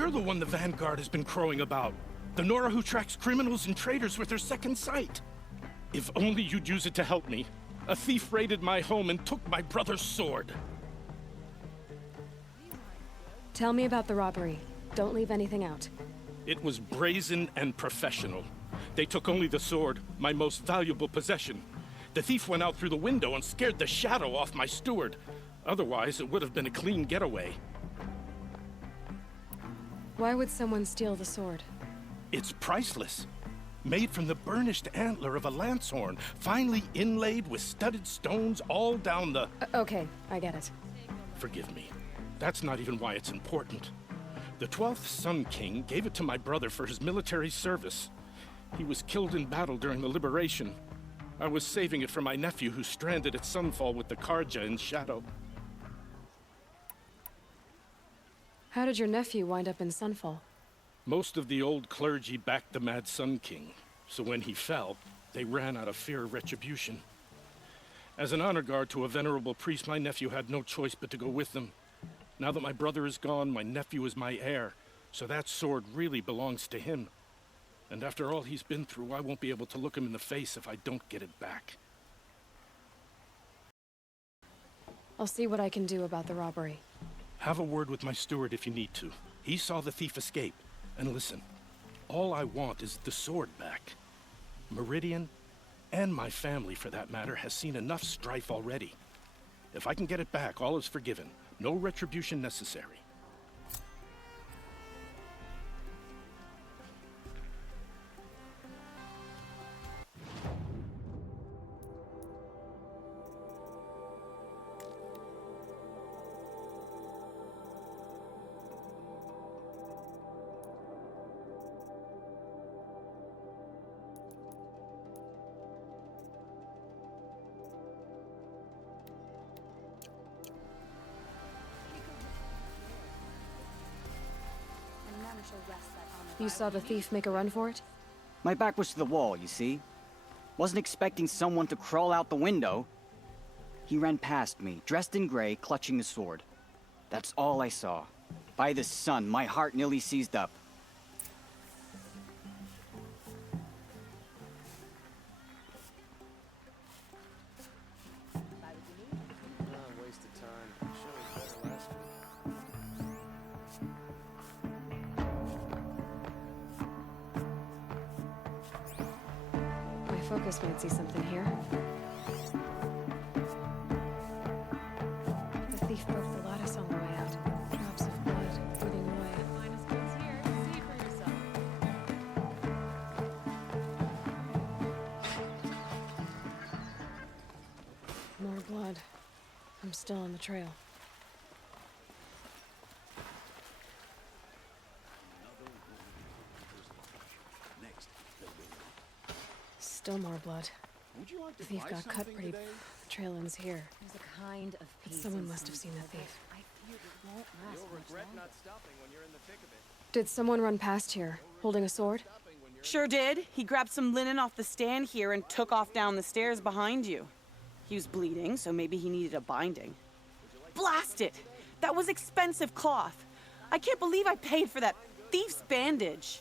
You're the one the Vanguard has been crowing about. The Nora who tracks criminals and traitors with her second sight. If only you'd use it to help me. A thief raided my home and took my brother's sword. Tell me about the robbery. Don't leave anything out. It was brazen and professional. They took only the sword, my most valuable possession. The thief went out through the window and scared the shadow off my steward. Otherwise, it would have been a clean getaway. Why would someone steal the sword? It's priceless. Made from the burnished antler of a lancehorn, finely inlaid with studded stones all down the... Okay, I get it. Forgive me. That's not even why it's important. The 12th Sun King gave it to my brother for his military service. He was killed in battle during the Liberation. I was saving it for my nephew who's stranded at Sunfall with the Carja in Shadow. How did your nephew wind up in Sunfall? Most of the old clergy backed the Mad Sun King, so when he fell, they ran out of fear of retribution. As an honor guard to a venerable priest, my nephew had no choice but to go with them. Now that my brother is gone, my nephew is my heir, so that sword really belongs to him. And after all he's been through, I won't be able to look him in the face if I don't get it back. I'll see what I can do about the robbery. Have a word with my steward if you need to. He saw the thief escape. And listen, all I want is the sword back. Meridian, and my family for that matter, has seen enough strife already. If I can get it back, all is forgiven. No retribution necessary. You saw the thief make a run for it? My back was to the wall, you see. Wasn't expecting someone to crawl out the window. He ran past me, dressed in gray, clutching the sword. That's all I saw. By the sun, my heart nearly seized up. Focus might see something here. The thief broke the lattice on the way out. Drops of blood leading away. Finest goods here. See for yourself. More blood. I'm still on the trail. Still more blood. The thief got cut pretty... The trail ends here. There's a kind of But peace someone in must have seen the thief. I fear it won't last much longer. Did someone run past here, holding a sword? Sure did. He grabbed some linen off the stand here and took off down the stairs behind you. He was bleeding, so maybe he needed a binding. Blast it! That was expensive cloth. I can't believe I paid for that thief's bandage.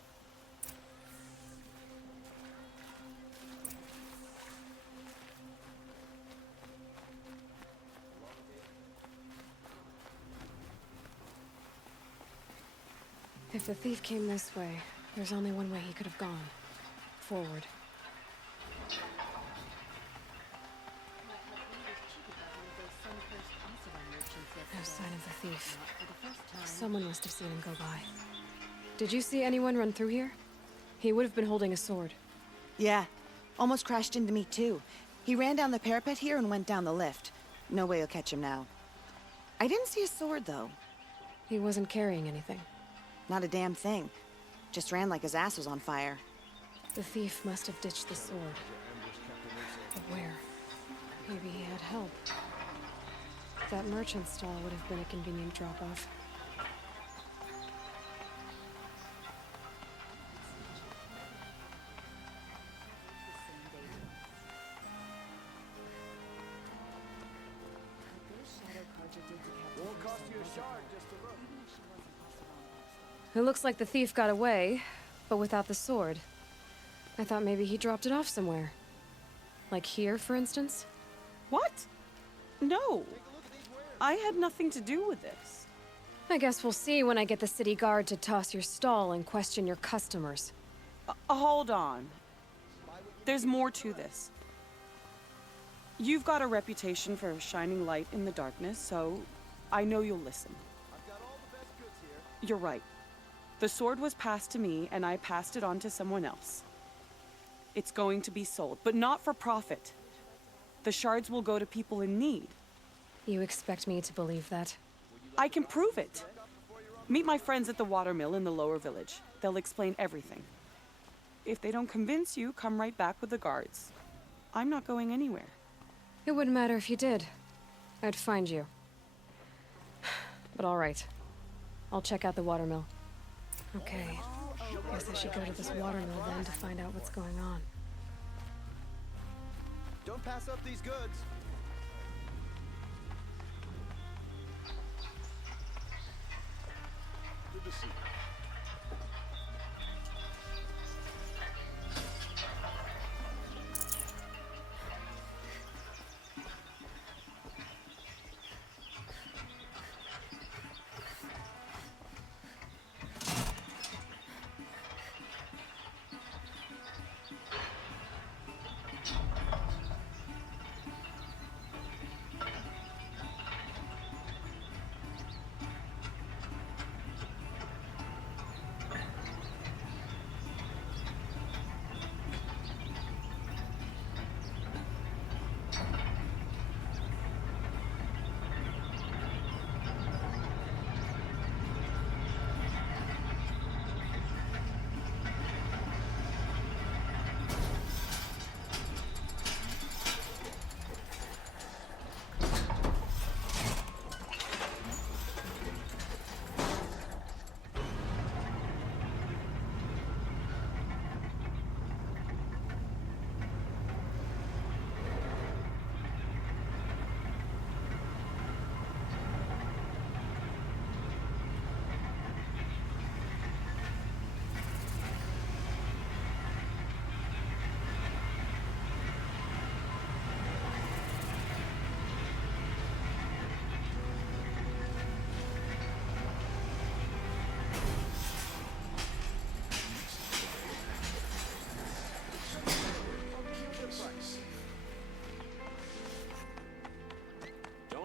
If the thief came this way, there's only one way he could have gone. Forward. No sign of the thief. Someone must have seen him go by. Did you see anyone run through here? He would have been holding a sword. Yeah. Almost crashed into me, too. He ran down the parapet here and went down the lift. No way you'll catch him now. I didn't see a sword, though. He wasn't carrying anything. Not a damn thing. Just ran like his ass was on fire. The thief must have ditched the sword. But where? Maybe he had help. That merchant stall would have been a convenient drop-off. It looks like the thief got away, but without the sword. I thought maybe he dropped it off somewhere. Like here, for instance? What? No. I had nothing to do with this. I guess we'll see when I get the city guard to toss your stall and question your customers. Hold on. There's more to this. You've got a reputation for shining light in the darkness, so I know you'll listen. You're right. The sword was passed to me, and I passed it on to someone else. It's going to be sold, but not for profit. The shards will go to people in need. You expect me to believe that? I can prove it. Meet my friends at the watermill in the lower village. They'll explain everything. If they don't convince you, come right back with the guards. I'm not going anywhere. It wouldn't matter if you did. I'd find you. But all right. I'll check out the watermill. Okay. Guess I should go to this watermill then to find out what's going on. Don't pass up these goods. Good to see you.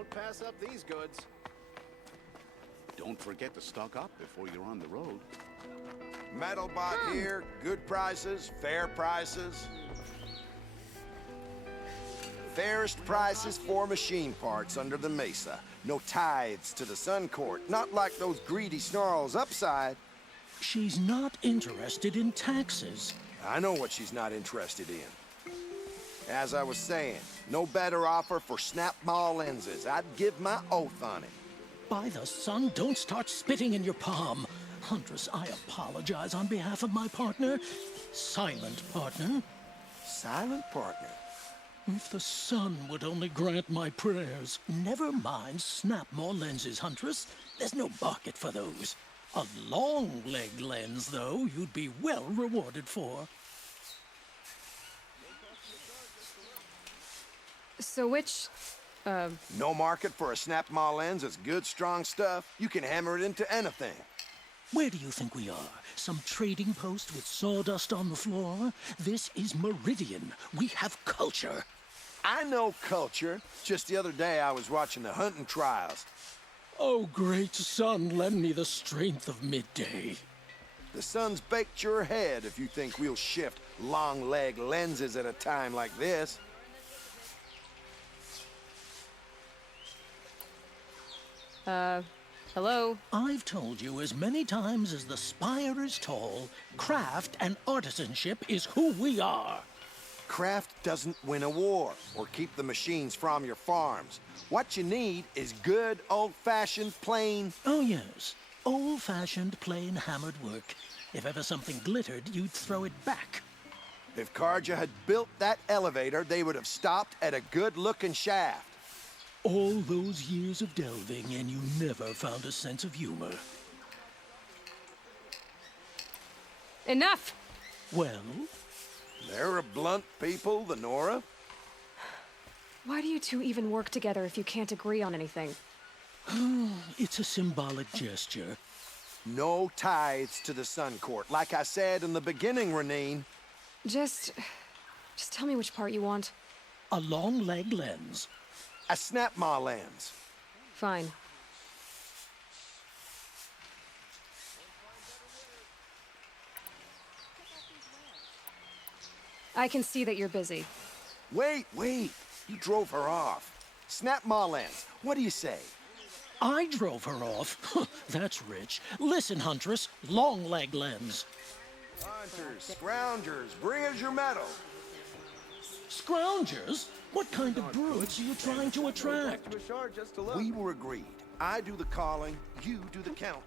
Don't pass up these goods. Don't forget to stock up before you're on the road. Metalbot here, good prices, fair prices. Fairest prices for machine parts under the mesa. No tithes to the Sun Court, not like those greedy snarls upside. She's not interested in taxes. I know what she's not interested in. As I was saying, no better offer for snap-maw lenses. I'd give my oath on it. By the sun, don't start spitting in your palm. Huntress, I apologize on behalf of my partner. Silent partner. Silent partner? If the sun would only grant my prayers. Never mind snap-maw lenses, Huntress. There's no market for those. A long-leg lens, though, you'd be well rewarded for. So which, No market for a snap-maw lens is good, strong stuff. You can hammer it into anything. Where do you think we are? Some trading post with sawdust on the floor? This is Meridian. We have culture. I know culture. Just the other day I was watching the hunting trials. Oh, great sun, lend me the strength of midday. The sun's baked your head if you think we'll shift long-leg lenses at a time like this. hello? I've told you as many times as the spire is tall, craft and artisanship is who we are. Craft doesn't win a war or keep the machines from your farms. What you need is good, old-fashioned, plain... Oh, yes. Old-fashioned, plain hammered work. If ever something glittered, you'd throw it back. If Carja had built that elevator, they would have stopped at a good-looking shaft. All those years of delving, and you never found a sense of humor. Enough! Well, They're a blunt people, the Nora. Why do you two even work together if you can't agree on anything? it's a symbolic gesture. No tithes to the Sun Court. Like I said in the beginning, Renine. Just tell me which part you want. A long leg lens. A Snapmaw lens. Fine. I can see that you're busy. Wait. You drove her off. Snapmaw lens. What do you say? I drove her off. That's rich. Listen, Huntress, long leg lens. Hunters, scroungers, bring us your metal. Scroungers? What kind of brutes are you trying to attract? We were agreed. I do the calling, you do the counting.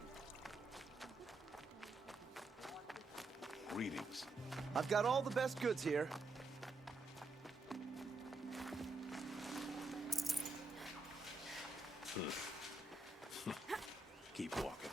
Greetings. I've got all the best goods here. Keep walking.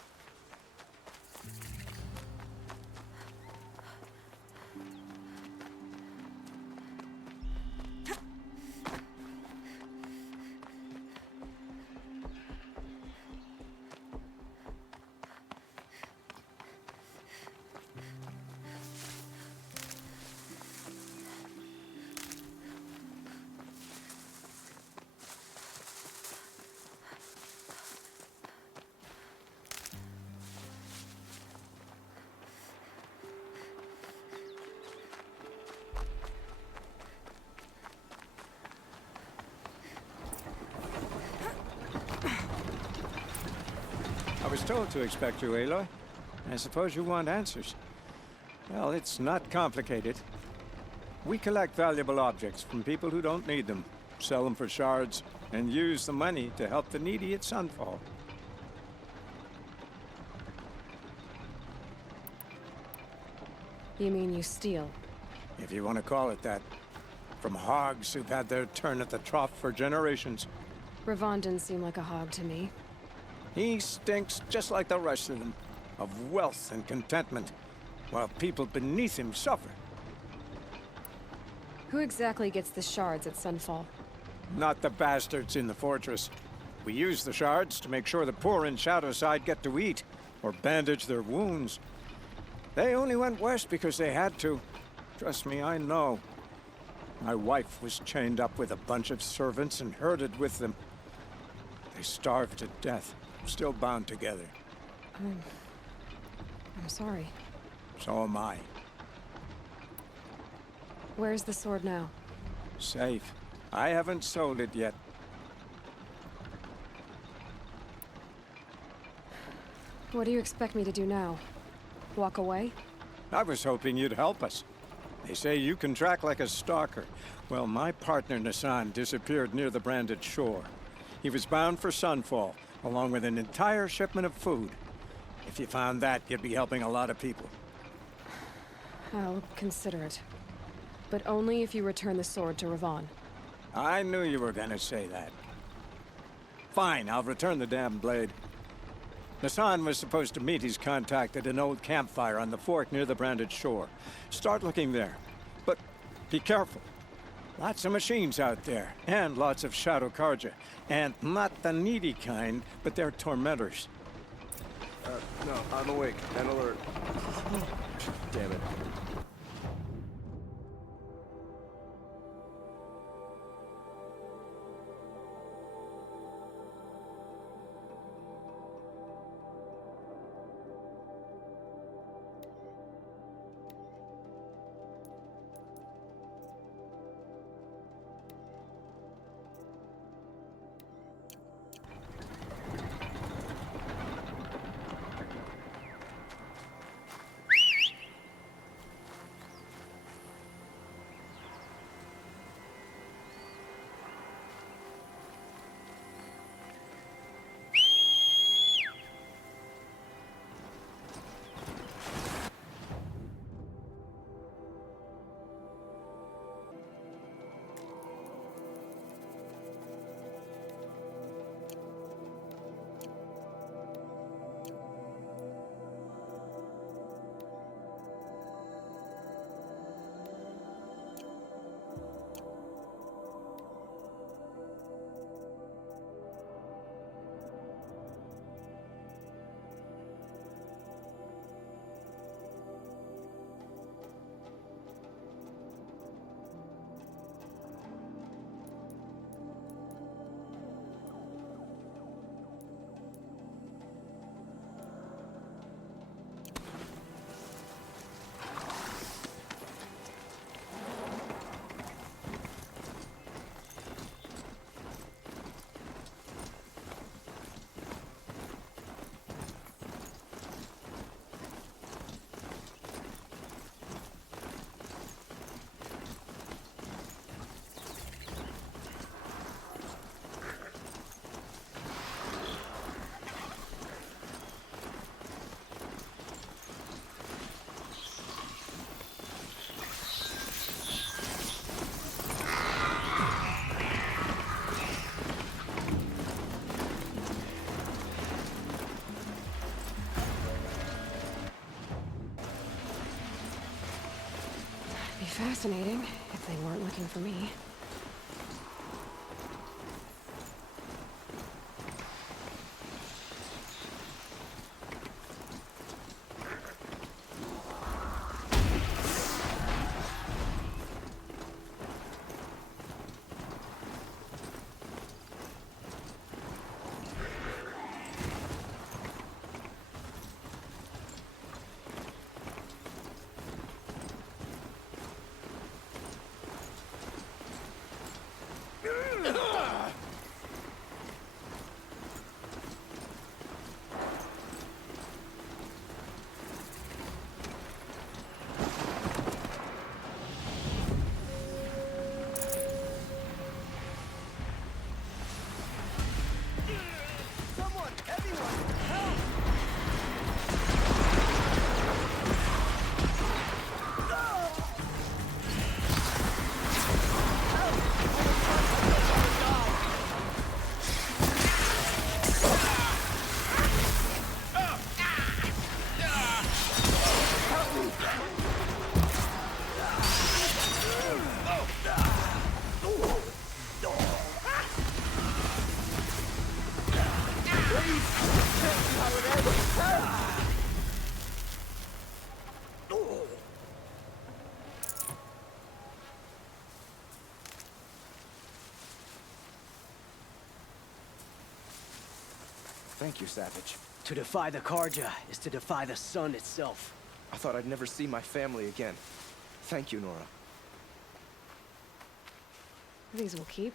I was told to expect you, Aloy. I suppose you want answers. Well, it's not complicated. We collect valuable objects from people who don't need them, sell them for shards, and use the money to help the needy at Sunfall. You mean you steal? If you want to call it that. From hogs who've had their turn at the trough for generations. Ravon didn't seem like a hog to me. He stinks just like the rest of them, of wealth and contentment, while people beneath him suffer. Who exactly gets the shards at Sunfall? Not the bastards in the fortress. We use the shards to make sure the poor in Shadowside get to eat, or bandage their wounds. They only went west because they had to. Trust me, I know. My wife was chained up with a bunch of servants and herded with them. They starved to death, still bound together. I'm sorry. So am I. Where's the sword now? Safe. I haven't sold it yet. What do you expect me to do now? Walk away? I was hoping you'd help us. They say you can track like a stalker. Well, my partner Nassan disappeared near the branded shore. He was bound for Sunfall, along with an entire shipment of food. If you found that, you'd be helping a lot of people. I'll consider it. But only if you return the sword to Ravon. I knew you were gonna say that. Fine, I'll return the damn blade. Nassan was supposed to meet his contact at an old campfire on the fork near the branded shore. Start looking there. But be careful. Lots of machines out there, and lots of Shadow Karja. And not the needy kind, but they're tormentors. No, I'm awake and alert. Damn it. fascinating, if they weren't looking for me. Thank you, Savage. To defy the Karja is to defy the sun itself. I thought I'd never see my family again. Thank you, Nora. These will keep.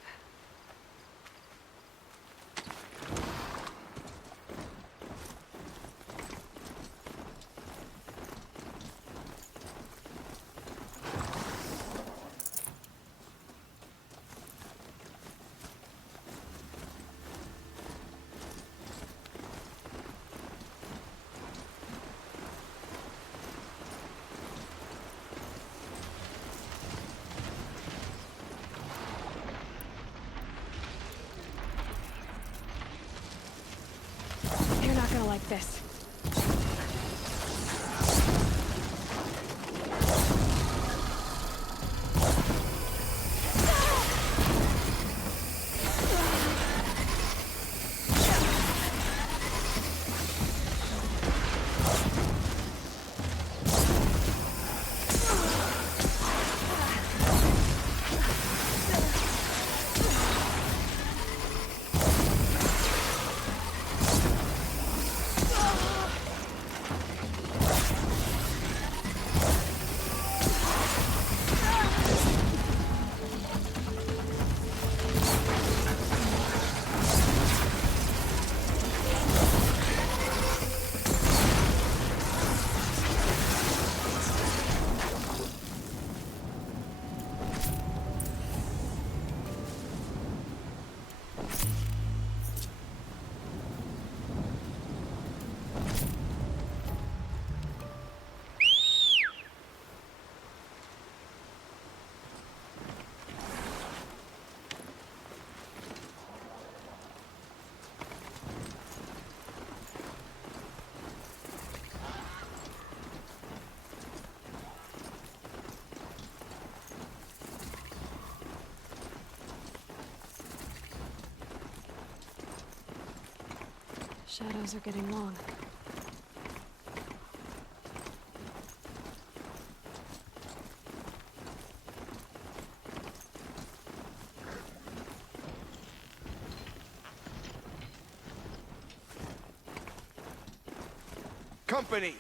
You're not gonna like this. Shadows are getting long. Company!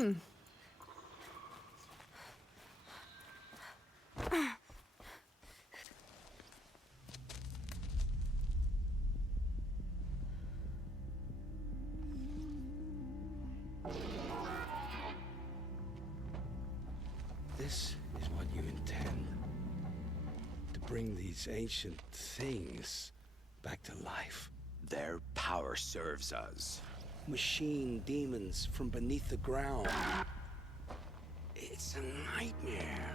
This is what you intend. To bring these ancient things back to life. Their power serves us. Machine demons from beneath the ground. It's a nightmare.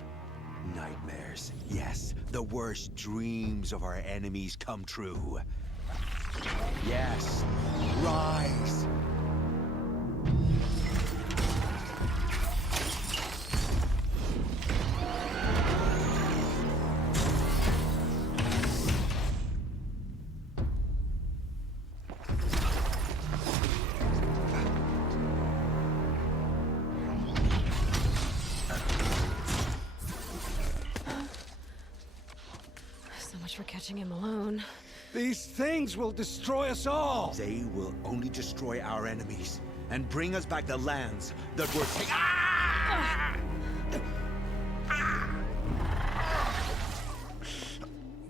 Nightmares, yes. The worst dreams of our enemies come true. Yes, rise! So much for catching him alone. These things will destroy us all! They will only destroy our enemies and bring us back the lands that were taken. Ah!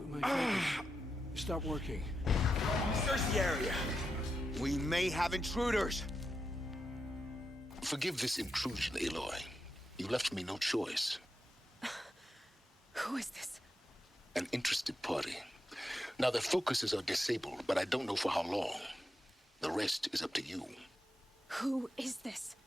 My fingers stop working. Search the area. We may have intruders. Forgive this intrusion, Aloy. You left me no choice. Who is this? An interested party. Now, their focuses are disabled, but I don't know for how long. The rest is up to you. Who is this?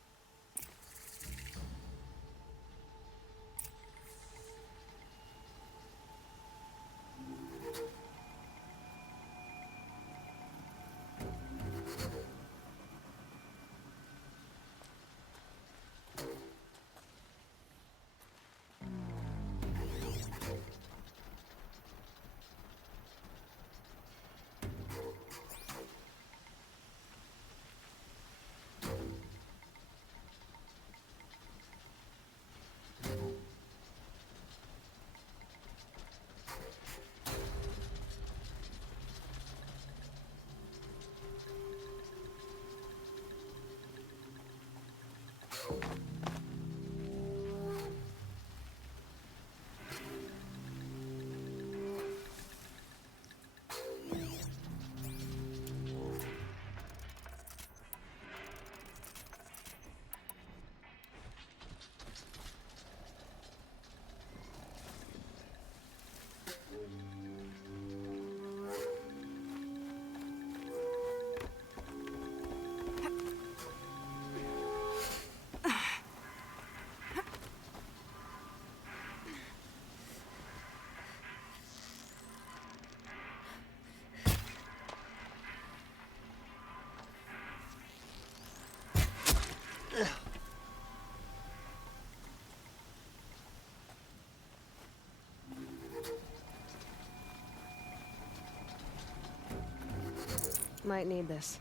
Might need this.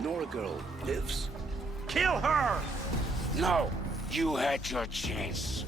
Nora girl lives. Kill her! No, you had your chance.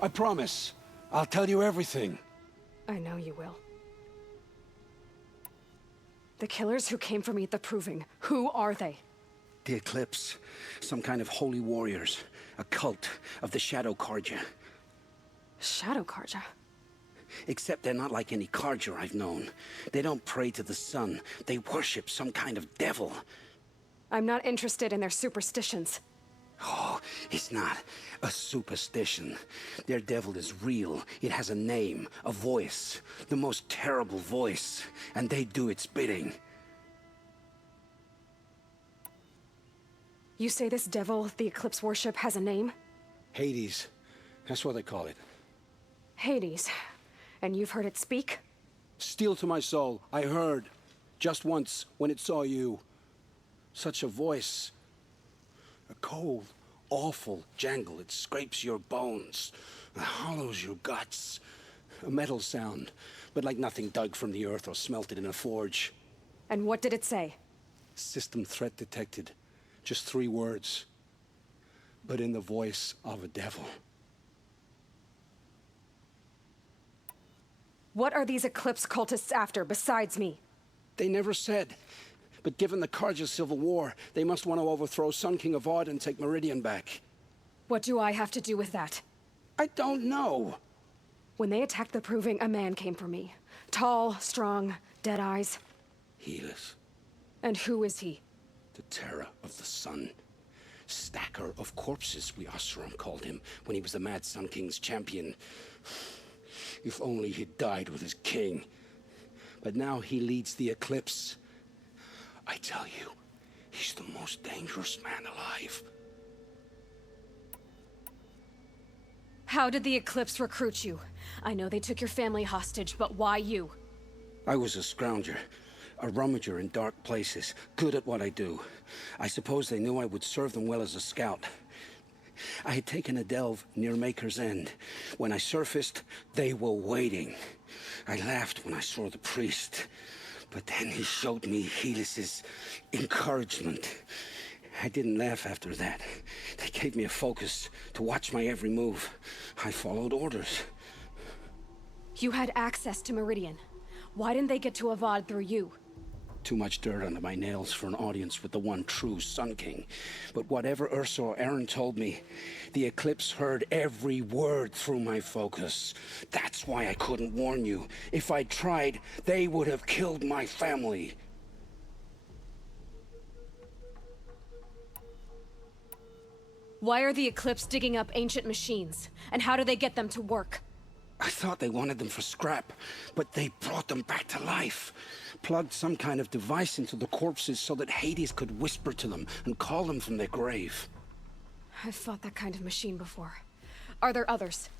I promise. I'll tell you everything. I know you will. The killers who came for me at the Proving, who are they? The Eclipse. Some kind of holy warriors. A cult of the Shadow Carja. Shadow Carja? Except they're not like any Carja I've known. They don't pray to the sun. They worship some kind of devil. I'm not interested in their superstitions. Oh, it's not a superstition. Their devil is real. It has a name, a voice. The most terrible voice. And they do its bidding. You say this devil the Eclipse worship has a name? Hades. That's what they call it. Hades. And you've heard it speak? Steel to my soul. I heard. Just once, when it saw you. Such a voice. A cold, awful jangle. It scrapes your bones. It hollows your guts. A metal sound, but like nothing dug from the earth or smelted in a forge. And what did it say? System threat detected. Just 3 words. But in the voice of a devil. What are these Eclipse cultists after, besides me? They never said. But given the Carja civil war, they must want to overthrow Sun King Avad and take Meridian back. What do I have to do with that? I don't know. When they attacked the Proving, a man came for me. Tall, strong, dead eyes. Helis. And who is he? The terror of the sun. Stacker of corpses, we Oseram called him, when he was the Mad Sun King's champion. If only he'd died with his king. But now he leads the Eclipse. I tell you, he's the most dangerous man alive. How did the Eclipse recruit you? I know they took your family hostage, but why you? I was a scrounger. A rummager in dark places, good at what I do. I suppose they knew I would serve them well as a scout. I had taken a delve near Maker's End. When I surfaced, they were waiting. I laughed when I saw the priest, but then he showed me Helis's encouragement. I didn't laugh after that. They gave me a focus to watch my every move. I followed orders. You had access to Meridian. Why didn't they get to Avad through you? Too much dirt under my nails for an audience with the one true Sun King. But whatever Ursa or Aaron told me, the Eclipse heard every word through my focus. That's why I couldn't warn you. If I'd tried, they would have killed my family. Why are the Eclipse digging up ancient machines? And how do they get them to work? I thought they wanted them for scrap, but they brought them back to life. Plugged some kind of device into the corpses so that Hades could whisper to them and call them from their grave. I've fought that kind of machine before. Are there others?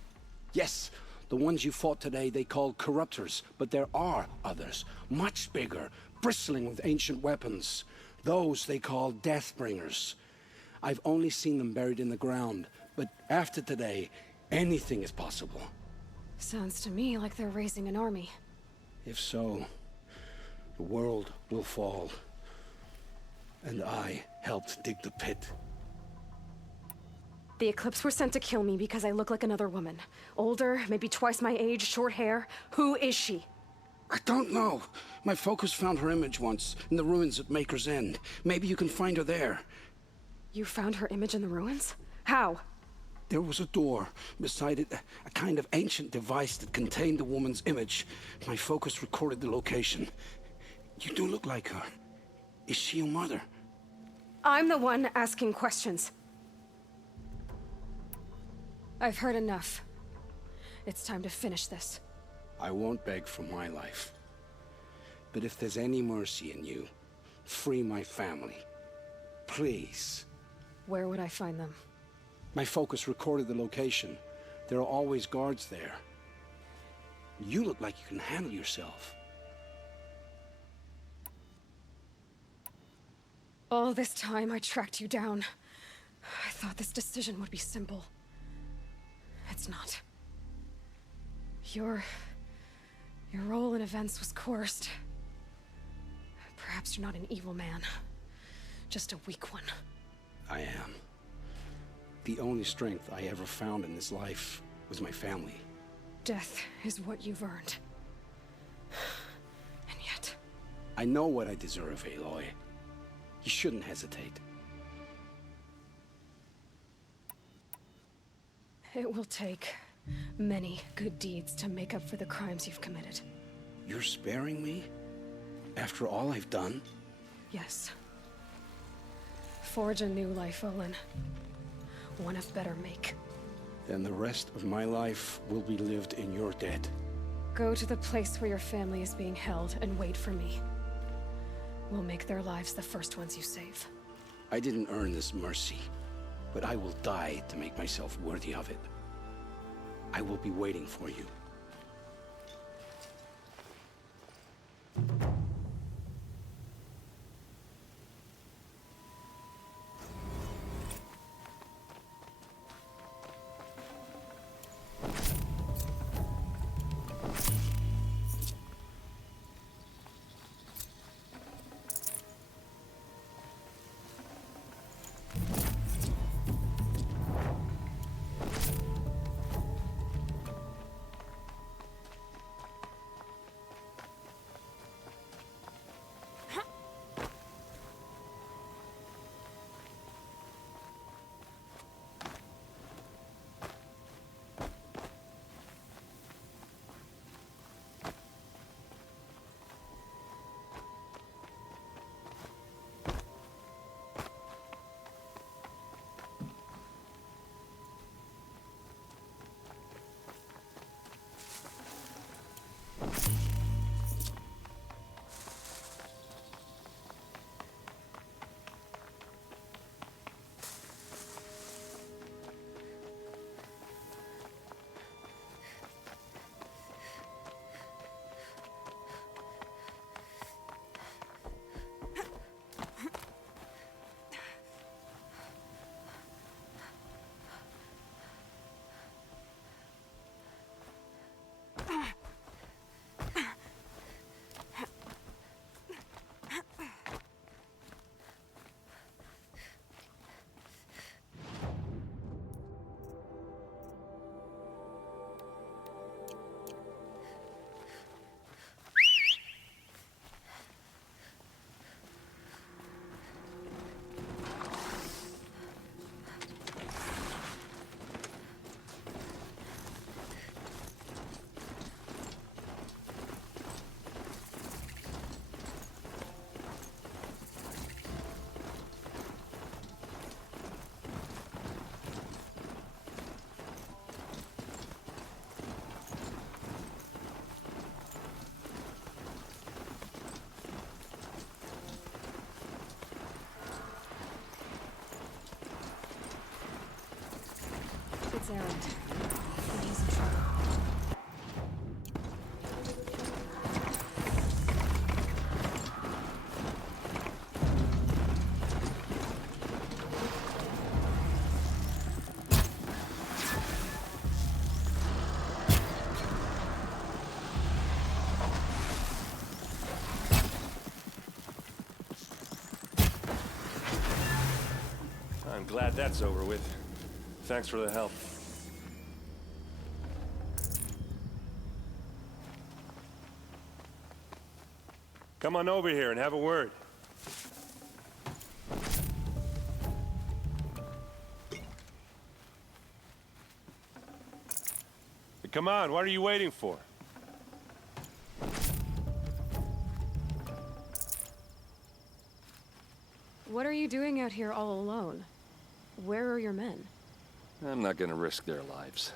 Yes, the ones you fought today they called corruptors, but there are others, much bigger, bristling with ancient weapons. Those they call Deathbringers. I've only seen them buried in the ground, but after today, anything is possible. Sounds to me like they're raising an army. If so, the world will fall. And I helped dig the pit. The Eclipse were sent to kill me because I look like another woman. Older, maybe twice my age, short hair. Who is she? I don't know. My focus found her image once, in the ruins at Maker's End. Maybe you can find her there. You found her image in the ruins? How? There was a door. Beside it, a kind of ancient device that contained the woman's image. My focus recorded the location. You do look like her. Is she your mother? I'm the one asking questions. I've heard enough. It's time to finish this. I won't beg for my life. But if there's any mercy in you, free my family. Please. Where would I find them? My focus recorded the location. There are always guards there. You look like you can handle yourself. All this time I tracked you down. I thought this decision would be simple. It's not. Your role in events was coerced. Perhaps you're not an evil man. Just a weak one. I am. The only strength I ever found in this life with my family. Death is what you've earned. And yet... I know what I deserve, Aloy. You shouldn't hesitate. It will take many good deeds to make up for the crimes you've committed. You're sparing me? After all I've done? Yes. Forge a new life, Olin. One of better make. Then the rest of my life will be lived in your debt. Go to the place where your family is being held and wait for me. We'll make their lives the first ones you save. I didn't earn this mercy, but I will die to make myself worthy of it. I will be waiting for you. It's Erend. And he's in trouble. I'm glad that's over with. Thanks for the help. Come on over here and have a word. Come on, what are you waiting for? What are you doing out here all alone? Where are your men? I'm not gonna risk their lives.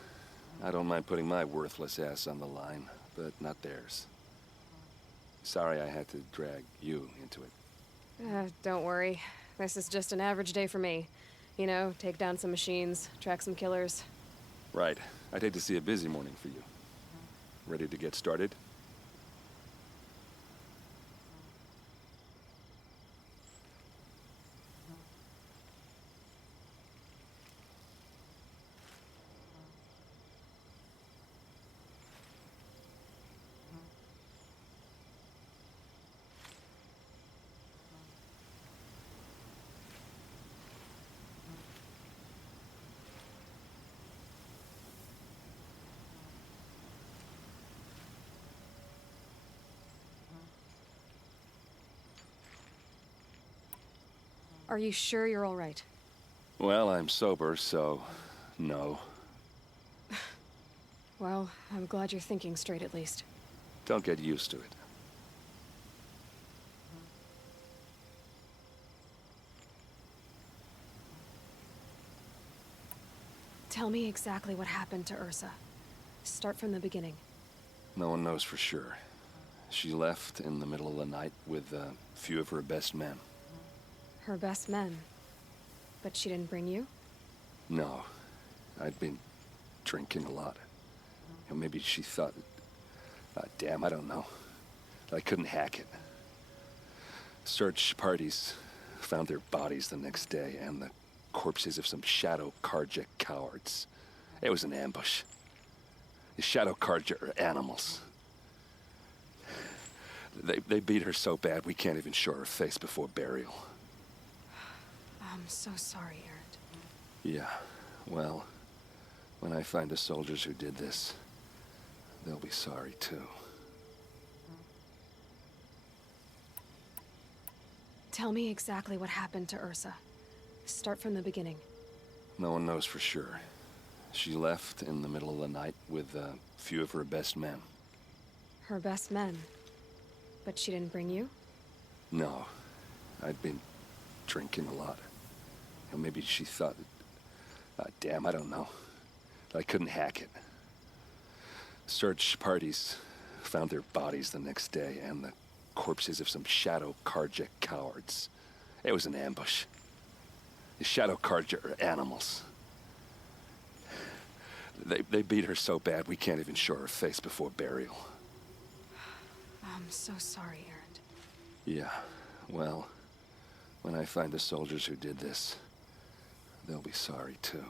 I don't mind putting my worthless ass on the line, but not theirs. Sorry I had to drag you into it. Don't worry. This is just an average day for me. You know, take down some machines, track some killers. Right. I'd hate to see a busy morning for you. Ready to get started? Are you sure you're all right? Well, I'm sober, so no. Well, I'm glad you're thinking straight at least. Don't get used to it. Tell me exactly what happened to Ursa. Start from the beginning. No one knows for sure. She left in the middle of the night with a few of her best men. Her best men? But she didn't bring you? No. I'd been drinking a lot. And maybe she thought... damn, I don't know. I couldn't hack it. Search parties found their bodies the next day, and the corpses of some Shadow Carja cowards. It was an ambush. The Shadow Carja are animals. They beat her so bad we can't even show her face before burial. I'm so sorry, Erend. Yeah, well, when I find the soldiers who did this, they'll be sorry too. Tell me exactly what happened to Ursa. Start from the beginning. No one knows for sure. She left in the middle of the night with a few of her best men. Her best men? But she didn't bring you? No. I'd been drinking a lot. And maybe she thought... damn, I don't know. I couldn't hack it. Search parties found their bodies the next day, and the corpses of some Shadow Carja cowards. It was an ambush. The Shadow Carja are animals. They beat her so bad we can't even show her face before burial. I'm so sorry, Erend. Yeah, well, when I find the soldiers who did this, they'll be sorry too.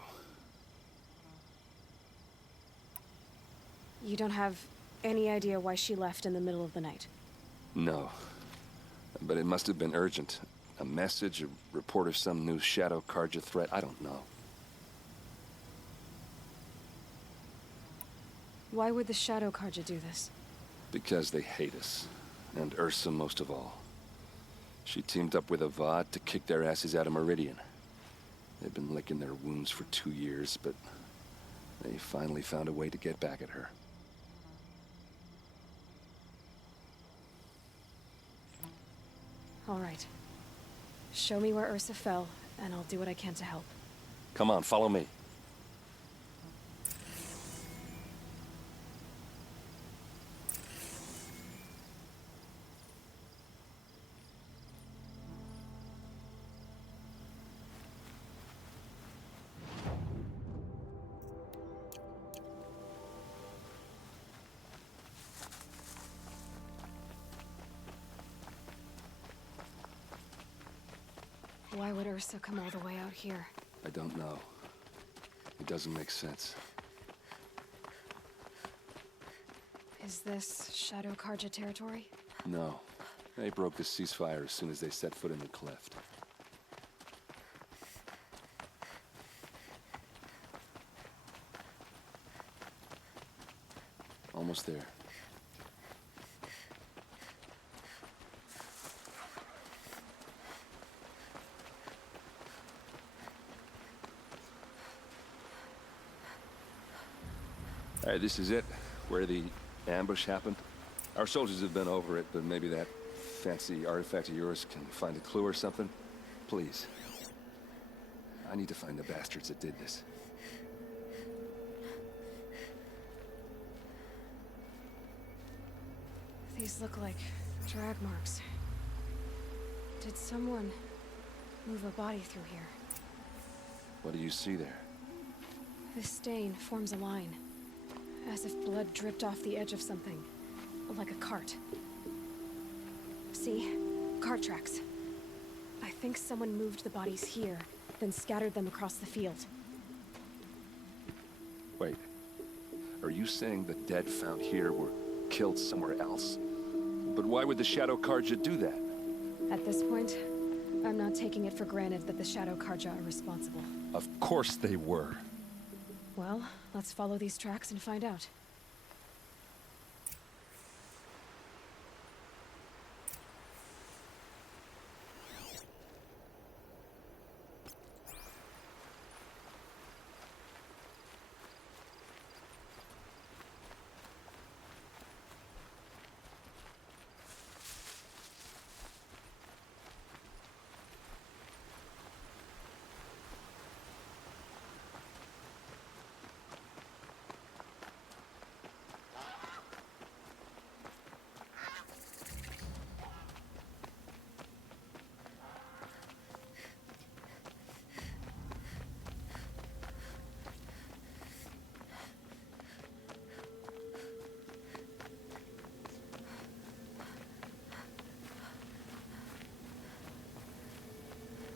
You don't have any idea why she left in the middle of the night? No. But it must have been urgent. A message, a report of some new Shadow Carja threat, I don't know. Why would the Shadow Carja do this? Because they hate us. And Ursa most of all. She teamed up with Avad to kick their asses out of Meridian. They've been licking their wounds for 2 years, but they finally found a way to get back at her. All right. Show me where Ursa fell, and I'll do what I can to help. Come on, follow me. Why would Ursa come all the way out here? I don't know. It doesn't make sense. Is this Shadow Carja territory? No. They broke the ceasefire as soon as they set foot in the cleft. Almost there. All right, this is it, where the ambush happened. Our soldiers have been over it, but maybe that fancy artifact of yours can find a clue or something. Please. I need to find the bastards that did this. These look like drag marks. Did someone move a body through here? What do you see there? This stain forms a line, as if blood dripped off the edge of something, like a cart. See? Cart tracks. I think someone moved the bodies here, then scattered them across the field. Wait. Are you saying the dead found here were killed somewhere else? But why would the Shadow Carja do that? At this point, I'm not taking it for granted that the Shadow Carja are responsible. Of course they were. Well, let's follow these tracks and find out.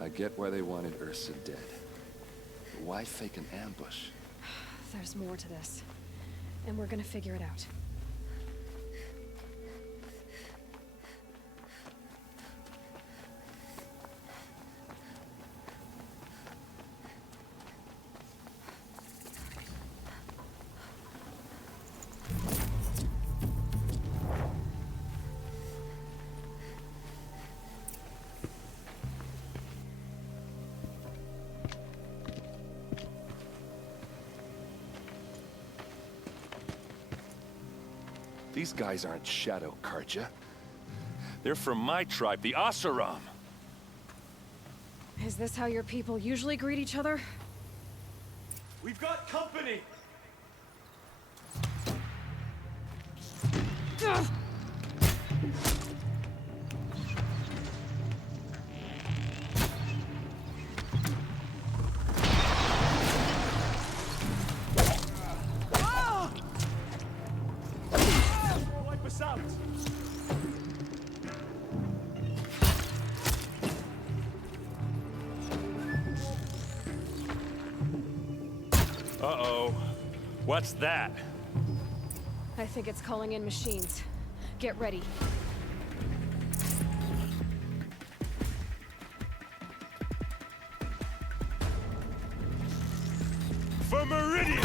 I get why they wanted Ursa dead. But why fake an ambush? There's more to this. And we're gonna figure it out. These guys aren't Shadow Karja. They're from my tribe, the Oseram. Is this how your people usually greet each other? We've got company! Ugh! Wipe us out! Uh-oh. What's that? I think it's calling in machines. Get ready. For Meridian!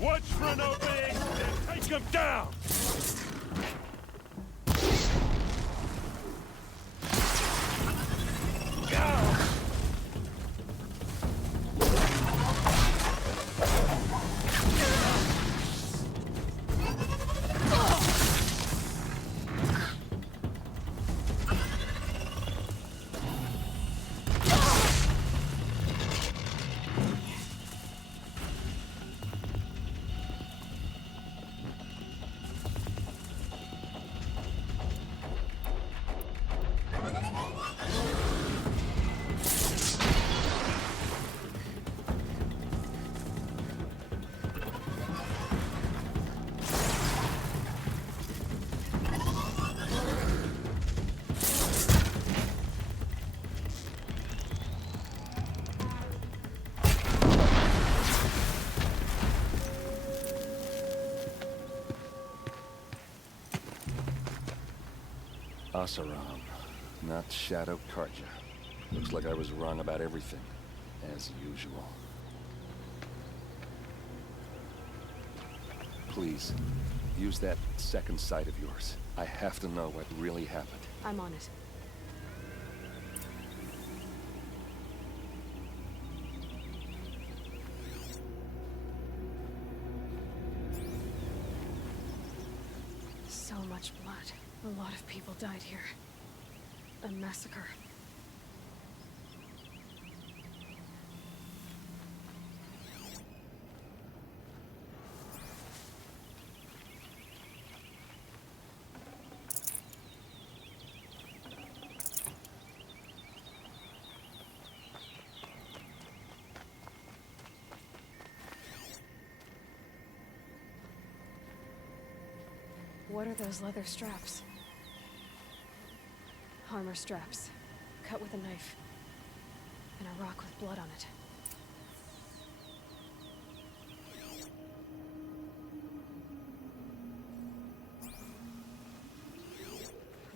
Watch for an opening and take him down! Oseram, not Shadow Karja. Looks like I was wrong about everything, as usual. Please, use that second sight of yours. I have to know what really happened. I'm on it. So much blood. A lot of people died here. A massacre. What are those leather straps? Armor straps, cut with a knife, and a rock with blood on it.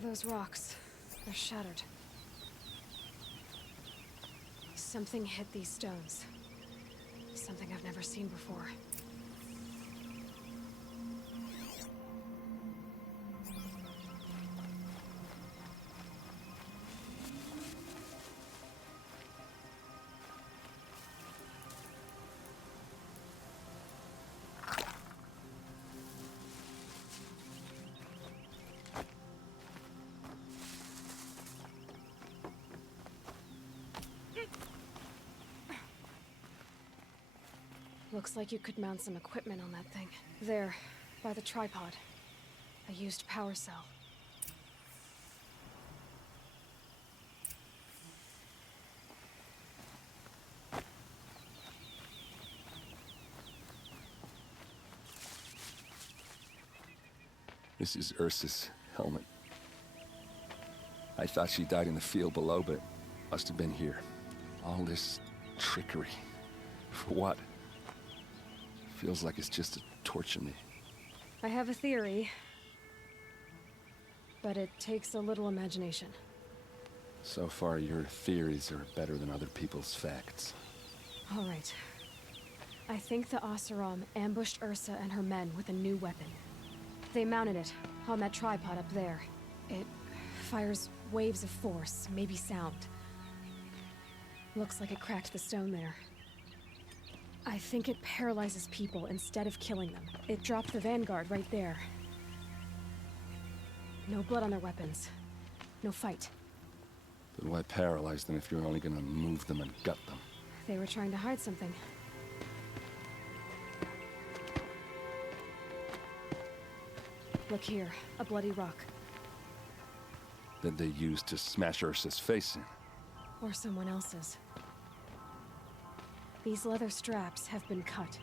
Those rocks, they're shattered. Something hit these stones. Something I've never seen before. Looks like you could mount some equipment on that thing. There, by the tripod. A used power cell. This is Ursa's helmet. I thought she died in the field below, but must have been here. All this trickery. For what? Feels like it's just to torture me. I have a theory, but it takes a little imagination. So far, your theories are better than other people's facts. All right. I think the Oseram ambushed Ursa and her men with a new weapon. They mounted it on that tripod up there. It fires waves of force, maybe sound. Looks like it cracked the stone there. I think it paralyzes people instead of killing them. It dropped the Vanguard right there. No blood on their weapons. No fight. But why paralyze them if you're only gonna move them and gut them? They were trying to hide something. Look here, a bloody rock. That they used to smash Ursa's face in. Or someone else's. These leather straps have been cut,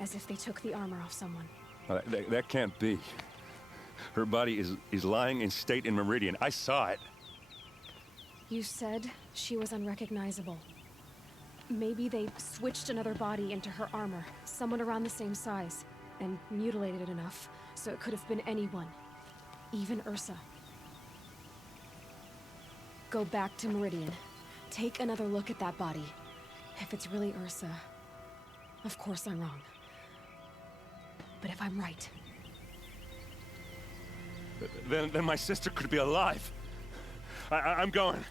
as if they took the armor off someone. That can't be. Her body is lying in state in Meridian. I saw it. You said she was unrecognizable. Maybe they switched another body into her armor, someone around the same size, and mutilated it enough so it could have been anyone, even Ursa. Go back to Meridian. Take another look at that body. If it's really Ursa, of course I'm wrong. But if I'm right... Then my sister could be alive. I'm going.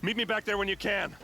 Meet me back there when you can.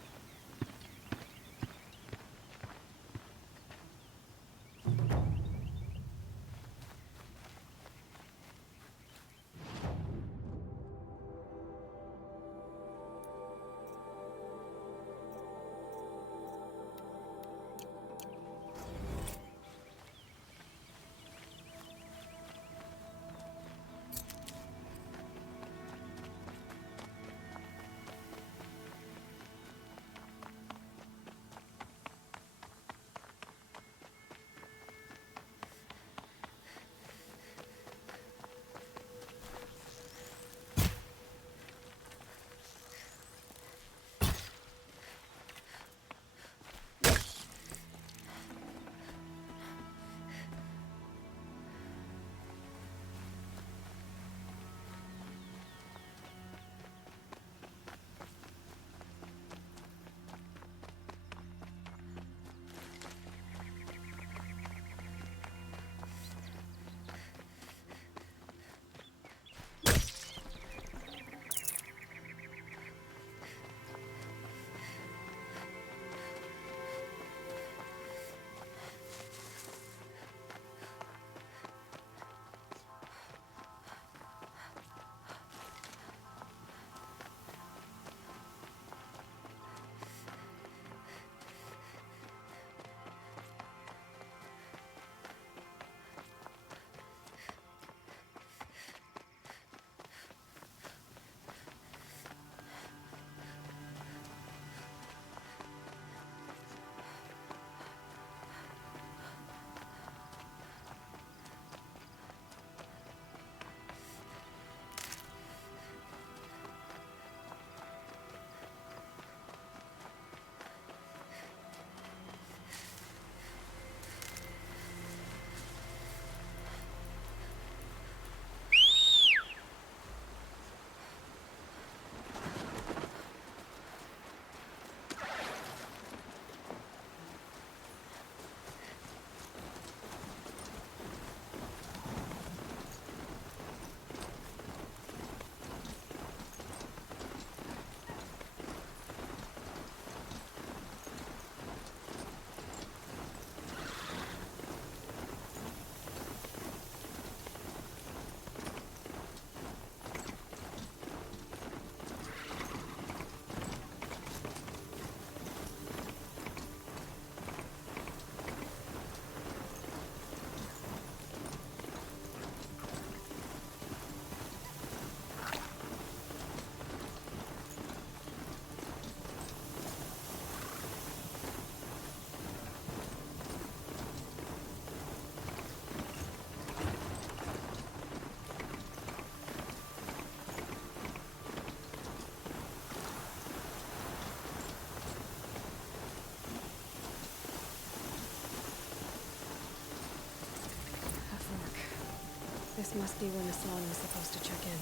This must be where Nassan was supposed to check in.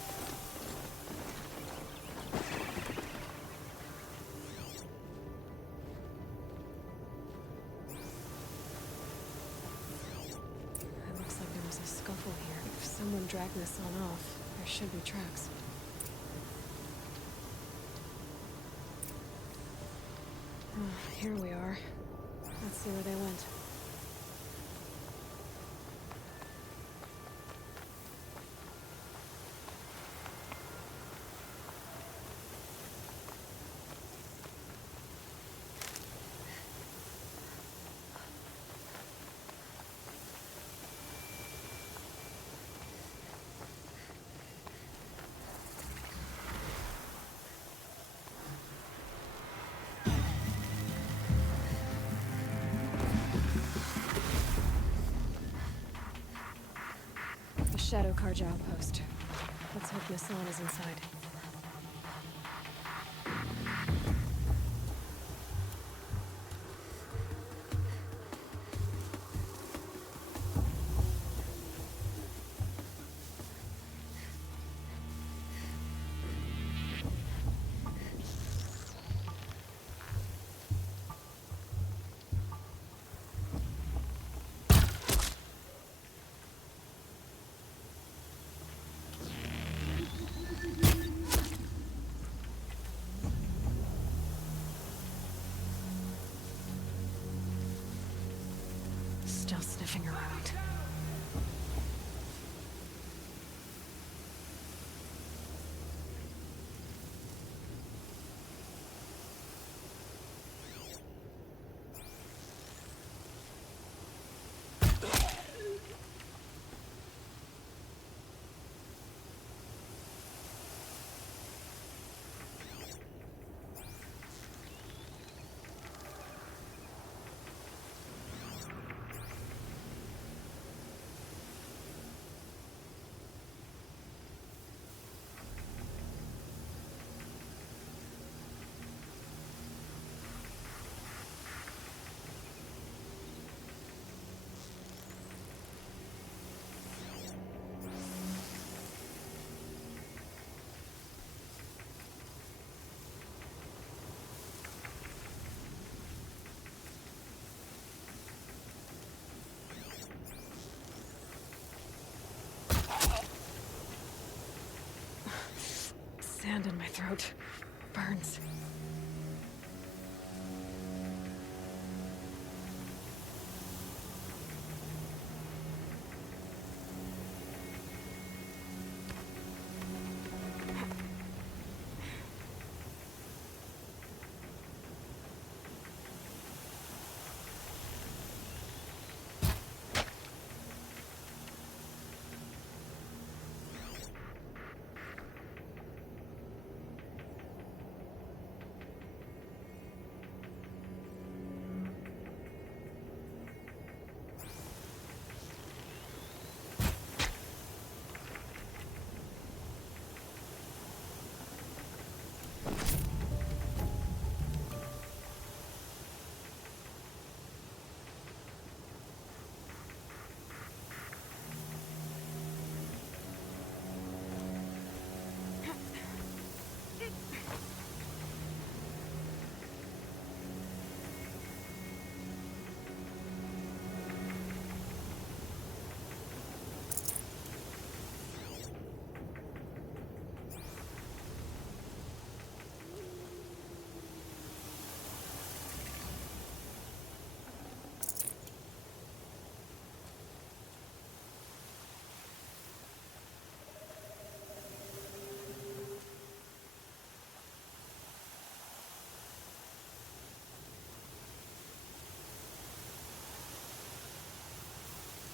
It looks like there was a scuffle here. If someone dragged Nassan off, there should be tracks. Here we are. Let's see where they went. Shadow Karja outpost. Let's hope Nassan is inside. Still sniffing around. Sand in my throat. Burns.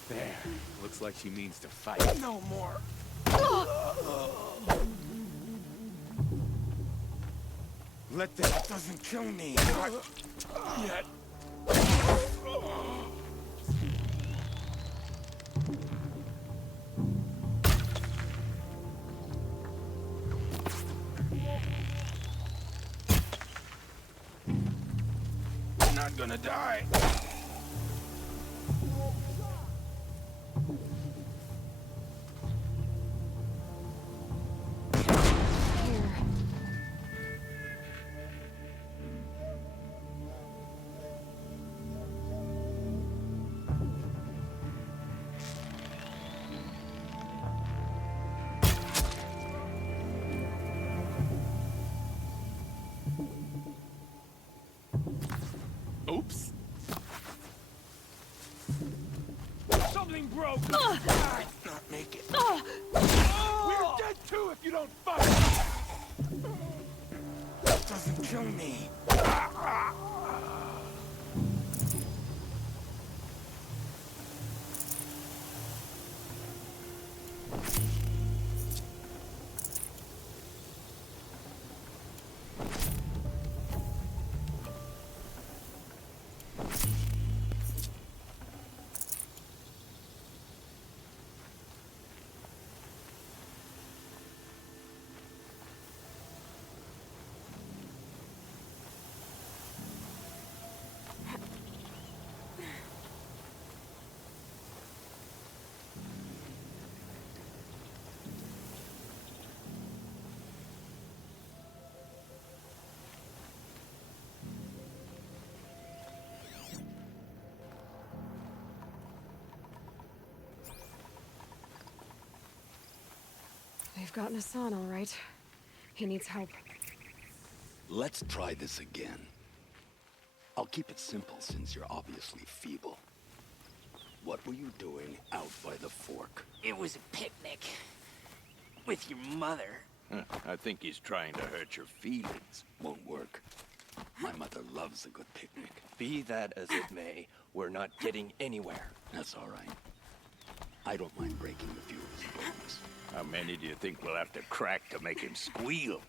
There. Looks like she means to fight. No more. Let that doesn't kill me. Not yet. You're not gonna die. Not make it. We're dead too if you don't fight. That doesn't kill me. They've gotten Hassan, all right. He needs help. Let's try this again. I'll keep it simple since you're obviously feeble. What were you doing out by the fork? It was a picnic. With your mother. I think he's trying to hurt your feelings. Won't work. My mother loves a good picnic. Be that as it may, we're not getting anywhere. That's all right. I don't mind breaking a few of his bones. How many do you think we'll have to crack to make him squeal?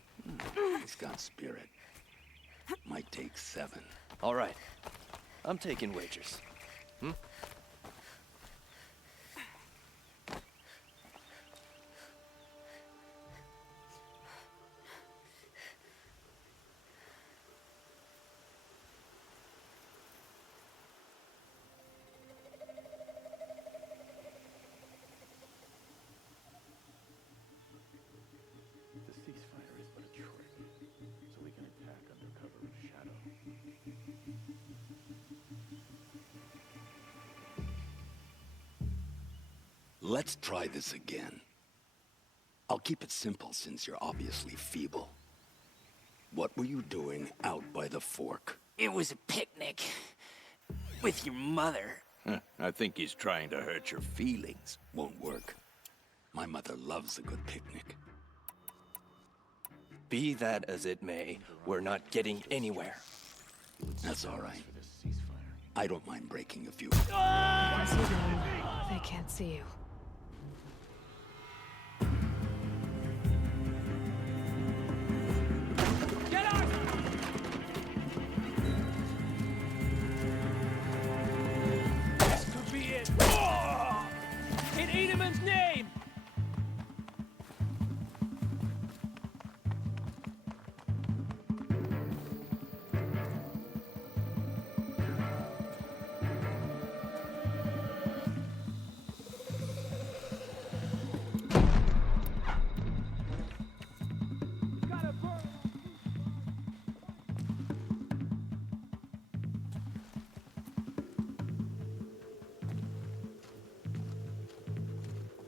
He's got spirit. Might take 7. All right. I'm taking wagers. Let's try this again. I'll keep it simple since you're obviously feeble. What were you doing out by the fork? It was a picnic. With your mother. I think he's trying to hurt your feelings. Won't work. My mother loves a good picnic. Be that as it may, we're not getting anywhere. That's all right. I don't mind breaking a few. Where's he going? They can't see you. Get out! This could be it. In Edelman's name!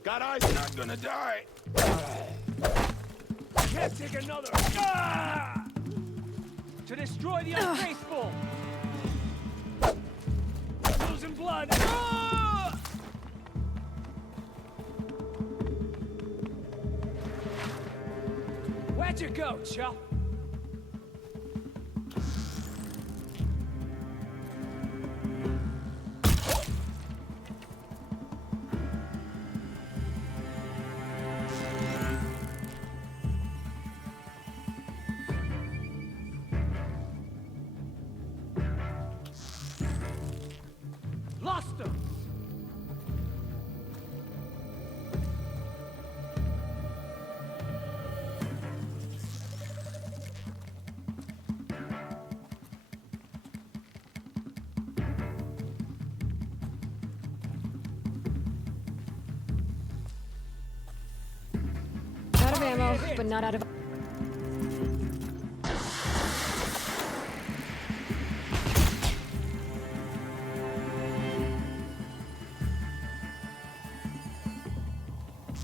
Got eyes, you're not gonna die. Can't take another. To destroy the unfaithful. Losing blood. Where'd you go, Chell? Lost him! Out of ammo, but not out of...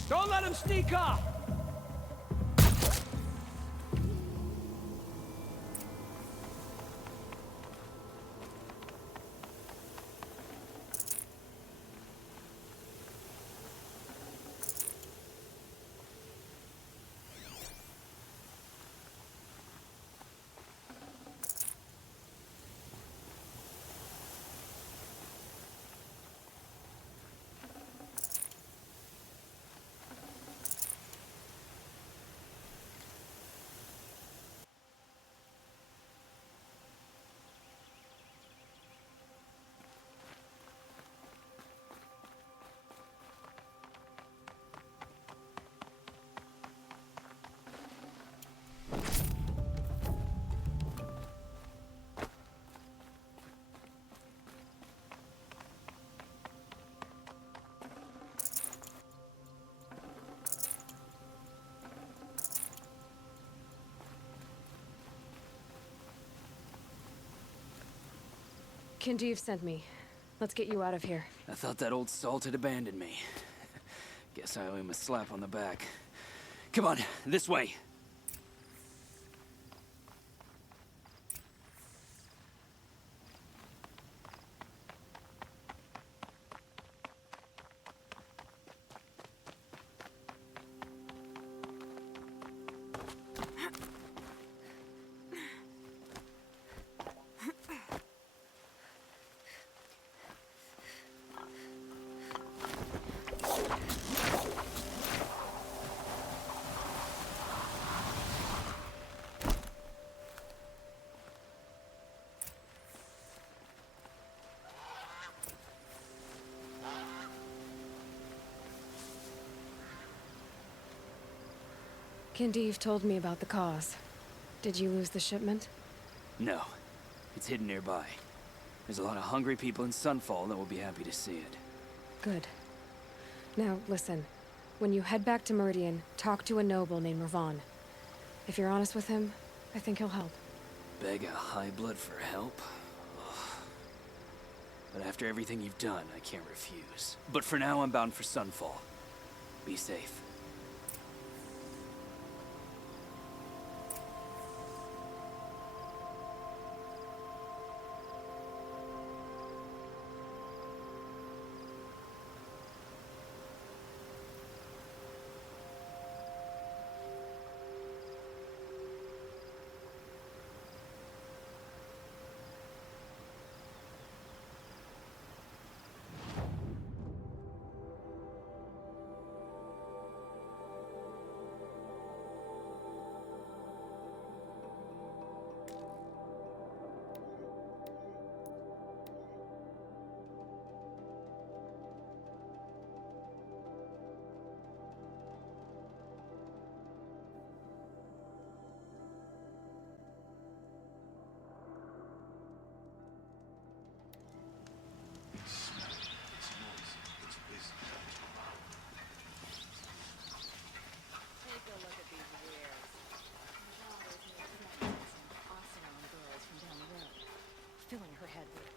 Don't let him sneak off! Kindev sent me. Let's get you out of here. I thought that old salt had abandoned me. Guess I owe him a slap on the back. Come on, this way. Kindev told me about the cause. Did you lose the shipment? No. It's hidden nearby. There's a lot of hungry people in Sunfall that will be happy to see it. Good. Now, listen. When you head back to Meridian, talk to a noble named Ravon. If you're honest with him, I think he'll help. Beg a high blood for help? Ugh. But after everything you've done, I can't refuse. But for now, I'm bound for Sunfall. Be safe. Filling her head with.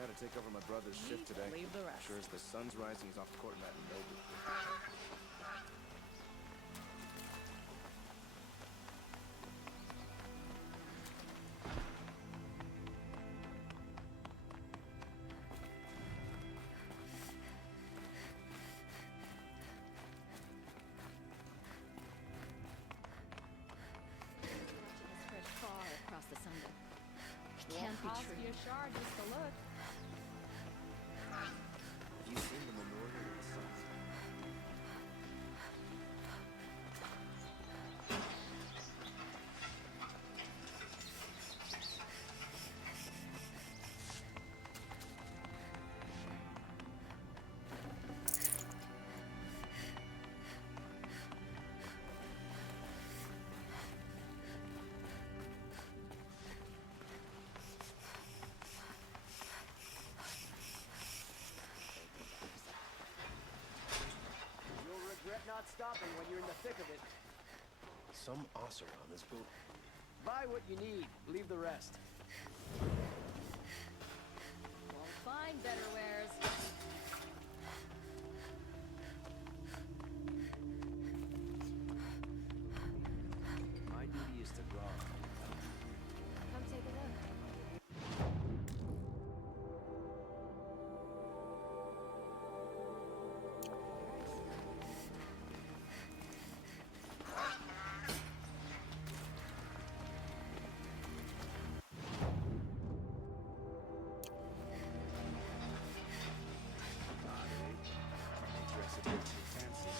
Had to take over my brother's shift today. Leave the rest. Sure as the sun's rising, he's off the court mat in Noble. Spread far across the sundown. It can't be true. Yashar just to look. Have you seen the memorial of the Suns? You'll regret not stopping when you're in the thick of it. Some osser on this boat. Buy what you need, leave the rest. Won't find better wares. My duty is to guard. Come take a look. Dress a bit too fancy.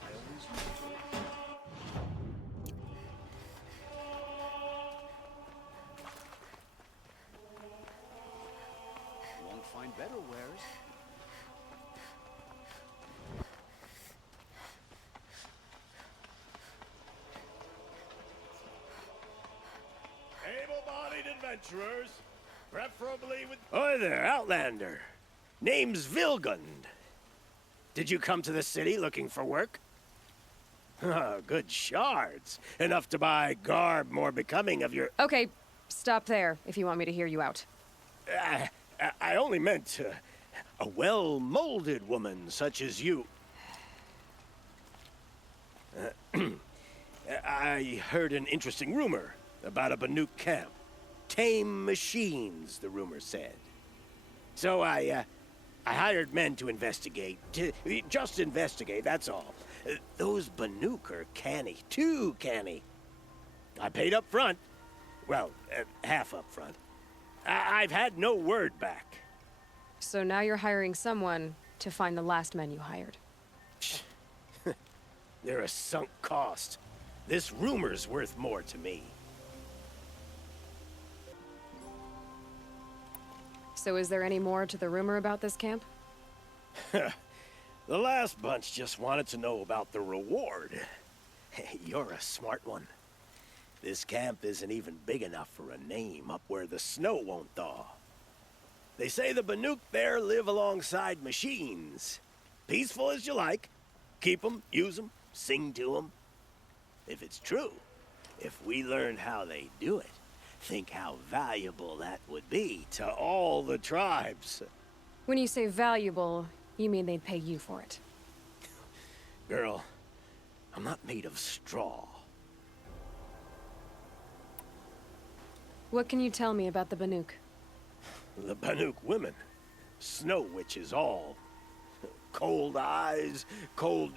I always Won't find better wares. Able-bodied adventurers, preferably with... Hi there, Outlander. Name's Vilgund. Did you come to the city looking for work? Good shards. Enough to buy garb more becoming of your... Okay, stop there if you want me to hear you out. I only meant a well-molded woman such as you. I heard an interesting rumor about a Banuk camp. Tame machines, the rumor said. So I hired men to investigate. Just investigate, that's all. Those Banuk are canny, too canny. I paid up front. Well, half up front. I've had no word back. So now you're hiring someone to find the last men you hired. They're a sunk cost. This rumor's worth more to me. So is there any more to the rumor about this camp? The last bunch just wanted to know about the reward. You're a smart one. This camp isn't even big enough for a name up where the snow won't thaw. They say the Banuk there live alongside machines. Peaceful as you like. Keep 'em, use 'em, sing to 'em. If it's true, if we learned how they do it, think how valuable that would be to all the tribes. When you say valuable, you mean they'd pay you for it. Girl, I'm not made of straw. What can you tell me about the Banuk? The Banuk women. Snow witches all. Cold eyes, cold...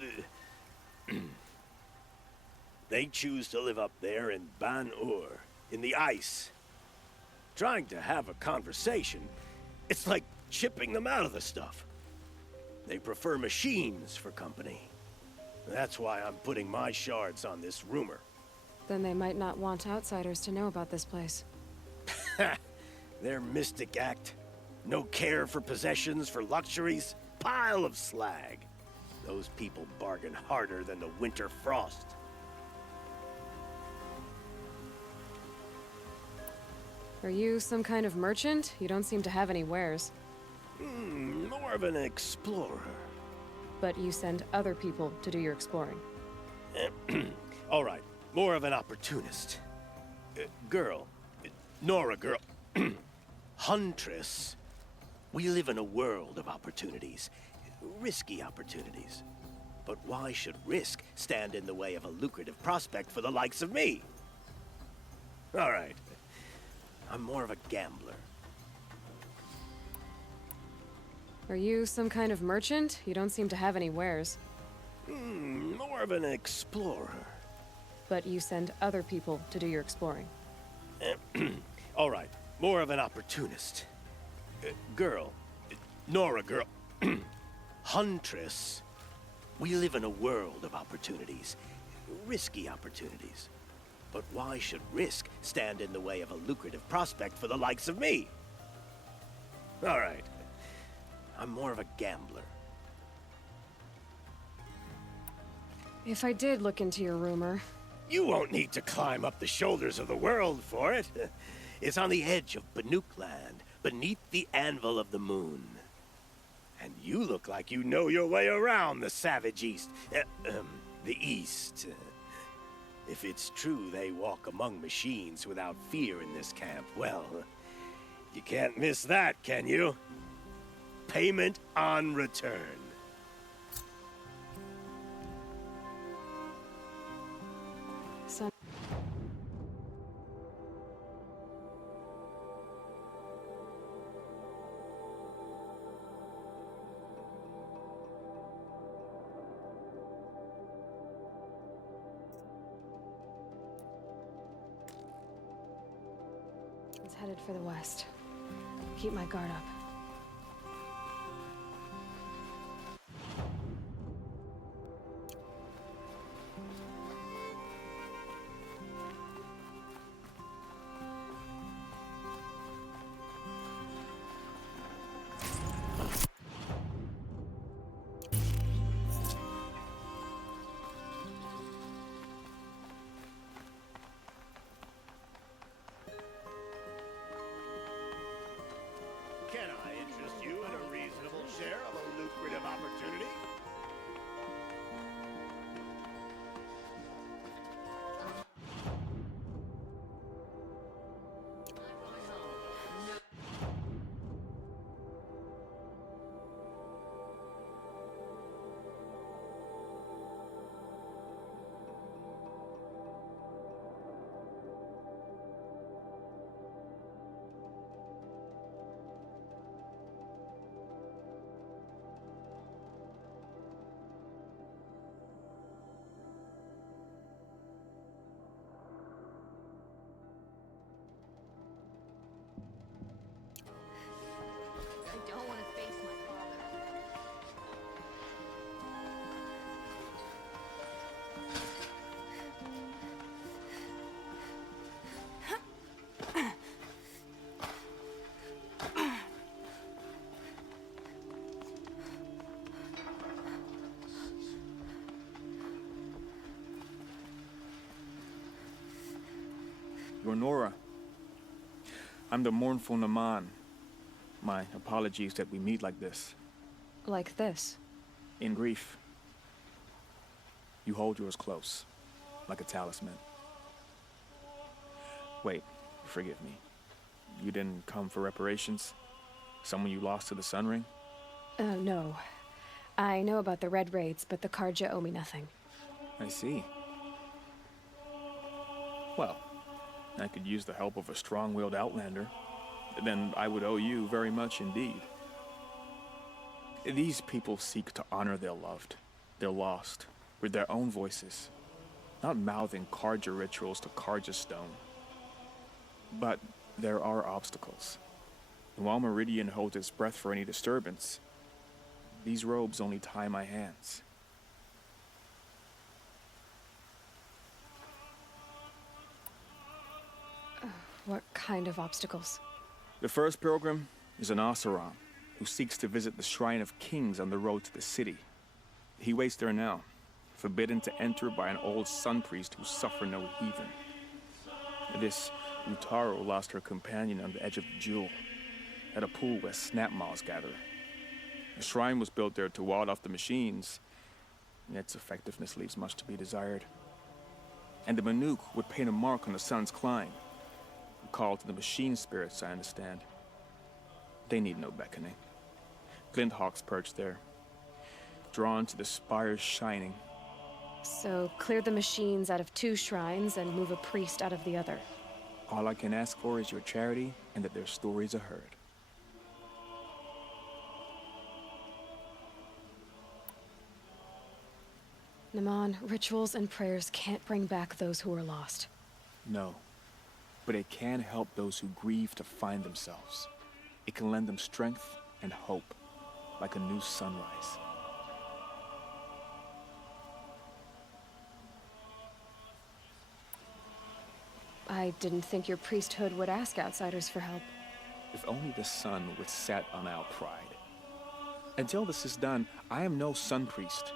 They choose to live up there in Ban-Ur, in the ice. Trying to have a conversation, it's like chipping them out of the stuff. They prefer machines for company. That's why I'm putting my shards on this rumor. Then they might not want outsiders to know about this place. Their mystic act. No care for possessions, for luxuries. Pile of slag. Those people bargain harder than the winter frost. Are you some kind of merchant? You don't seem to have any wares. More of an explorer. But you send other people to do your exploring. All right, more of an opportunist. Girl. Nora girl. Huntress. We live in a world of opportunities. Risky opportunities. But why should risk stand in the way of a lucrative prospect for the likes of me? All right. I'm more of a gambler. Are you some kind of merchant? You don't seem to have any wares. More of an explorer. But you send other people to do your exploring. All right, more of an opportunist. Girl. Nora girl. Huntress. We live in a world of opportunities. Risky opportunities. But why should risk stand in the way of a lucrative prospect for the likes of me? All right. I'm more of a gambler. If I did look into your rumor... You won't need to climb up the shoulders of the world for it. It's on the edge of Banuk land, beneath the anvil of the moon. And you look like you know your way around the savage east. The east. If it's true they walk among machines without fear in this camp, well, you can't miss that, can you? Payment on return. Son. It's headed for the west. Keep my guard up. Kenna, You're Nora. I'm the mournful Naman. My apologies that we meet like this. Like this? In grief. You hold yours close, like a talisman. Wait, forgive me. You didn't come for reparations? Someone you lost to the Sun Ring? No. I know about the Red Raids, but the Karja owe me nothing. I see. Well, I could use the help of a strong-willed outlander. Then I would owe you very much indeed. These people seek to honor their loved, their lost, with their own voices, not mouthing Karja rituals to Karja stone. But there are obstacles. And while Meridian holds its breath for any disturbance, these robes only tie my hands. What kind of obstacles? The first pilgrim is an Oseram, who seeks to visit the Shrine of Kings on the road to the city. He waits there now, forbidden to enter by an old sun priest who suffered no heathen. This Utaro lost her companion on the edge of the jewel, at a pool where snap moths gather. The shrine was built there to ward off the machines, and its effectiveness leaves much to be desired. And the Manuk would paint a mark on the sun's climb, a call to the machine spirits, I understand. They need no beckoning. Glinthawks perch there, drawn to the spires shining. So clear the machines out of 2 shrines and move a priest out of the other. All I can ask for is your charity and that their stories are heard. Naman, rituals and prayers can't bring back those who are lost. No, but it can help those who grieve to find themselves. It can lend them strength and hope, like a new sunrise. I didn't think your priesthood would ask outsiders for help. If only the sun would set on our pride. Until this is done, I am no sun priest.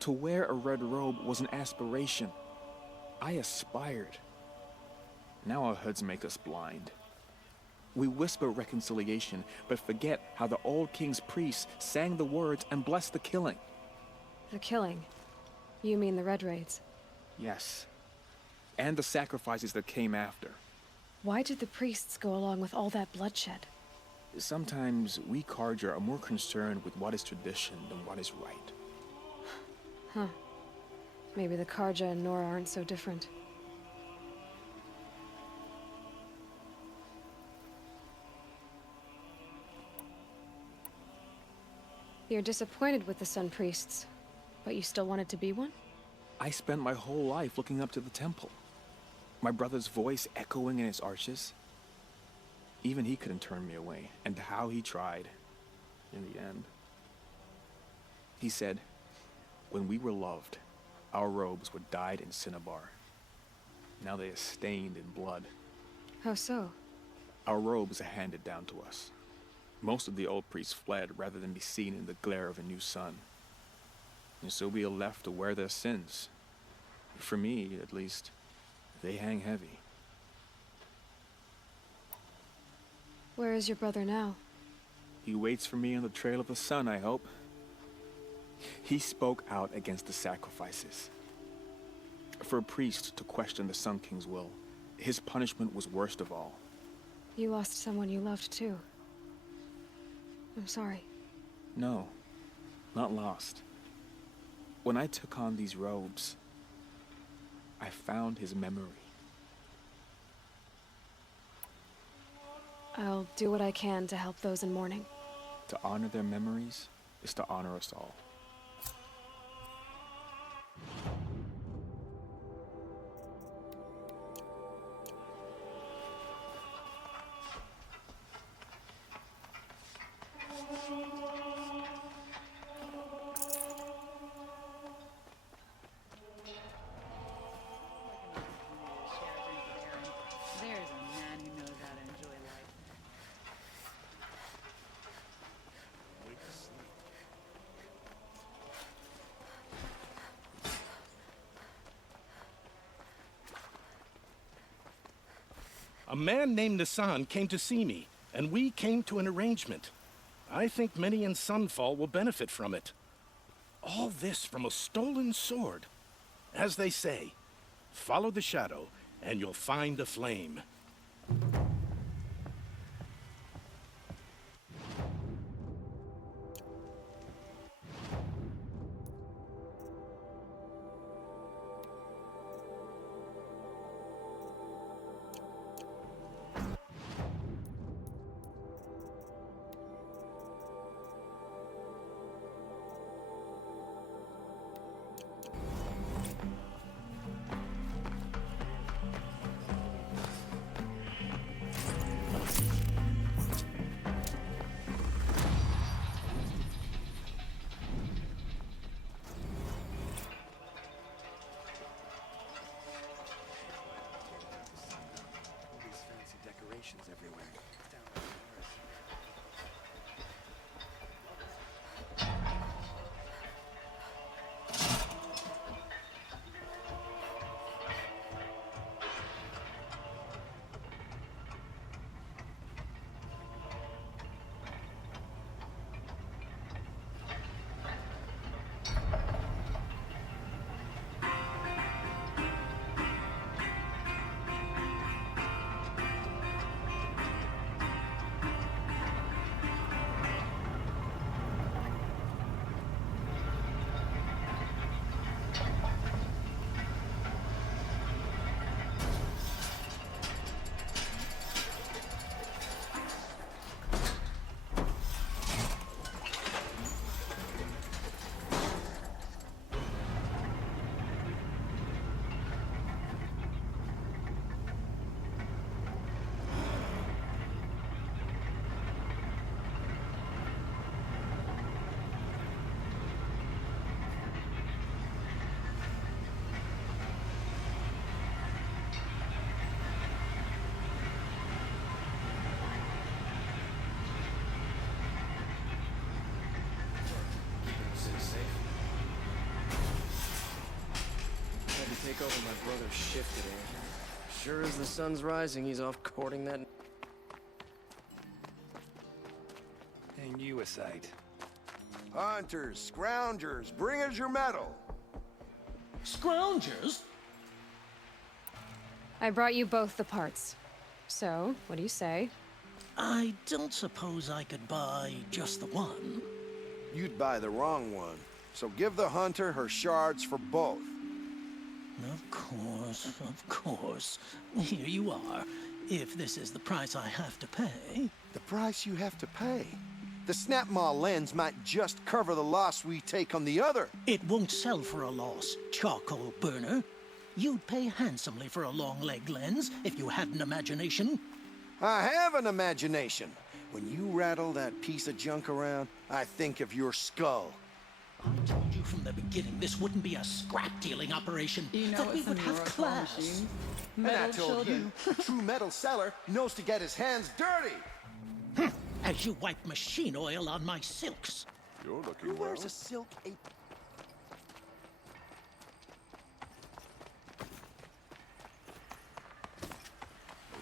To wear a red robe was an aspiration. I aspired. Now our hoods make us blind. We whisper reconciliation, but forget how the old king's priests sang the words and blessed the killing. The killing? You mean the Red Raids? Yes. And the sacrifices that came after. Why did the priests go along with all that bloodshed? Sometimes we Karja are more concerned with what is tradition than what is right. Huh. Maybe the Karja and Nora aren't so different. You're disappointed with the Sun Priests, but you still wanted to be one? I spent my whole life looking up to the temple. My brother's voice echoing in its arches. Even he couldn't turn me away, and how he tried, in the end. He said, when we were loved, our robes were dyed in cinnabar. Now they are stained in blood. How so? Our robes are handed down to us. Most of the old priests fled rather than be seen in the glare of a new sun. And so we are left to wear their sins. For me, at least, they hang heavy. Where is your brother now? He waits for me on the trail of the sun, I hope. He spoke out against the sacrifices. For a priest to question the Sun King's will, his punishment was worst of all. You lost someone you loved too. I'm sorry. No, not lost. When I took on these robes, I found his memory. I'll do what I can to help those in mourning. To honor their memories is to honor us all. There's a man who knows how to enjoy life. A man named Nisan came to see me, and we came to an arrangement. I think many in Sunfall will benefit from it. All this from a stolen sword. As they say, follow the shadow, and you'll find the flame. Everywhere. Take over my brother's shift today. Sure as the sun's rising, he's off courting that. Ain't you a sight? Hunters, scroungers, bring us your metal. Scroungers? I brought you both the parts. So, what do you say? I don't suppose I could buy just the one. You'd buy the wrong one. So give the hunter her shards for both. Of course. Here you are. If this is the price I have to pay. The price you have to pay? The Snapmaw lens might just cover the loss we take on the other. It won't sell for a loss, charcoal burner. You'd pay handsomely for a long leg lens if you had an imagination. I have an imagination. When you rattle that piece of junk around, I think of your skull. I told you from the beginning this wouldn't be a scrap-dealing operation. You know that we it's would a have class. And I told you, a true metal seller knows to get his hands dirty. As you wipe machine oil on my silks. You're looking well. Who wears a silk apron?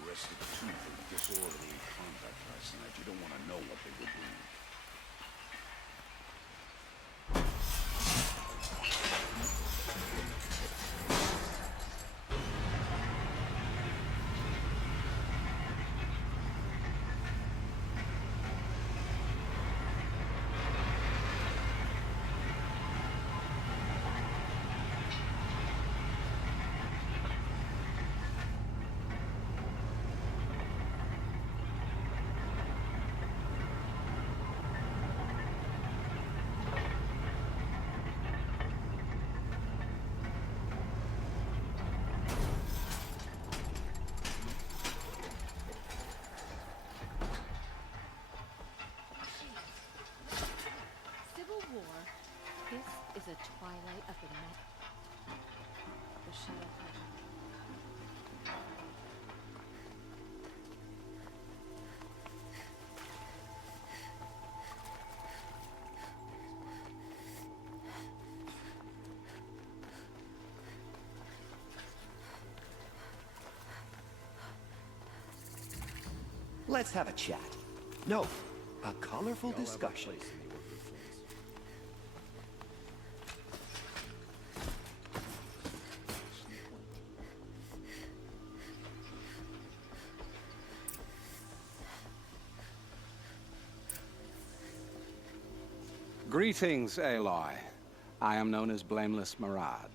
Arrested two for disorderly conduct last night. You don't want to know what they were doing. Let's have a chat. No, a colorful discussion. Greetings, Aloy. I am known as Blameless Marad.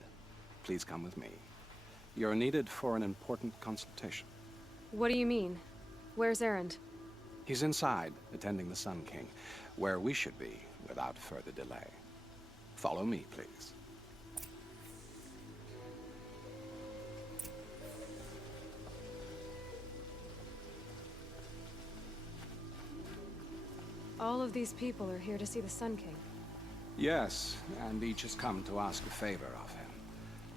Please come with me. You're needed for an important consultation. What do you mean? Where's Erend? He's inside, attending the Sun King, where we should be without further delay. Follow me, please. All of these people are here to see the Sun King. Yes, and each has come to ask a favor of him.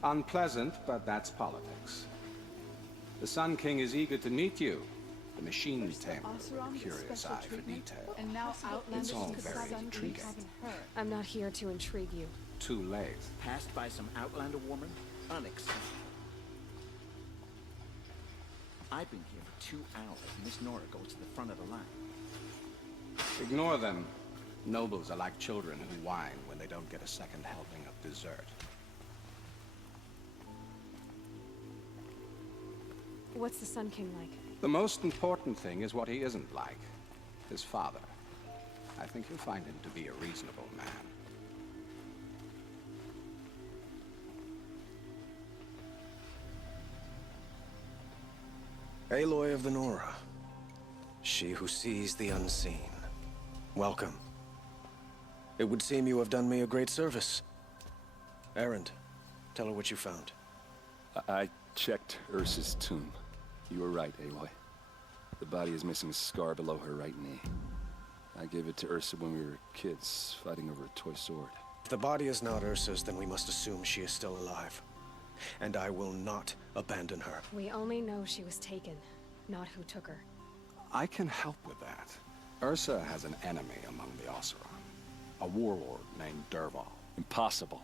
Unpleasant, but that's politics. The Sun King is eager to meet you. The machine tamer with a curious eye for detail. And now It's all very intriguing. I'm not here to intrigue you. Too late. Passed by some Outlander woman? Unacceptable. I've been here for 2 hours, and Miss Nora goes to the front of the line. Ignore them. Nobles are like children who whine when they don't get a second helping of dessert. What's the Sun King like? The most important thing is what he isn't like. His father. I think you'll find him to be a reasonable man. Aloy of the Nora. She who sees the unseen. Welcome. It would seem you have done me a great service. Erend, tell her what you found. I checked Ursa's tomb. You were right, Aloy. The body is missing a scar below her right knee. I gave it to Ursa when we were kids, fighting over a toy sword. If the body is not Ursa's, then we must assume she is still alive. And I will not abandon her. We only know she was taken, not who took her. I can help with that. Ursa has an enemy among the Oseram. A warlord named Dervahl. Impossible.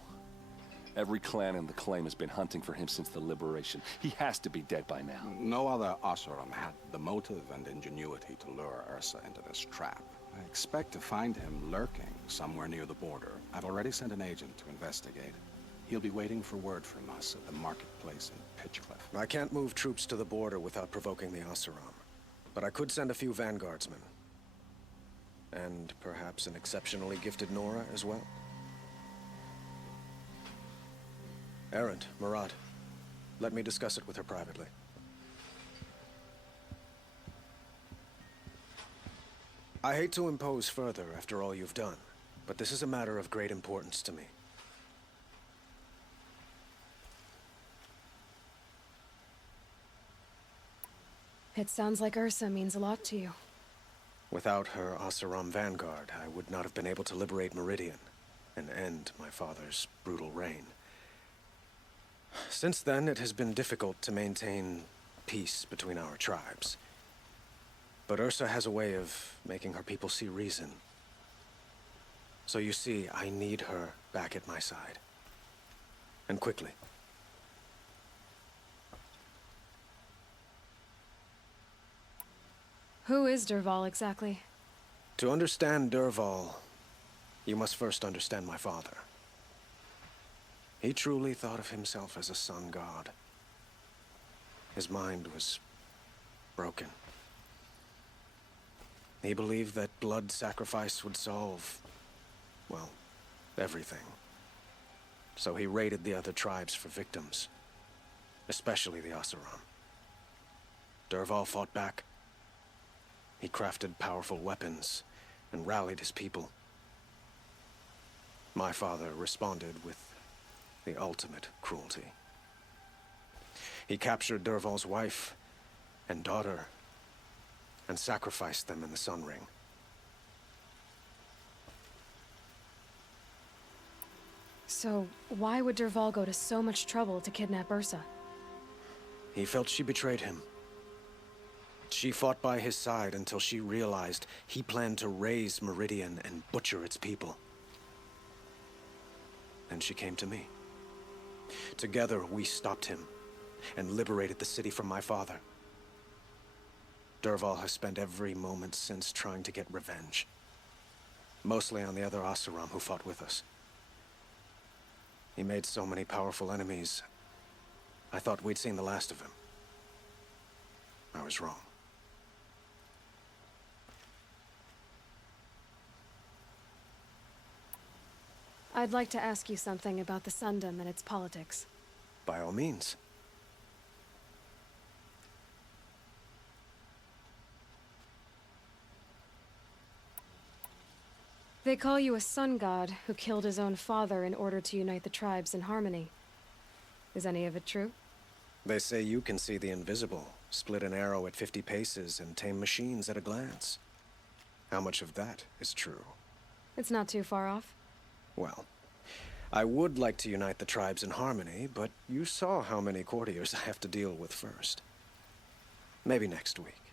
Every clan in the claim has been hunting for him since the liberation. He has to be dead by now. No other Oseram had the motive and ingenuity to lure Ursa into this trap. I expect to find him lurking somewhere near the border. I've already sent an agent to investigate. He'll be waiting for word from us at the marketplace in Pitchcliff. I can't move troops to the border without provoking the Oseram. But I could send a few vanguardsmen. And perhaps an exceptionally gifted Nora as well. Erend, Marad, let me discuss it with her privately. I hate to impose further after all you've done, but this is a matter of great importance to me. It sounds like Ursa means a lot to you. Without her Oseram vanguard, I would not have been able to liberate Meridian and end my father's brutal reign. Since then, it has been difficult to maintain peace between our tribes. But Ursa has a way of making her people see reason. So you see, I need her back at my side. And quickly. Who is Dervahl exactly? To understand Dervahl, you must first understand my father. He truly thought of himself as a sun god. His mind was broken. He believed that blood sacrifice would solve, well, everything. So he raided the other tribes for victims, especially the Oseram. Dervahl fought back. He crafted powerful weapons and rallied his people. My father responded with the ultimate cruelty. He captured Dervahl's wife and daughter and sacrificed them in the Sun Ring. So, why would Dervahl go to so much trouble to kidnap Ursa? He felt she betrayed him. She fought by his side until she realized he planned to raise Meridian and butcher its people. Then she came to me. Together, we stopped him and liberated the city from my father. Dervahl has spent every moment since trying to get revenge. Mostly on the other Oseram who fought with us. He made so many powerful enemies, I thought we'd seen the last of him. I was wrong. I'd like to ask you something about the Sundom and its politics. By all means. They call you a sun god who killed his own father in order to unite the tribes in harmony. Is any of it true? They say you can see the invisible, split an arrow at 50 paces, and tame machines at a glance. How much of that is true? It's not too far off. Well, I would like to unite the tribes in harmony, but you saw how many courtiers I have to deal with first. Maybe next week.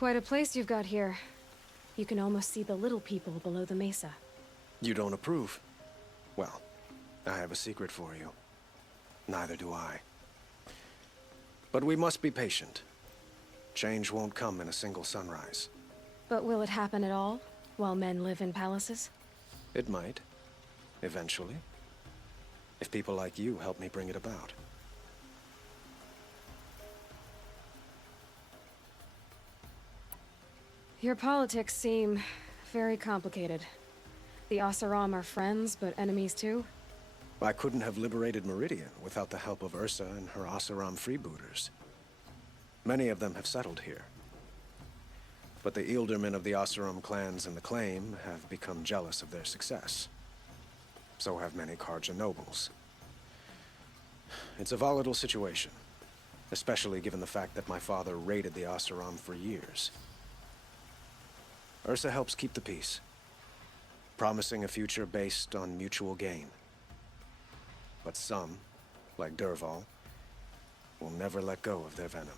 Quite a place you've got here. You can almost see the little people below the mesa. You don't approve? Well, I have a secret for you. Neither do I. But we must be patient. Change won't come in a single sunrise. But will it happen at all, while men live in palaces? It might. Eventually. If people like you help me bring it about. Your politics seem very complicated. The Oseram are friends, but enemies too? I couldn't have liberated Meridian without the help of Ursa and her Oseram freebooters. Many of them have settled here. But the Ealdormen of the Oseram clans in the Claim have become jealous of their success. So have many Carja nobles. It's a volatile situation, especially given the fact that my father raided the Oseram for years. Ursa helps keep the peace, promising a future based on mutual gain. But some, like Dervahl, will never let go of their venom.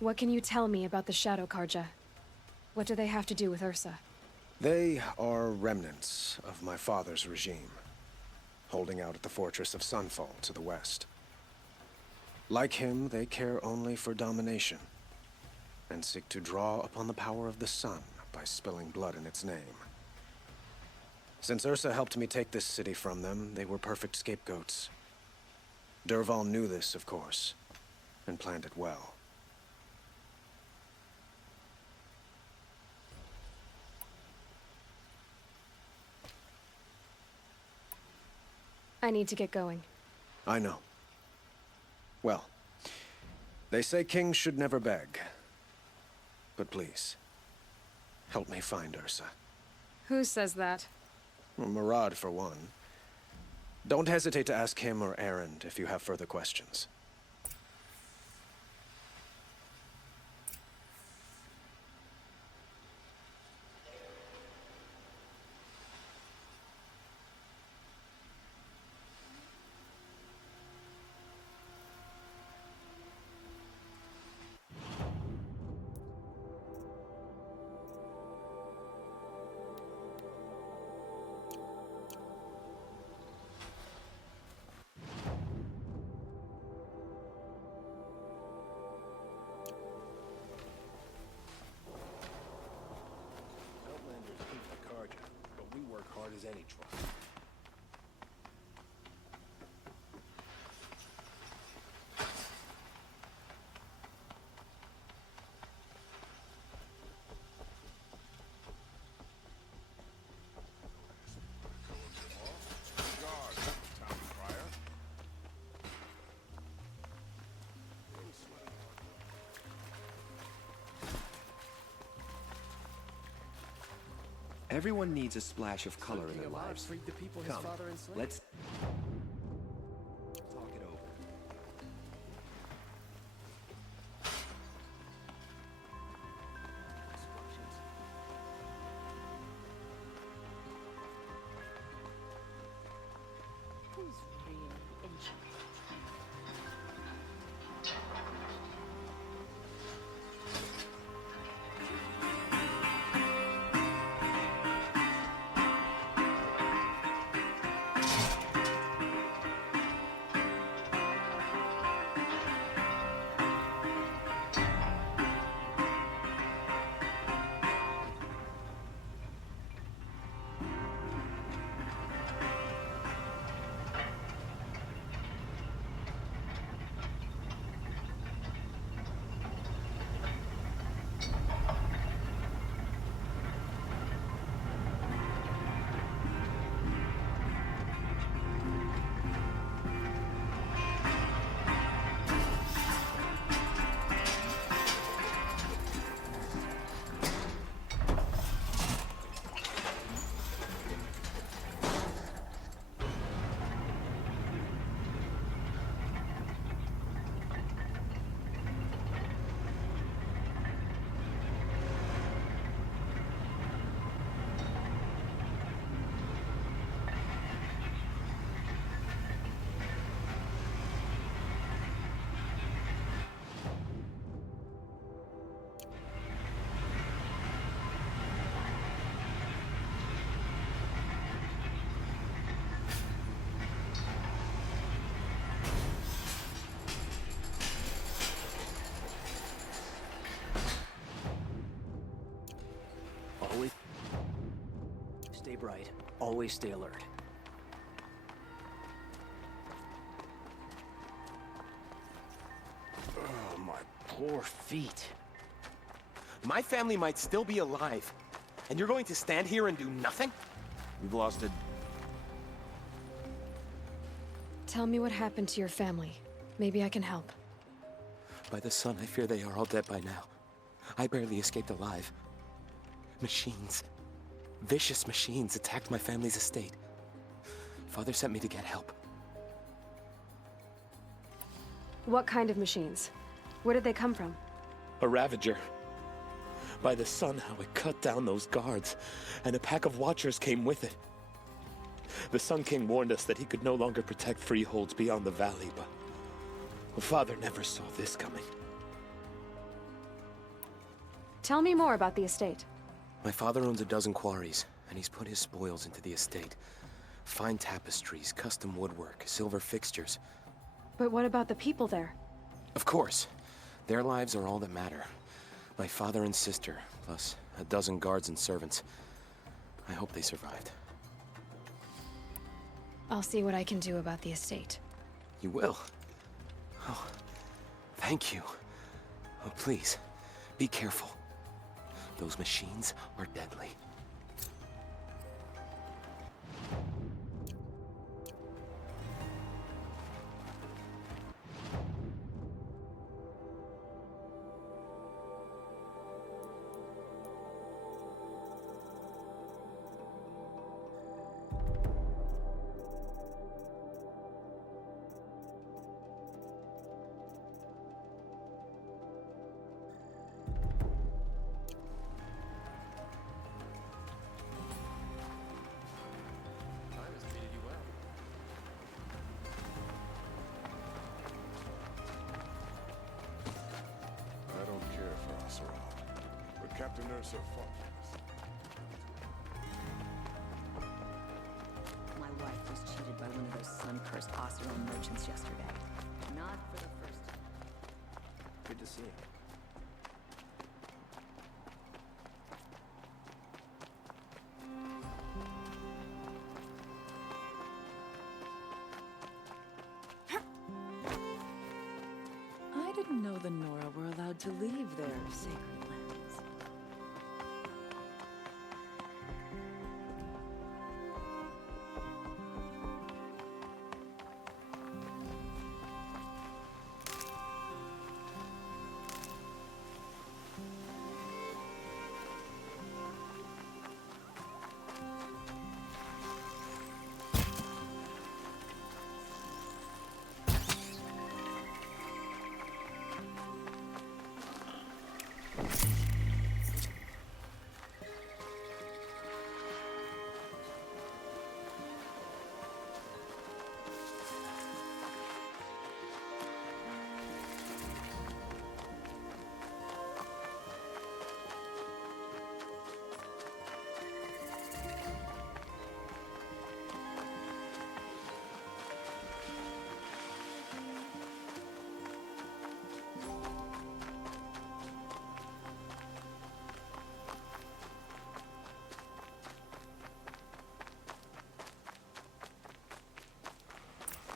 What can you tell me about the Shadow Carja? What do they have to do with Ursa? They are remnants of my father's regime, holding out at the fortress of Sunfall to the west. Like him, they care only for domination, and seek to draw upon the power of the sun by spilling blood in its name. Since Ursa helped me take this city from them, they were perfect scapegoats. Dervahl knew this, of course, and planned it well. I need to get going. I know. Well, they say kings should never beg. But please, help me find Ursa. Who says that? Well, Murad, for one. Don't hesitate to ask him or Erend if you have further questions. As any tribe. Everyone needs a splash of color in their lives. Come, let's talk it over. Who's really in charge? right. Always stay alert. Oh, my poor feet. My family might still be alive, and you're going to stand here and do nothing? We've lost it. Tell me what happened to your family. Maybe I can help. By the sun, I fear they are all dead by now. I barely escaped alive. Machines. Vicious machines attacked my family's estate. Father sent me to get help. What kind of machines? Where did they come from? A Ravager. By the sun, how it cut down those guards, and a pack of Watchers came with it. The Sun King warned us that he could no longer protect freeholds beyond the valley, but Father never saw this coming. Tell me more about the estate. My father owns a dozen quarries, and he's put his spoils into the estate. Fine tapestries, custom woodwork, silver fixtures. But what about the people there? Of course. Their lives are all that matter. My father and sister, plus a dozen guards and servants. I hope they survived. I'll see what I can do about the estate. You will? Oh, thank you. Oh, please, be careful. Those machines are deadly. I don't care for Oseram, but Captain Ursa fought for us. My wife was cheated by one of those sun-cursed Oseram merchants yesterday. Not for the first time. Good to see you. I didn't know the Nora were allowed to leave their sacred lands.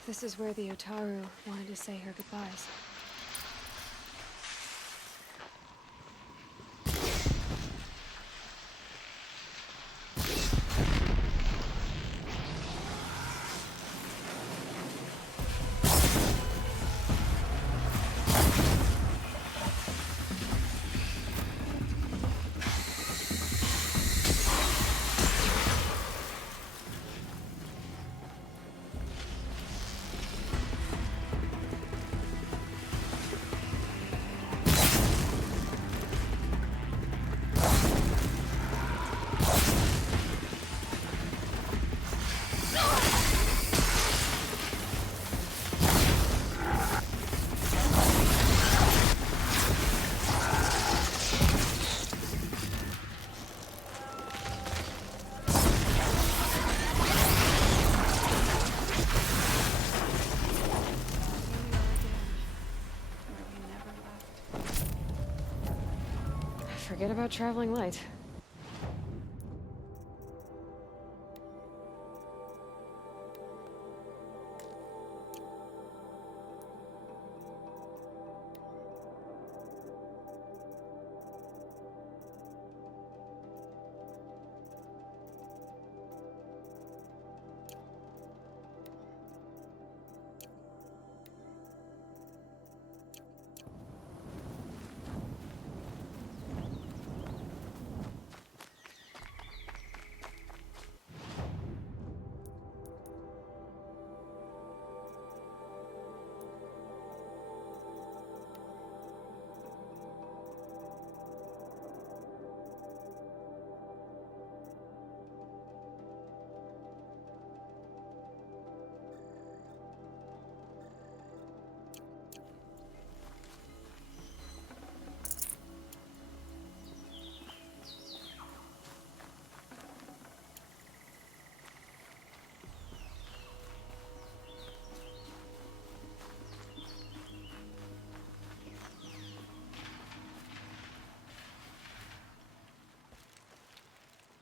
This is where the Otaru wanted to say her goodbyes. Forget about traveling light.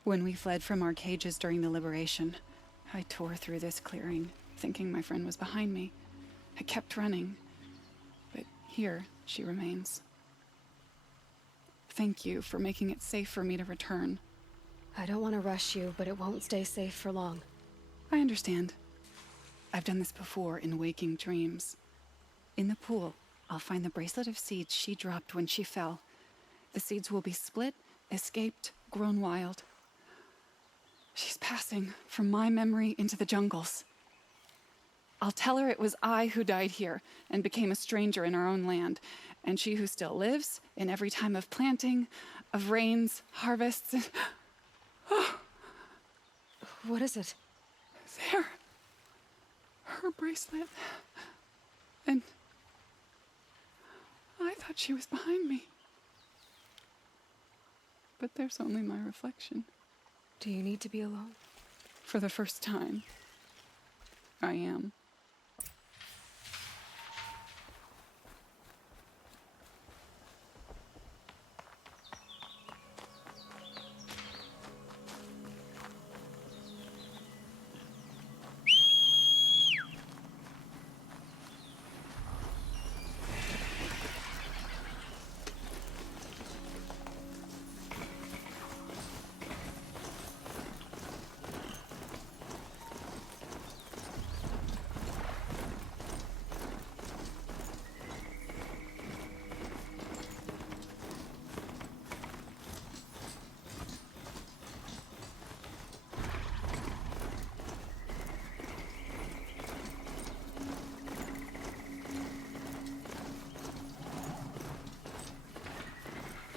When we fled from our cages during the liberation, I tore through this clearing, thinking my friend was behind me. I kept running, but here she remains. Thank you for making it safe for me to return. I don't want to rush you, but it won't stay safe for long. I understand. I've done this before in waking dreams. In the pool, I'll find the bracelet of seeds she dropped when she fell. The seeds will be split, escaped, grown wild. She's passing from my memory into the jungles. I'll tell her it was I who died here and became a stranger in our own land, and she who still lives in every time of planting, of rains, harvests, and... What is it? There. Her bracelet. And I thought she was behind me. But there's only my reflection. Do you need to be alone? For the first time, I am.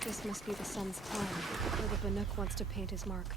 This must be the sun's climb, where the Banuk wants to paint his mark.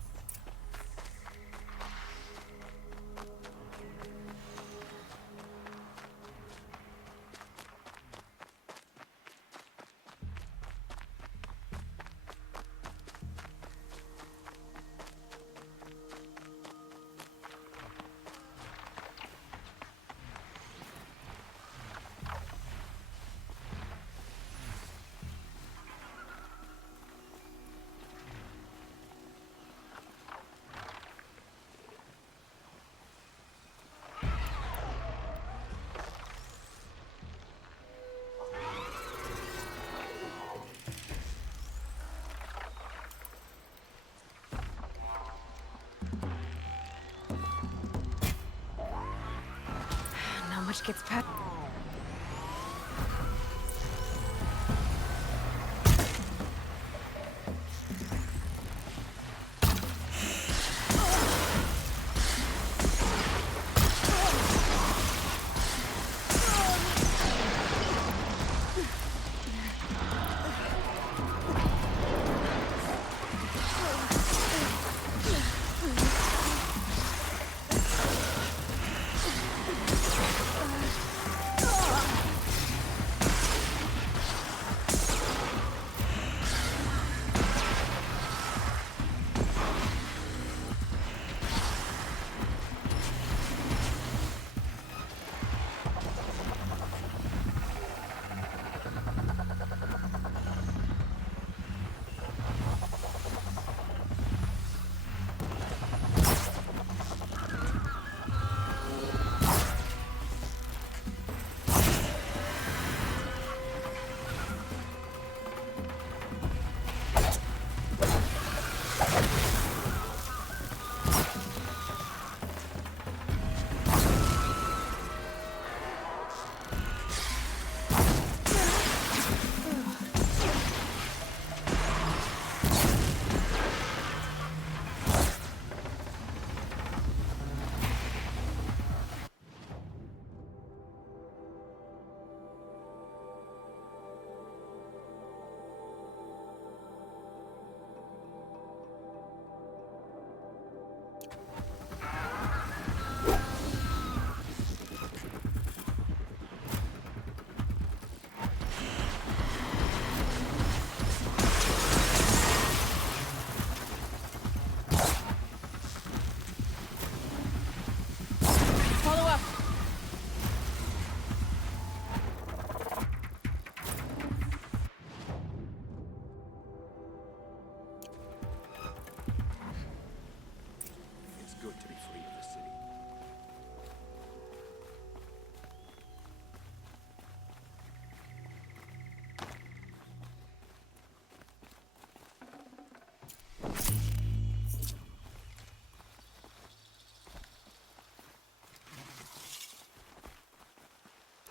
Not much gets past.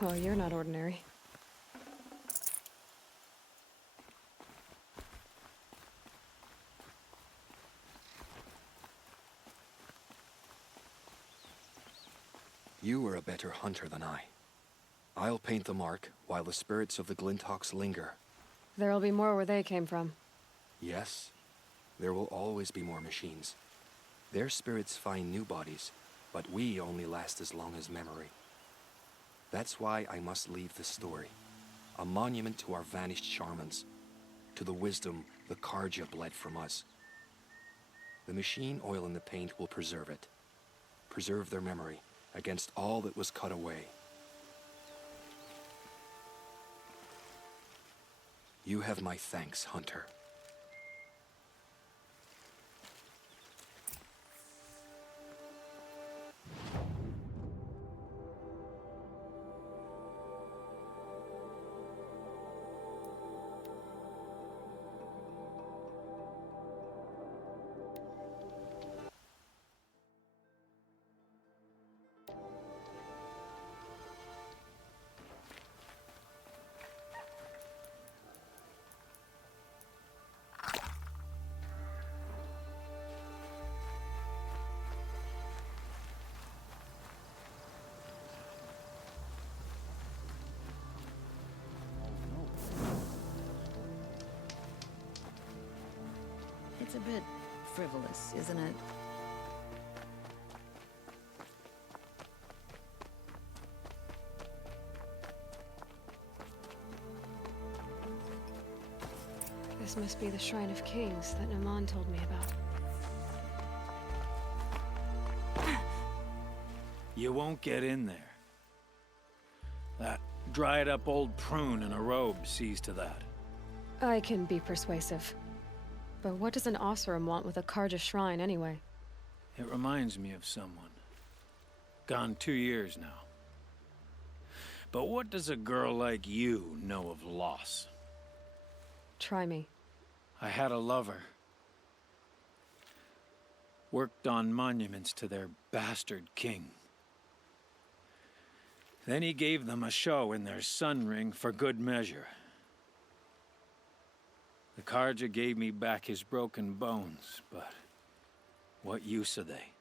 Well, you're not ordinary. You are a better hunter than I. I'll paint the mark while the spirits of the Glinthawks linger. There'll be more where they came from. Yes, there will always be more machines. Their spirits find new bodies, but we only last as long as memory. That's why I must leave this story. A monument to our vanished shamans, to the wisdom the Carja bled from us. The machine oil in the paint will preserve it. Preserve their memory against all that was cut away. You have my thanks, Hunter. It's a bit frivolous, isn't it? This must be the Shrine of Kings that Naman told me about. You won't get in there. That dried-up old prune in a robe sees to that. I can be persuasive. But what does an Oseram want with a Carja shrine, anyway? It reminds me of someone. Gone 2 years now. But what does a girl like you know of loss? Try me. I had a lover. Worked on monuments to their bastard king. Then he gave them a show in their sun ring for good measure. The Carja gave me back his broken bones, but what use are they?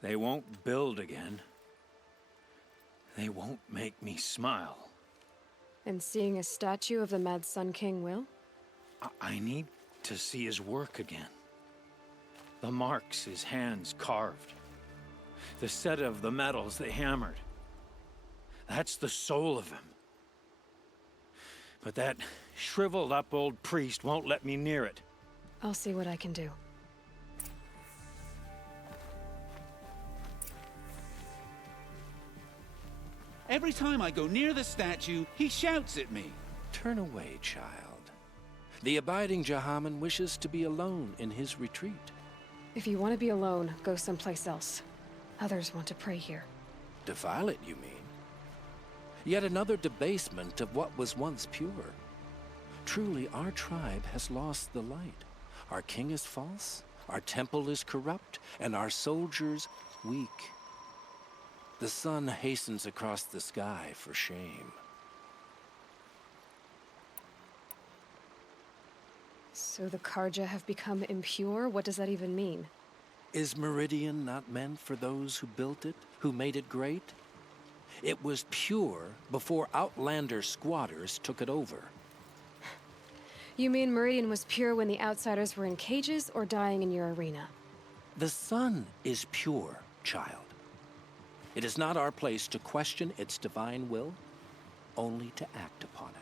They won't build again. They won't make me smile. And seeing a statue of the Mad Sun King will? I need to see his work again. The marks his hands carved. The set of the metals they hammered. That's the soul of him. But that shriveled up old priest won't let me near it. I'll see what I can do. Every time I go near the statue, he shouts at me. Turn away, child. The abiding Jahaman wishes to be alone in his retreat. If you want to be alone, go someplace else. Others want to pray here. Defile it, you mean? Yet another debasement of what was once pure. Truly, our tribe has lost the light. Our king is false, our temple is corrupt, and our soldiers weak. The sun hastens across the sky for shame. So the Carja have become impure? What does that even mean? Is Meridian not meant for those who built it, who made it great? It was pure before Outlander squatters took it over. You mean Meridian was pure when the outsiders were in cages or dying in your arena? The sun is pure, child. It is not our place to question its divine will, only to act upon it.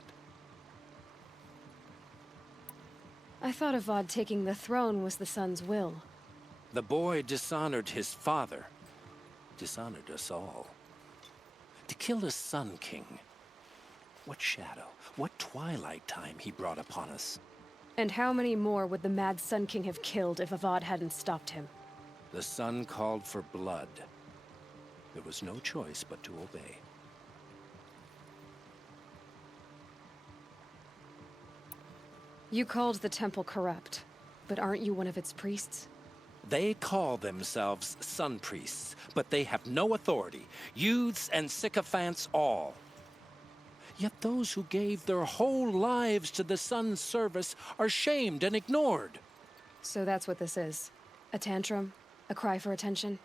I thought Avad taking the throne was the sun's will. The boy dishonored his father, dishonored us all. To kill a Sun King. What shadow, what twilight time he brought upon us. And how many more would the Mad Sun King have killed if Avad hadn't stopped him? The sun called for blood. There was no choice but to obey. You called the temple corrupt, but aren't you one of its priests? They call themselves sun priests, but they have no authority. Youths and sycophants all. Yet those who gave their whole lives to the sun's service are shamed and ignored. So that's what this is. A tantrum? A cry for attention?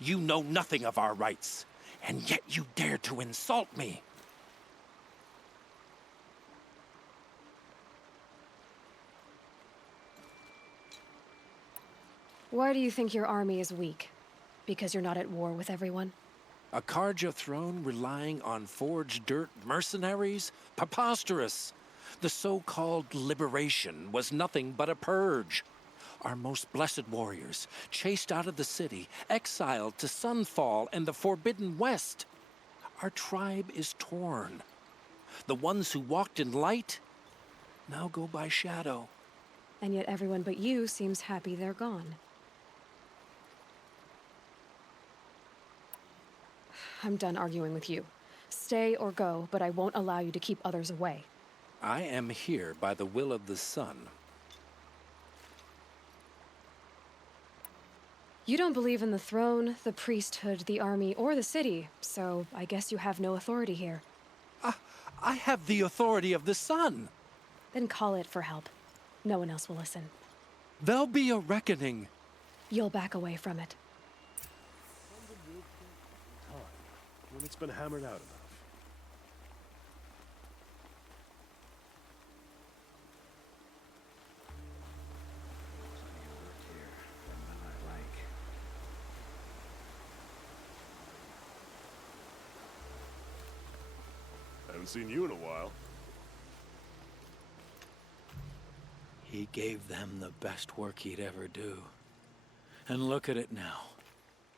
You know nothing of our rights, and yet you dare to insult me. Why do you think your army is weak? Because you're not at war with everyone? A Carja throne relying on forged dirt mercenaries? Preposterous! The so-called liberation was nothing but a purge. Our most blessed warriors, chased out of the city, exiled to Sunfall and the Forbidden West. Our tribe is torn. The ones who walked in light now go by shadow. And yet everyone but you seems happy they're gone. I'm done arguing with you. Stay or go, but I won't allow you to keep others away. I am here by the will of the sun. You don't believe in the throne, the priesthood, the army, or the city, so I guess you have no authority here. I have the authority of the sun. Then call it for help. No one else will listen. There'll be a reckoning. You'll back away from it. When it's been hammered out enough. Haven't seen you in a while. He gave them the best work he'd ever do. And look at it now.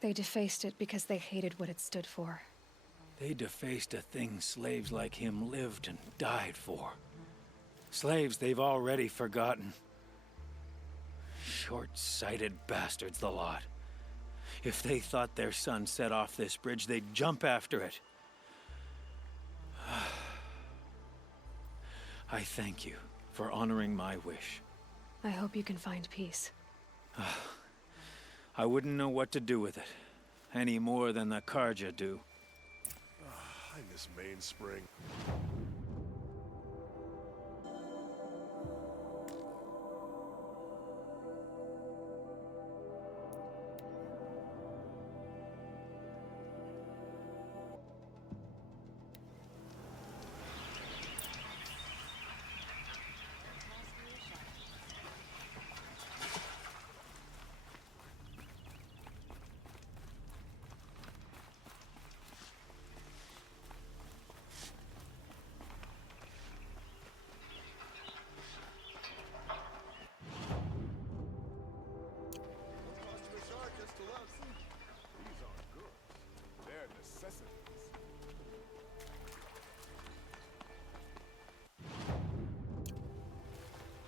They defaced it because they hated what it stood for. They defaced a thing slaves like him lived and died for. Slaves they've already forgotten. Short-sighted bastards, the lot. If they thought their son set off this bridge, they'd jump after it. I thank you for honoring my wish. I hope you can find peace. I wouldn't know what to do with it, any more than the Carja do. I miss Mainspring.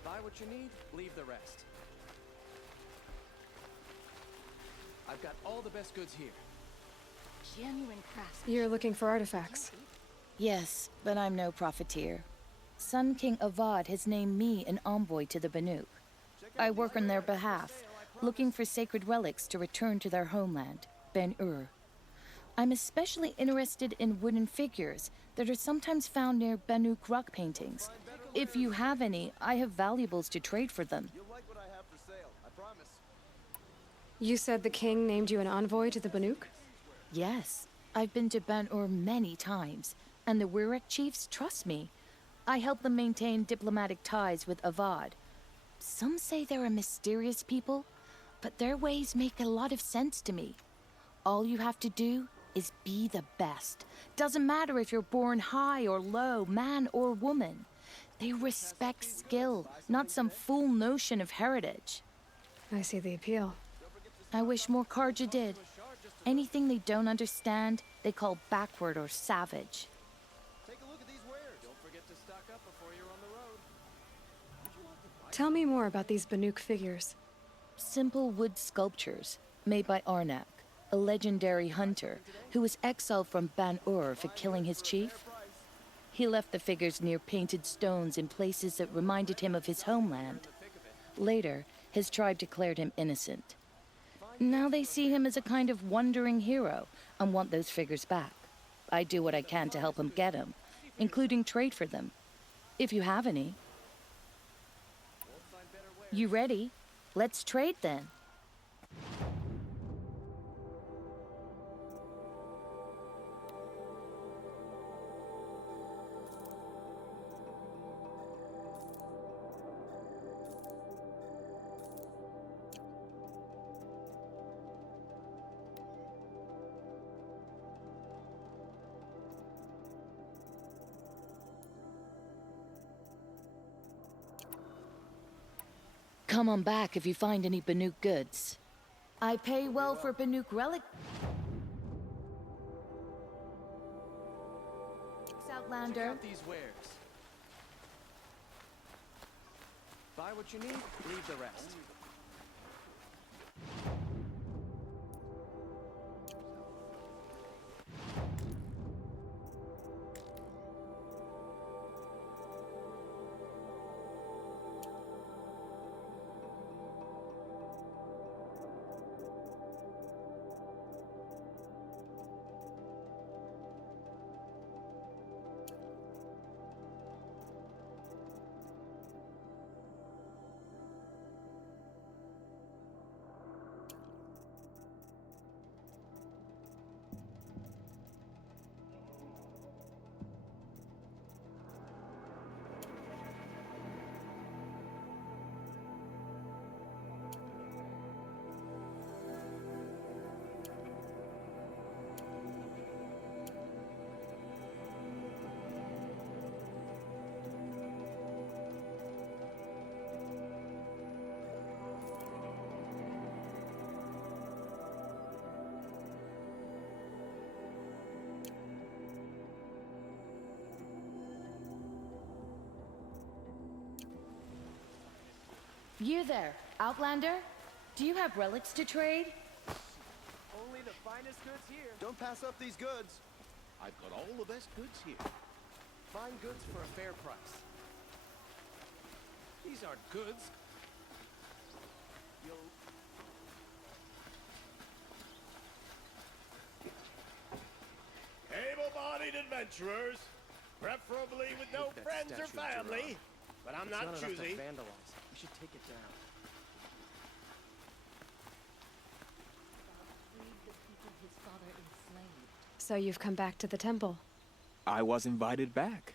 Buy what you need, leave the rest. I've got all the best goods here. Genuine craftsmanship. You're looking for artifacts. Yes, but I'm no profiteer. Sun King Avad has named me an envoy to the Banuk. I work on their behalf, looking for sacred relics to return to their homeland, Ben-Ur. I'm especially interested in wooden figures that are sometimes found near Banuk rock paintings. If you have any, I have valuables to trade for them. You said the king named you an envoy to the Banuk? Yes, I've been to Ben-Ur many times, and the Wirek chiefs trust me. I help them maintain diplomatic ties with Avad. Some say they're a mysterious people, but their ways make a lot of sense to me. All you have to do is be the best. Doesn't matter if you're born high or low, man or woman. They respect skill, not some fool notion of heritage. I see the appeal. I wish more Carja did. Anything they don't understand, they call backward or savage. Tell me more about these Banuk figures. Simple wood sculptures made by Arnak, a legendary hunter who was exiled from Ban-Ur for killing his chief. He left the figures near painted stones in places that reminded him of his homeland. Later, his tribe declared him innocent. Now they see him as a kind of wandering hero and want those figures back. I do what I can to help him get them, including trade for them, if you have any. You ready? Let's trade then. Come on back if you find any Banuk goods. I pay well for Banuk relic. Outlander. Check out these wares. Buy what you need, leave the rest. You there, Outlander? Do you have relics to trade? Only the finest goods here. Don't pass up these goods. I've got all the best goods here. Fine goods for a fair price. These aren't goods. You'll... Able-bodied adventurers, preferably with no That friends or statue of family, Duran. but I'm It's not enough to choosy. vandalize. We should take it down. Freed the people his father enslaved. So you've come back to the temple. I was invited back.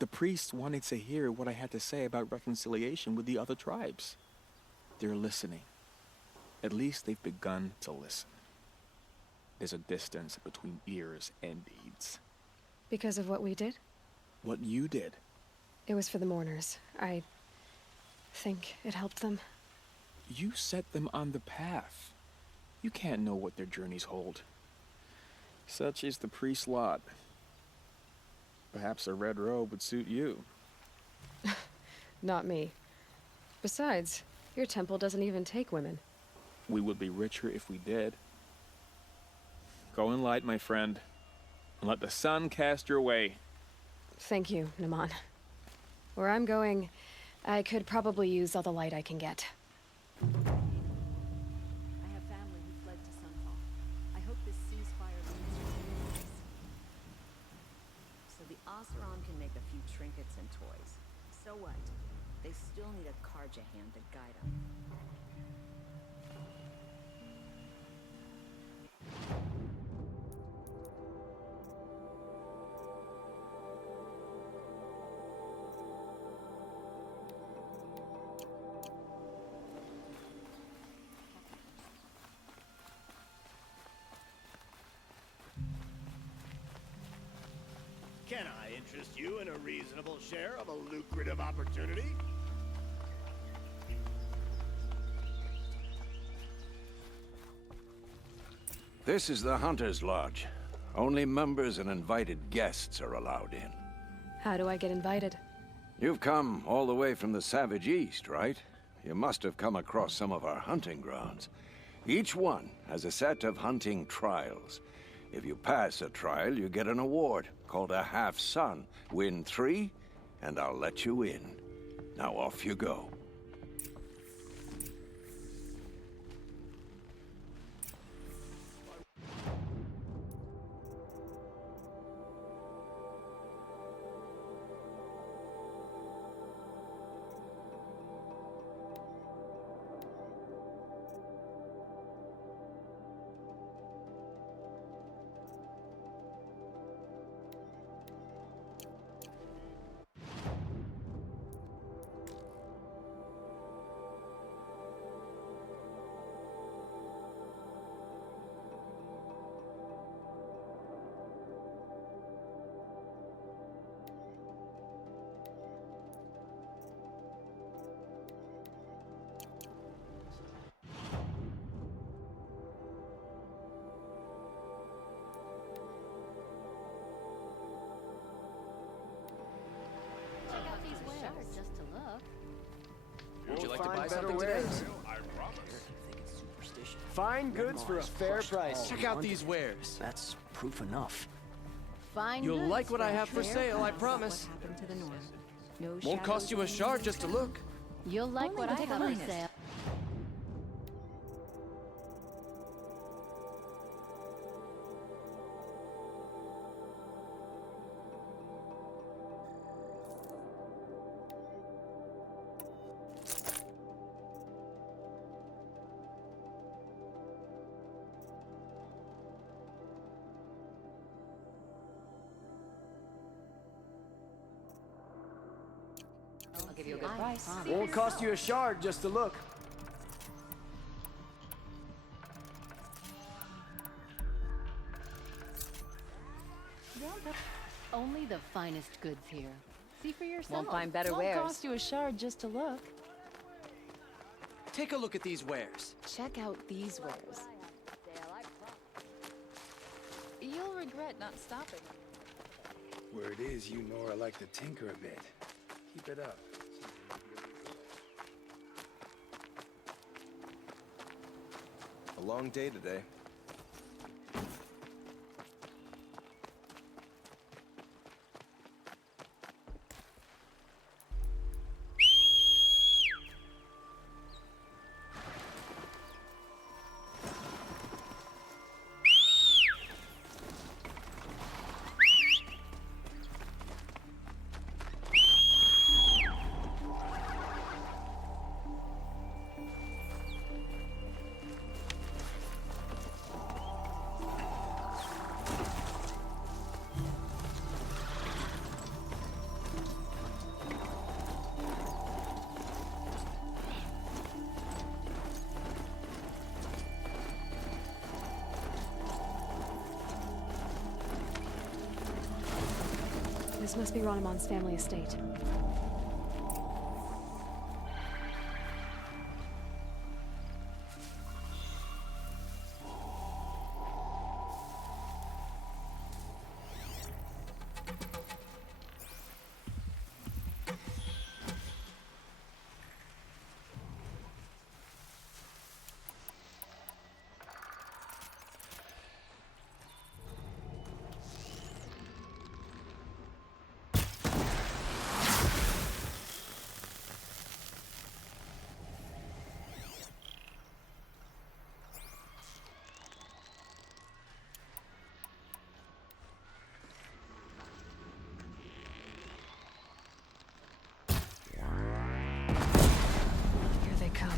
The priests wanted to hear what I had to say about reconciliation with the other tribes. They're listening. At least they've begun to listen. There's a distance between ears and deeds. Because of what we did? What you did. It was for the mourners. I think it helped them. You set them on the path. You can't know what their journeys hold. Such is the priest's lot. Perhaps a red robe would suit you. Not me. Besides, your temple doesn't even take women. We would be richer if we did. Go in light, my friend, and let the sun cast your way. Thank you, Naman. Where I'm going, I could probably use all the light I can get. I have family who fled to Sunfall. I hope this ceasefire leads you to peace. So the Oseram can make a few trinkets and toys. So what? They still need a Karja hand to guide them. Can I interest you in a reasonable share of a lucrative opportunity? This is the Hunter's Lodge. Only members and invited guests are allowed in. How do I get invited? You've come all the way from the Savage East, right? You must have come across some of our hunting grounds. Each one has a set of hunting trials. If you pass a trial, you get an award called a half-sun. Win 3, and I'll let you in. Now off you go. look. Would you like to find buy better something wares. today? I promise. Fine goods for a fair price. Check out these wares. That's proof enough. Fine You'll goods like what for I a have for fair sale, I price. promise. What happened to the norm? No Won't cost shadows you a in shard the just to sky. look. You'll like Only what the I have for finest. sale. I'll give you a good price. Won't cost you a shard just to look. Only the finest goods here. See for yourself. Won't find better Won't wares. cost you a shard just to look. Take a look at these wares. Check out these wares. You'll regret not stopping. Word is, you Nora like to tinker a bit. Keep it up. A long day today. This must be Ranamon's family estate. Here they come.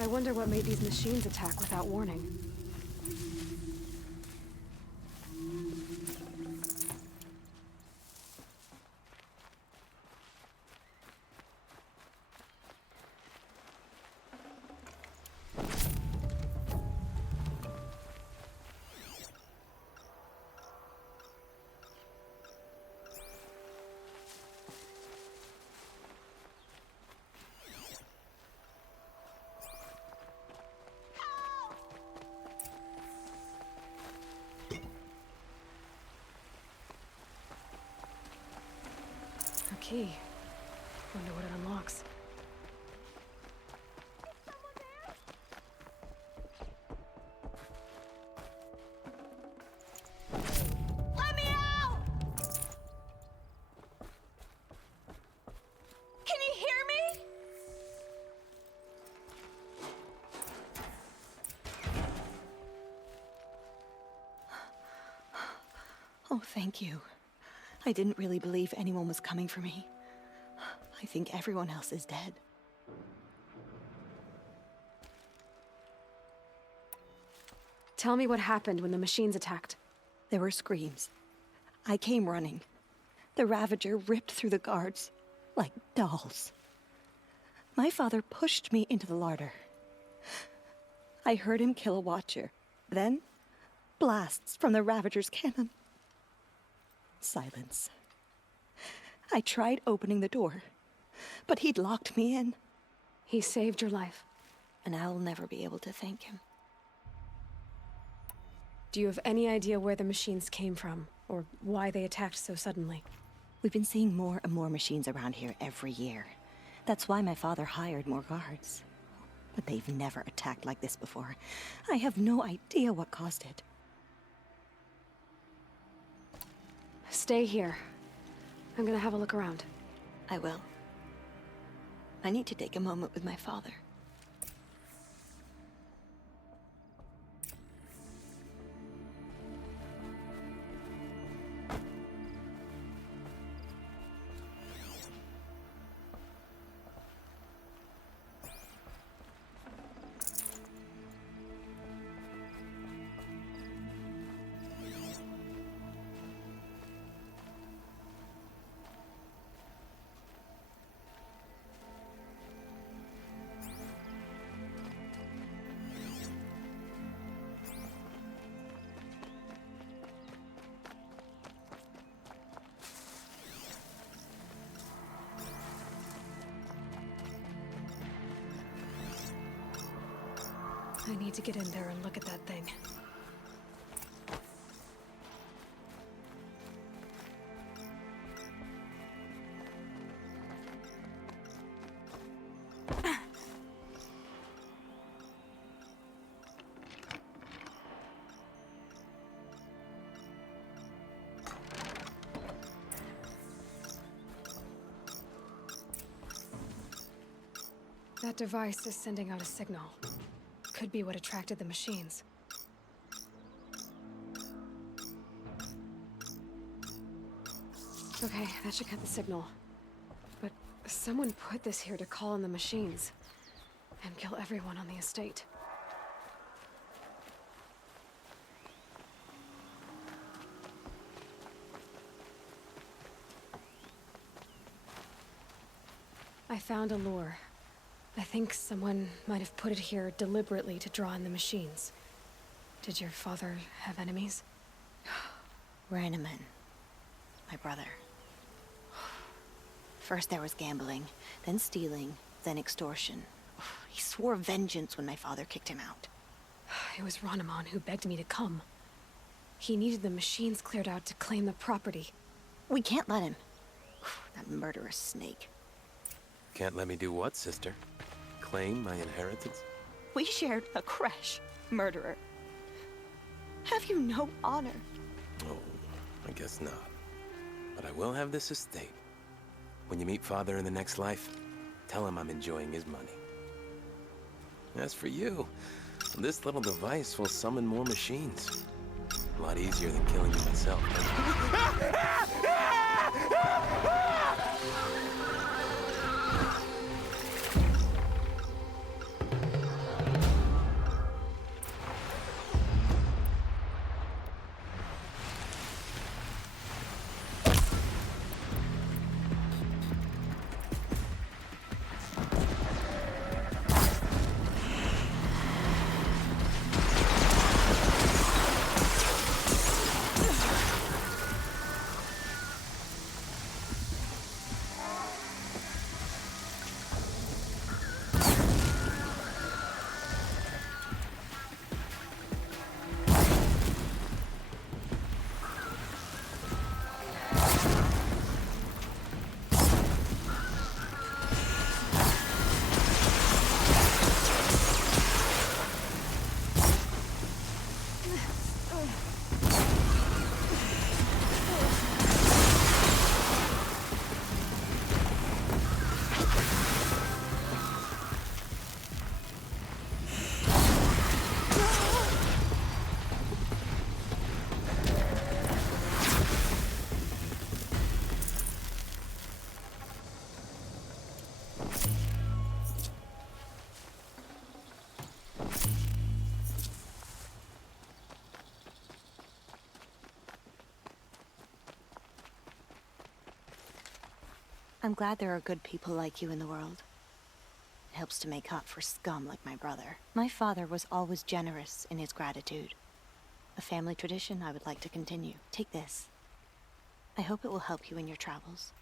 I wonder what made these machines attack without warning. A key. Wonder what it unlocks. Let me out! Can you hear me? Oh, thank you. I didn't really believe anyone was coming for me. I think everyone else is dead. Tell me what happened when the machines attacked. There were screams. I came running. The Ravager ripped through the guards like dolls. My father pushed me into the larder. I heard him kill a watcher. Then, blasts from the Ravager's cannon. Silence. I tried opening the door, but he'd locked me in. He saved your life. And I'll never be able to thank him. Do you have any idea where the machines came from, or why they attacked so suddenly? We've been seeing more and more machines around here every year. That's why my father hired more guards. But they've never attacked like this before. I have no idea what caused it. Stay here. I'm gonna have a look around. I will. I need to take a moment with my father. I need to get in there and look at that thing. That device is sending out a signal. Could be what attracted the machines. Okay, that should cut the signal. But someone put this here to call in the machines and kill everyone on the estate. I found a lure. I think someone might have put it here deliberately to draw in the machines. Did your father have enemies? Rainaman. My brother. First there was gambling, then stealing, then extortion. He swore vengeance when my father kicked him out. It was Rainaman who begged me to come. He needed the machines cleared out to claim the property. We can't let him. That murderous snake. Can't let me do what, sister? Claim my inheritance? We shared a creche, murderer. Have you no honor? Oh, I guess not. But I will have this estate. When you meet Father in the next life, tell him I'm enjoying his money. As for you, this little device will summon more machines. A lot easier than killing you myself. I'm glad there are good people like you in the world. It helps to make up for scum like my brother. My father was always generous in his gratitude. A family tradition I would like to continue. Take this. I hope it will help you in your travels.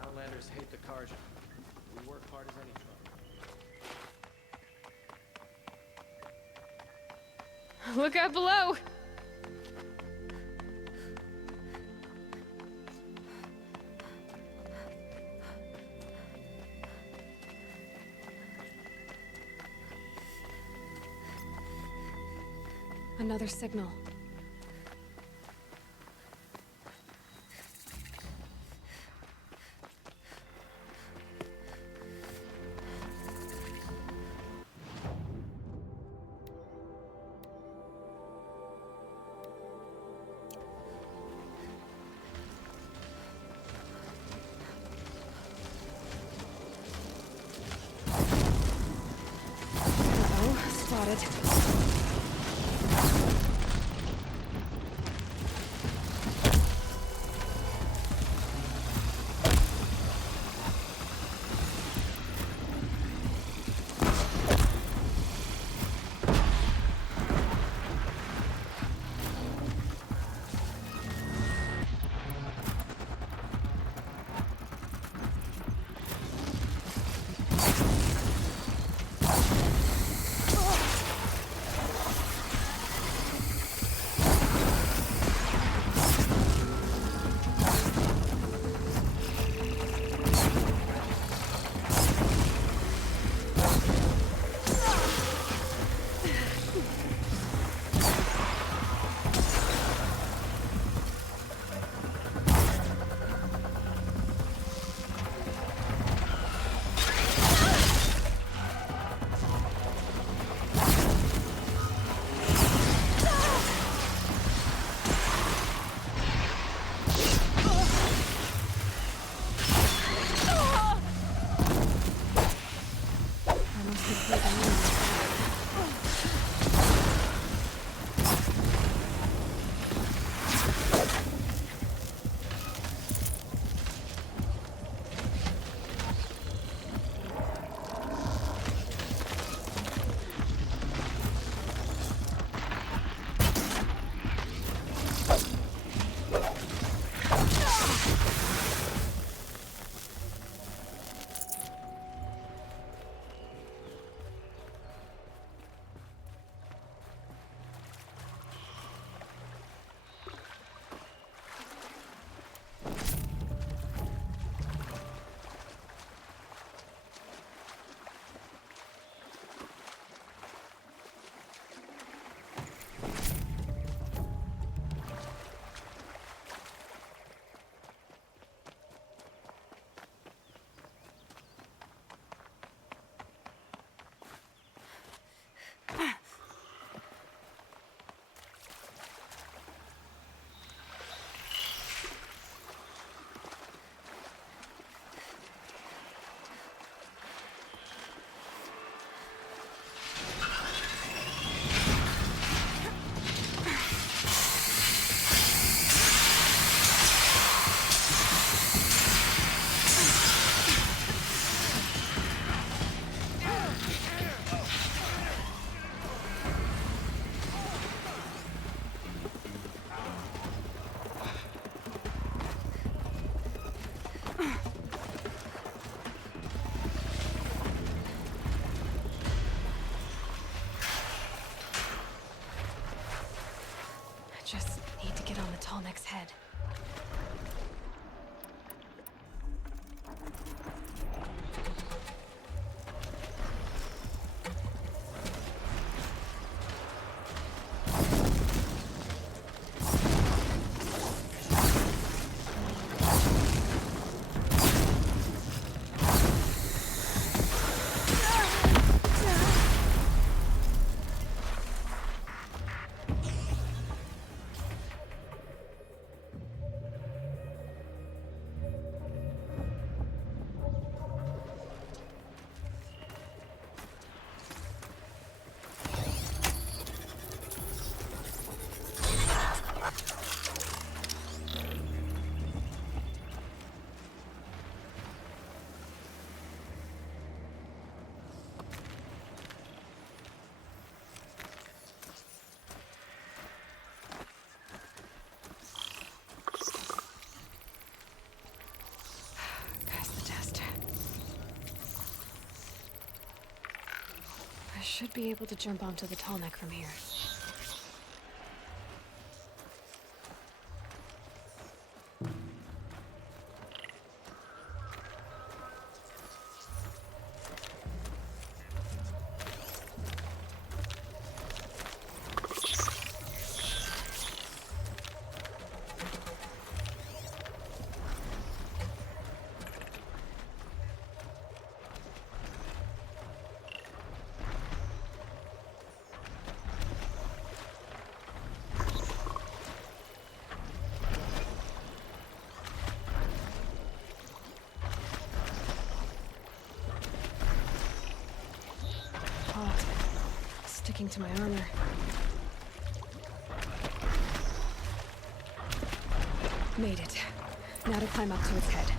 Outlanders hate the Carja. We work hard as any trouble. Look out below! Another signal. Uh-oh, spotted. Just need to get on the Tallneck's head. I should be able to jump onto the Tallneck from here. Sticking to my armor. Made it. Now to climb up to its head.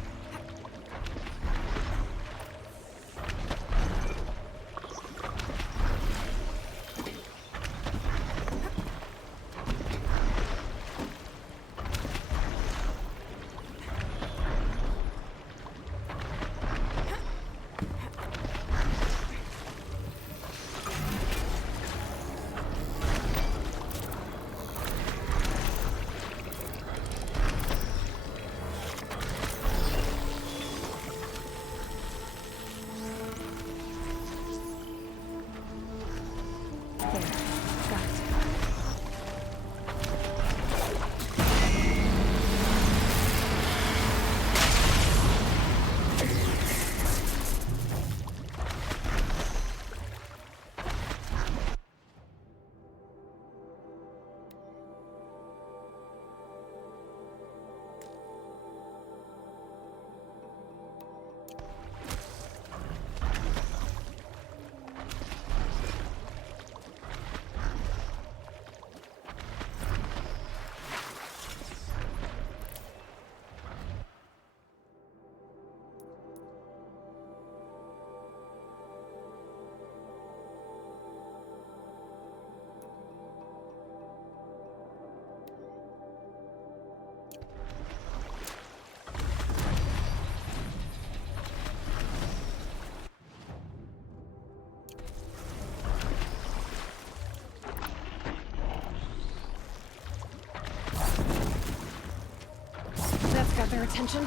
Got their attention.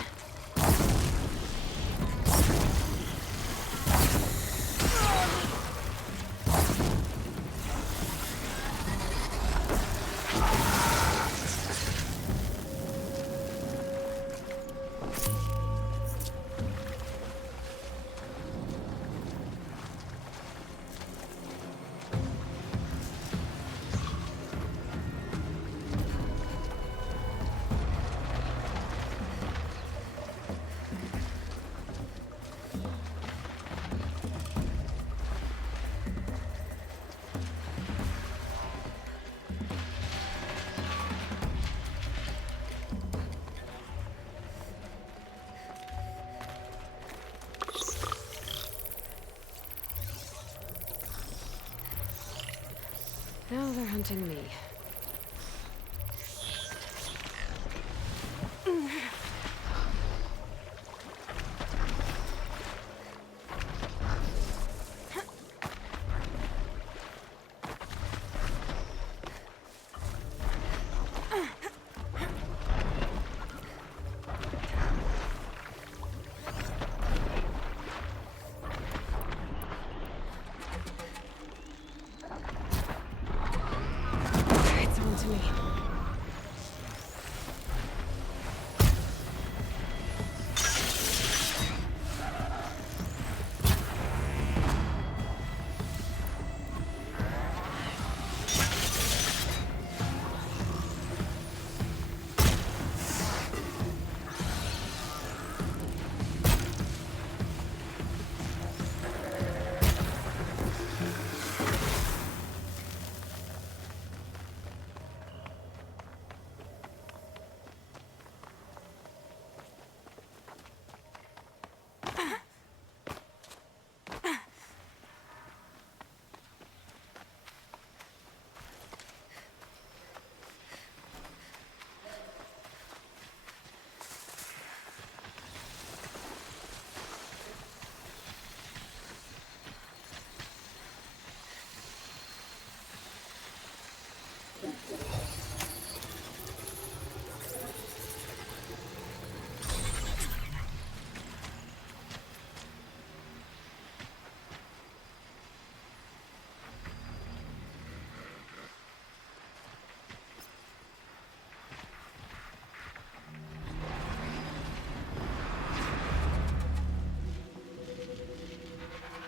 Now they're hunting me.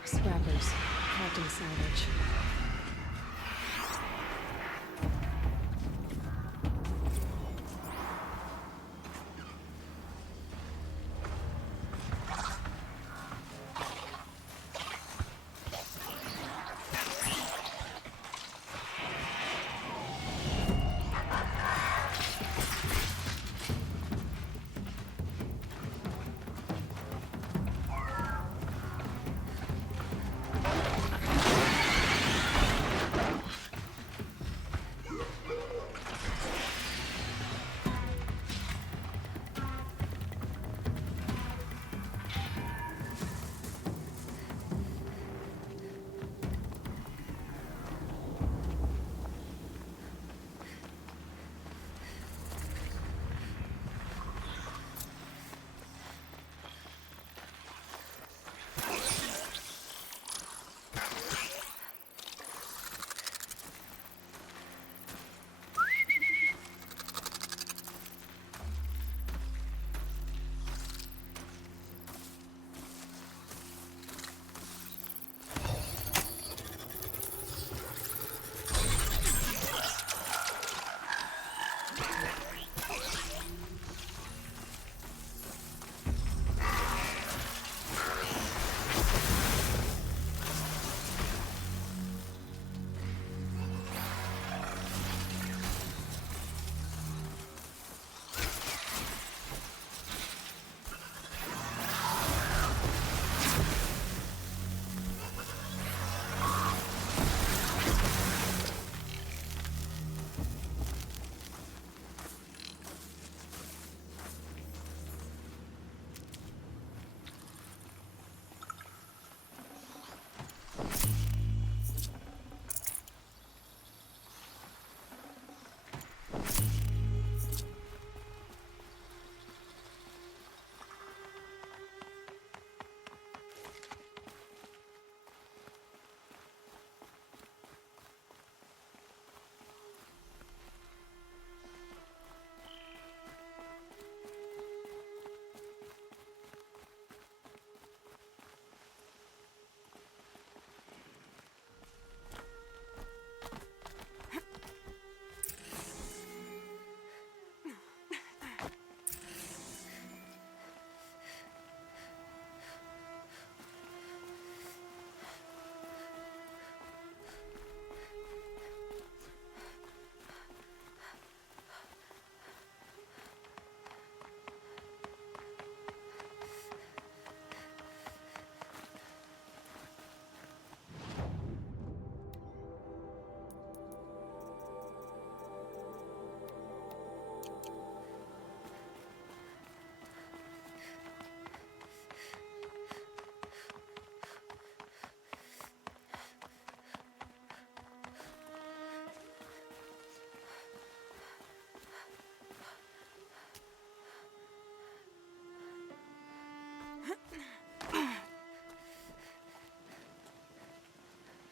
Scrappers, collecting salvage.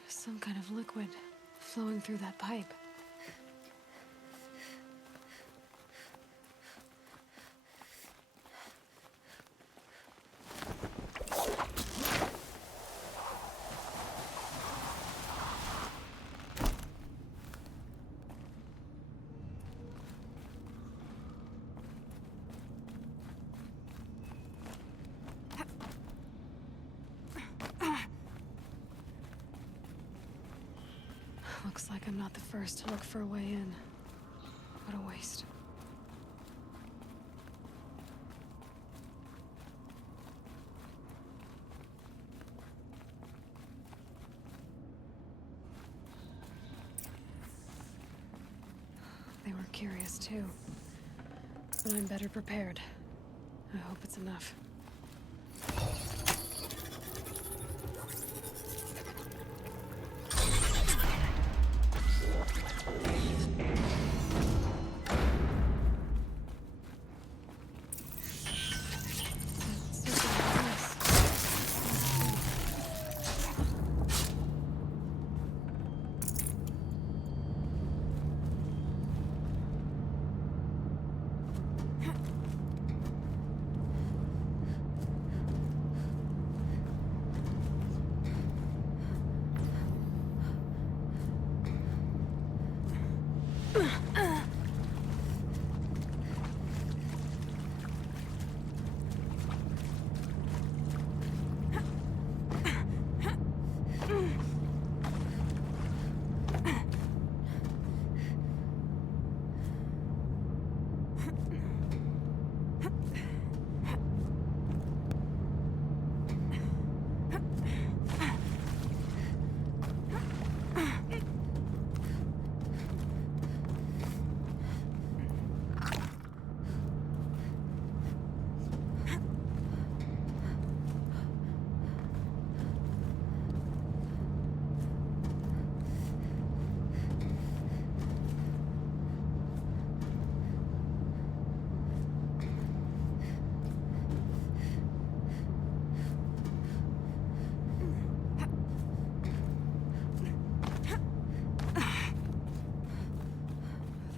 Some kind of liquid flowing through that pipe. Looks like I'm not the first to look for a way in. What a waste. They were curious too. But I'm better prepared. I hope it's enough.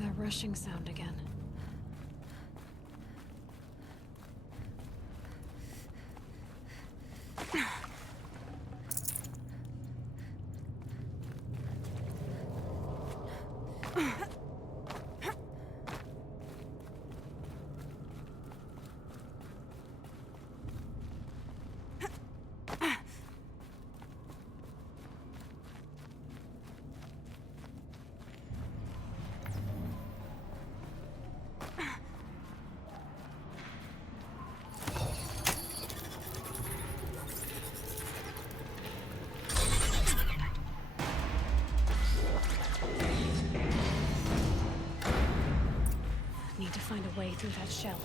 That rushing sound again. Need to find a way through that shell.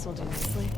This'll do nicely.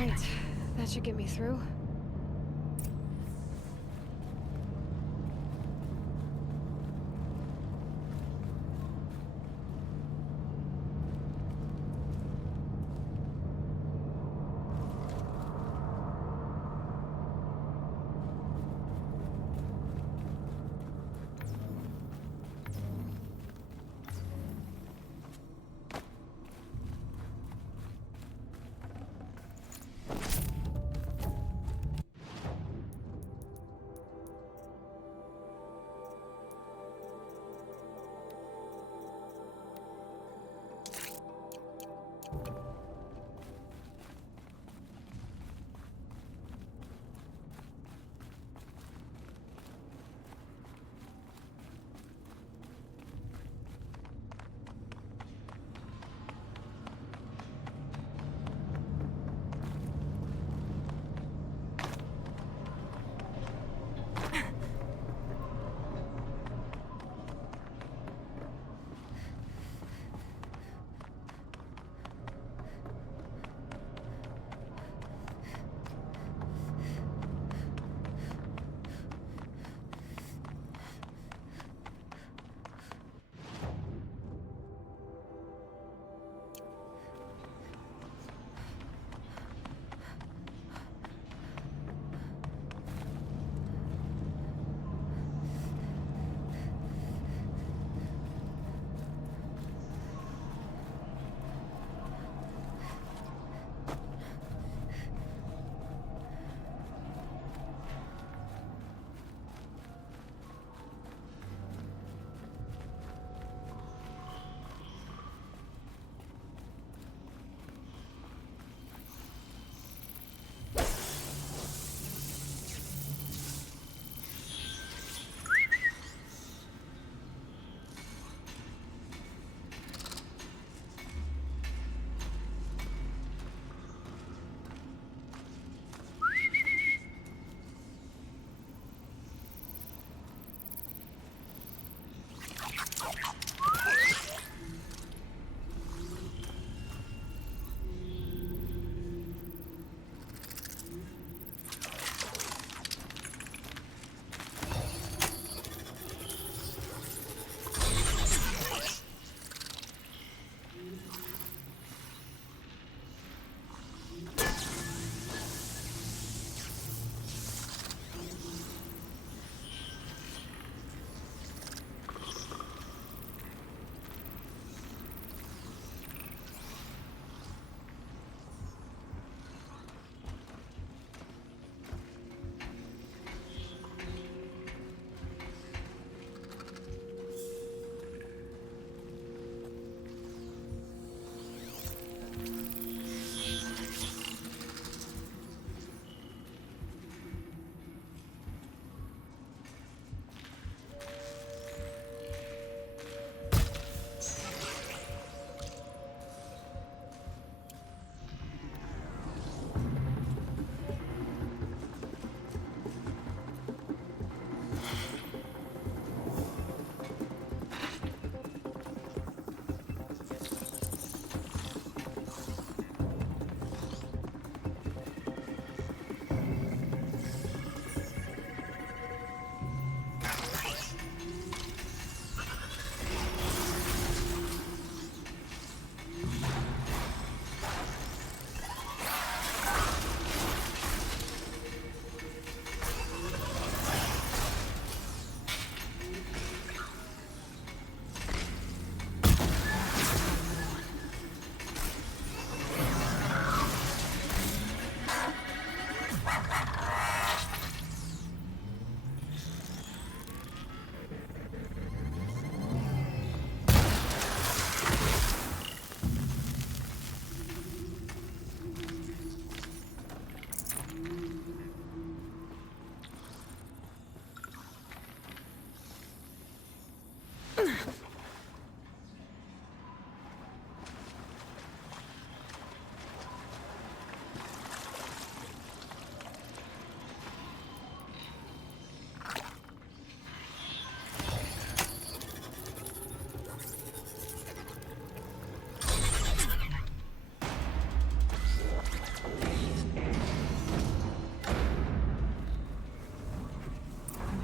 Alright, that should get me through.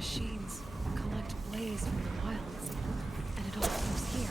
machines collect blaze from the wilds, and it all comes here.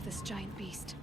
of this giant beast.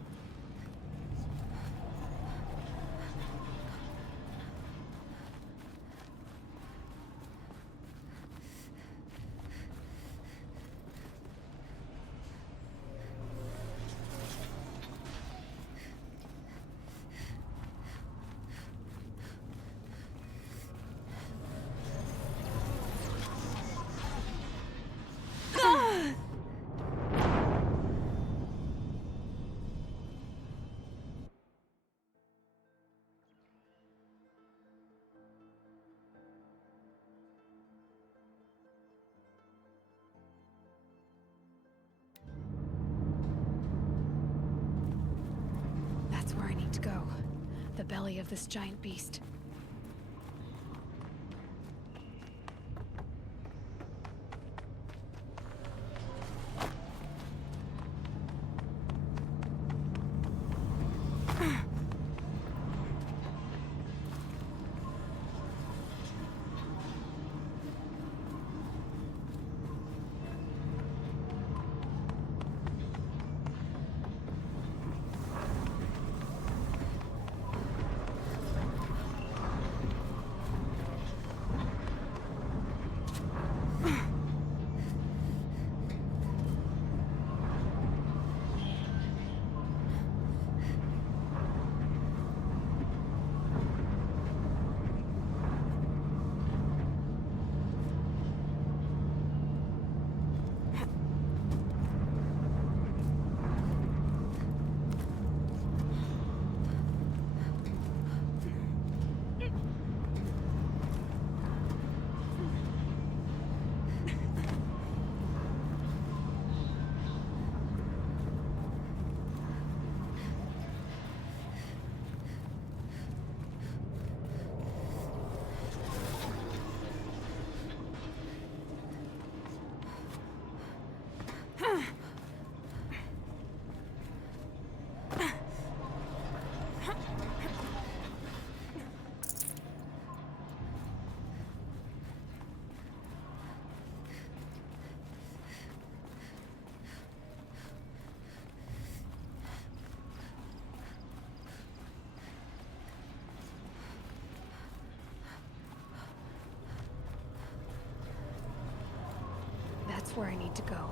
That's where I need to go. The belly of this giant beast. That's where I need to go.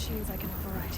machines I can override.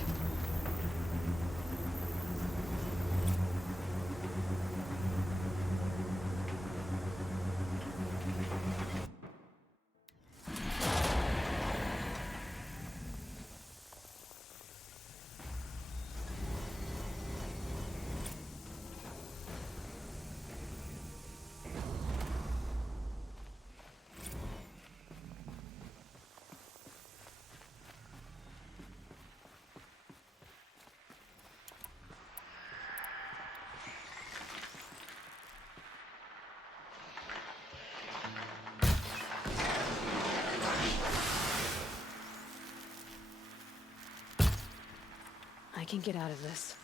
I can get out of this.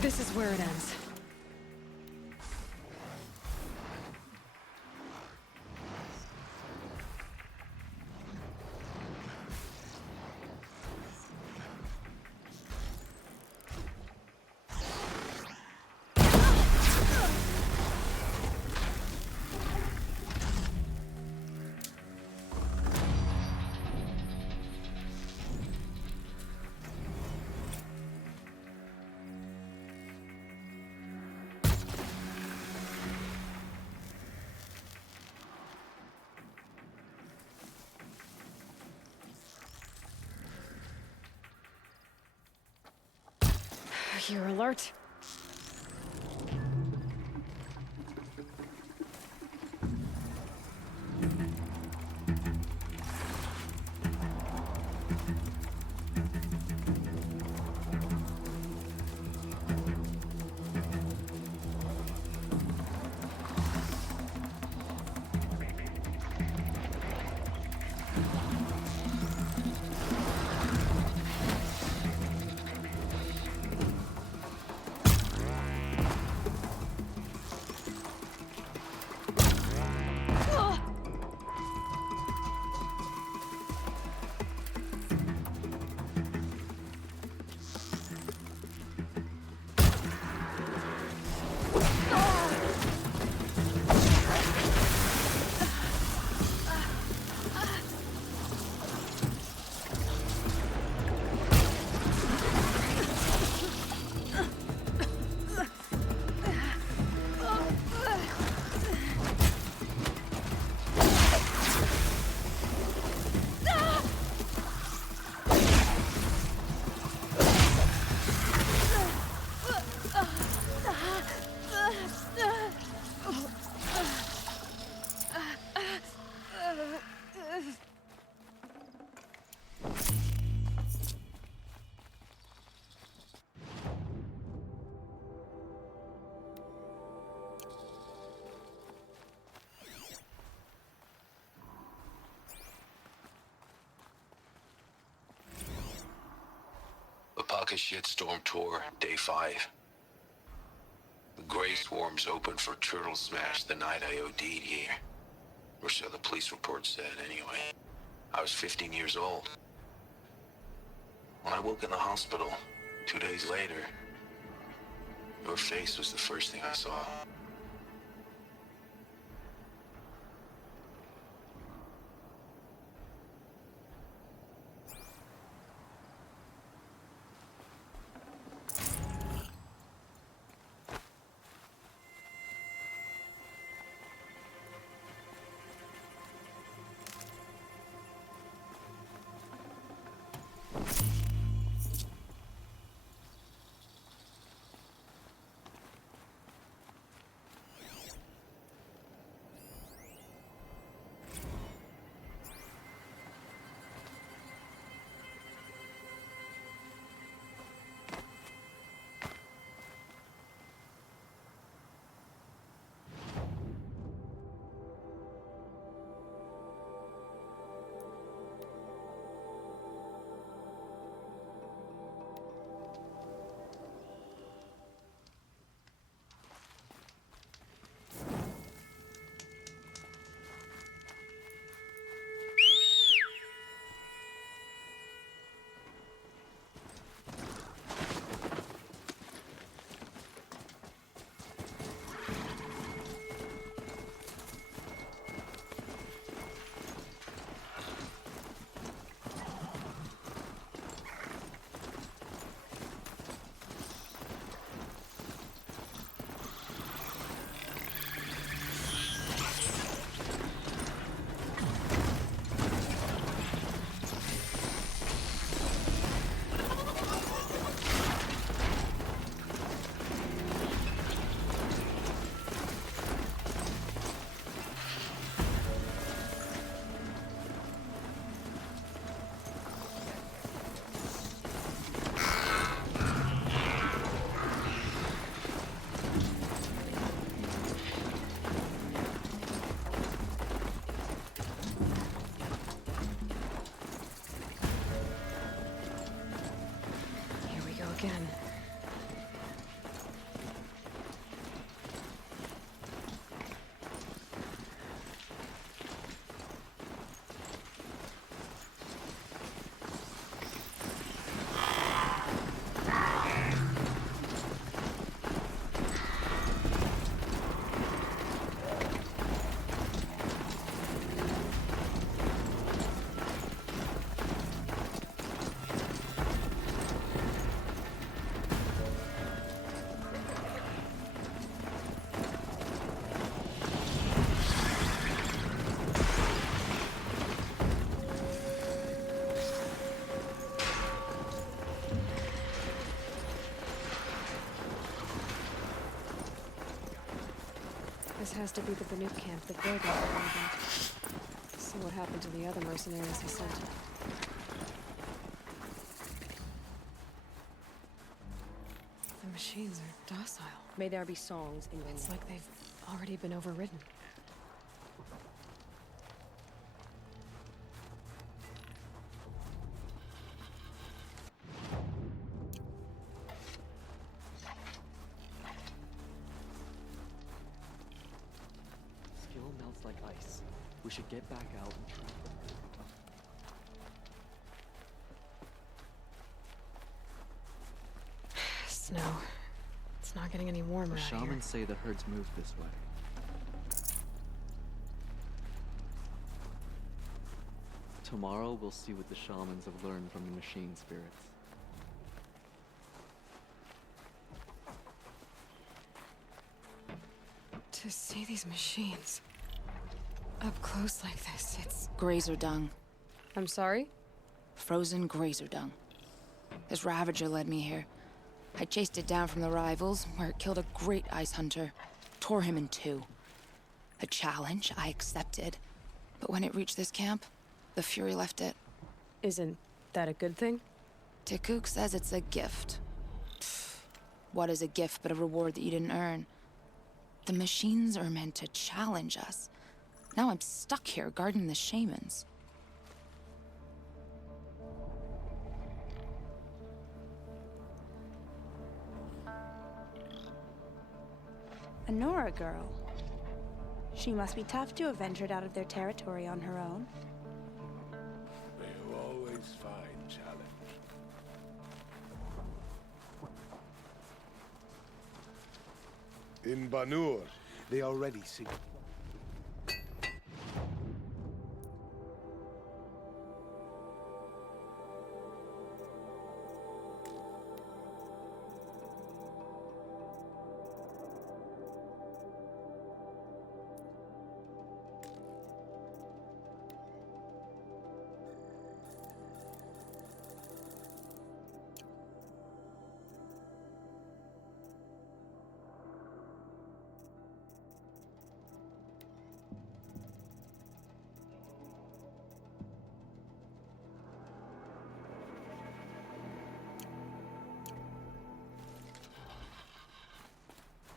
This is where it ends. You're alert. Apaka Shitstorm Tour, Day 5. The Grey Swarms opened for Turtle Smash the night I OD'd here. Or so the police report said, anyway. I was 15 years old. When I woke in the hospital, 2 days later, your face was the first thing I saw. This has to be the Banuk camp that Gorgon told me about. See what happened to the other mercenaries he sent. The machines are docile. May there be songs in your It's like they've already been overridden. Skill melts like ice. We should get back out and try. Snow. It's not getting any warmer The out here. shamans say the herds move this way. Tomorrow we'll see what the shamans have learned from the machine spirits. To see these machines up close like this, it's... Grazer dung. I'm sorry? Frozen grazer dung. This Ravager led me here. I chased it down from the rivals, where it killed a great ice hunter. Tore him in two. A challenge I accepted. But when it reached this camp, the Fury left it. Isn't that a good thing? Tikuk says it's a gift. Pfft. What is a gift but a reward that you didn't earn? The machines are meant to challenge us. Now I'm stuck here guarding the shamans. A Nora girl. She must be tough to have ventured out of their territory on her own. You always find challenge. In Banur, they already see.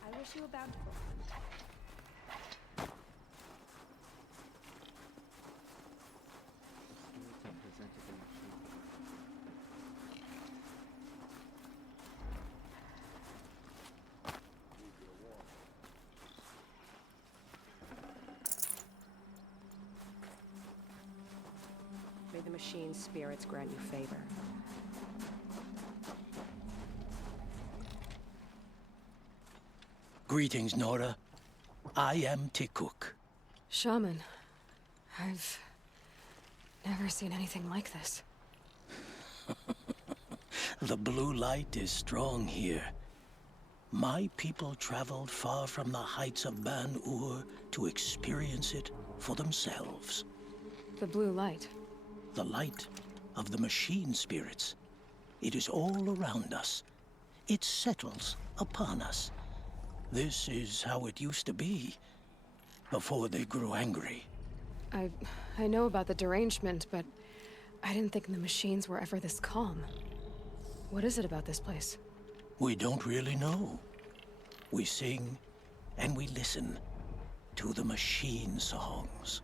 I wish you a bountiful. May the machine spirits grant you favor. Greetings, Nora. I am Tikuk. Shaman. I've never seen anything like this. The blue light is strong here. My people traveled far from the heights of Ban-Ur to experience it for themselves. The blue light. The light of the machine spirits. It is all around us. It settles upon us. This is how it used to be, before they grew angry. I know about the derangement, but I didn't think the machines were ever this calm. What is it about this place? We don't really know. We sing and we listen to the machine songs.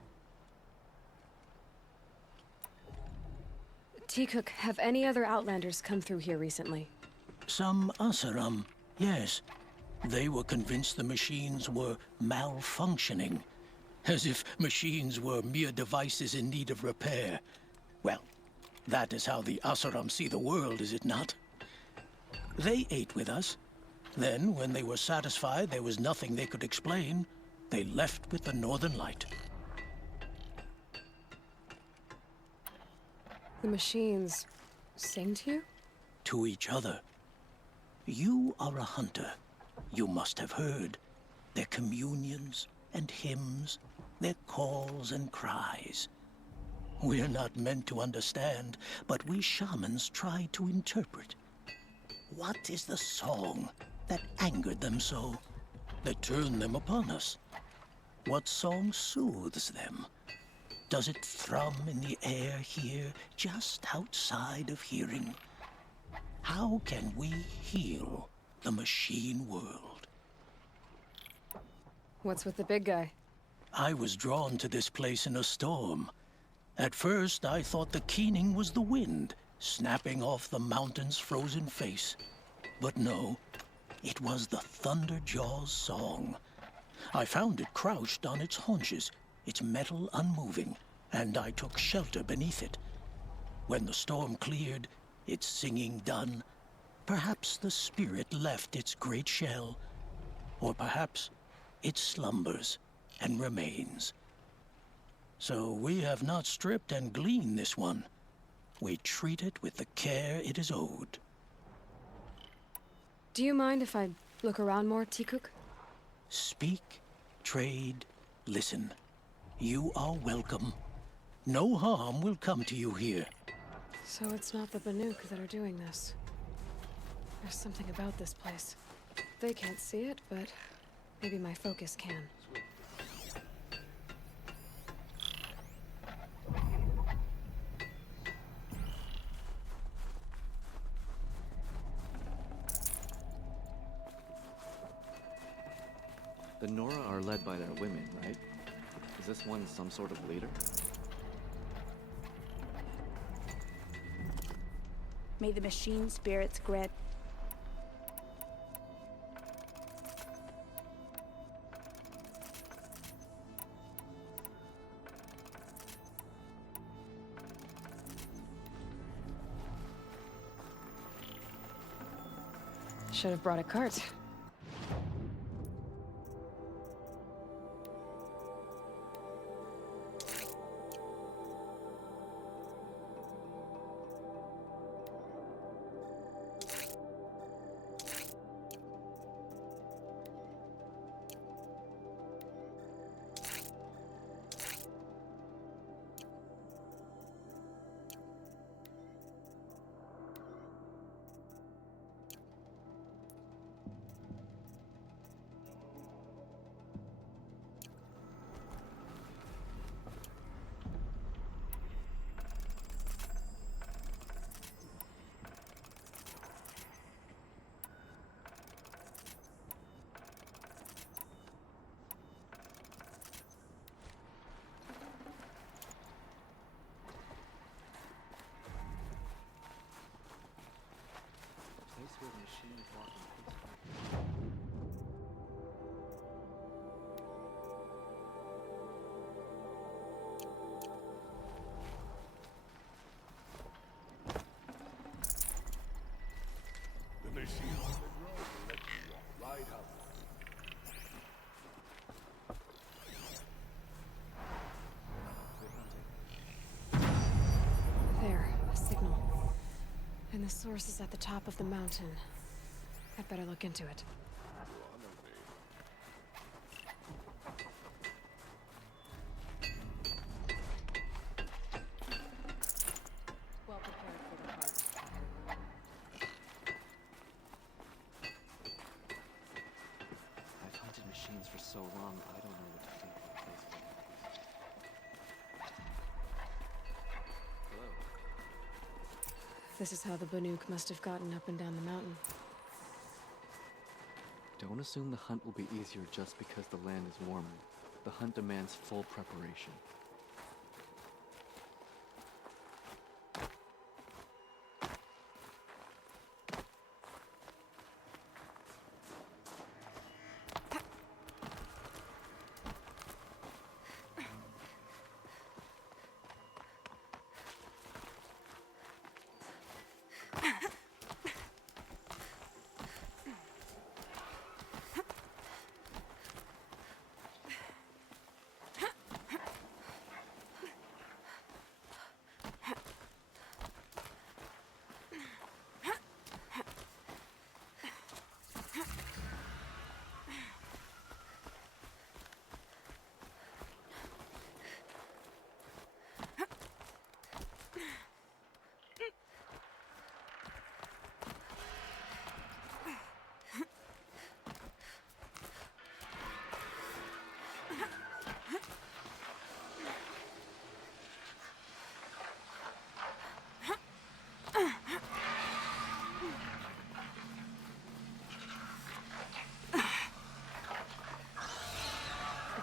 Tikuk, have any other Outlanders come through here recently? Some Asaram, yes. They were convinced the machines were malfunctioning, as if machines were mere devices in need of repair. Well, that is how the Asaram see the world, is it not? They ate with us. Then, when they were satisfied there was nothing they could explain, they left with the Northern Light. The machines sing to you? To each other. You are a hunter. You must have heard their communions and hymns, their calls and cries. We're not meant to understand, but we shamans try to interpret. What is the song that angered them so, that turned them upon us? What song soothes them? Does it thrum in the air here, just outside of hearing? How can we heal the machine world? What's with the big guy? I was drawn to this place in a storm. At first, I thought the keening was the wind, snapping off the mountain's frozen face. But no, it was the Thunderjaw's song. I found it crouched on its haunches, its metal unmoving, and I took shelter beneath it. When the storm cleared, its singing done, perhaps the spirit left its great shell, or perhaps it slumbers and remains. So we have not stripped and gleaned this one. We treat it with the care it is owed. Do you mind if I look around more, Tikuk? Speak, trade, listen. You are welcome. No harm will come to you here. So it's not the Banuk that are doing this. There's something about this place. They can't see it, but maybe my focus can. The Nora are led by their women, right? Is this one some sort of leader? May the machine spirits grant. Should have brought a cart. Place where the machines walk in peaceful. The machine on the road will let you ride up. There, a signal. And the source is at the top of the mountain. I'd better look into it. Well prepared for the hunt. I've hunted machines for so long, I don't know what to think of a place like this. Hello. This is how the Banuk must have gotten up and down the mountain. Don't assume the hunt will be easier just because the land is warmer. The hunt demands full preparation.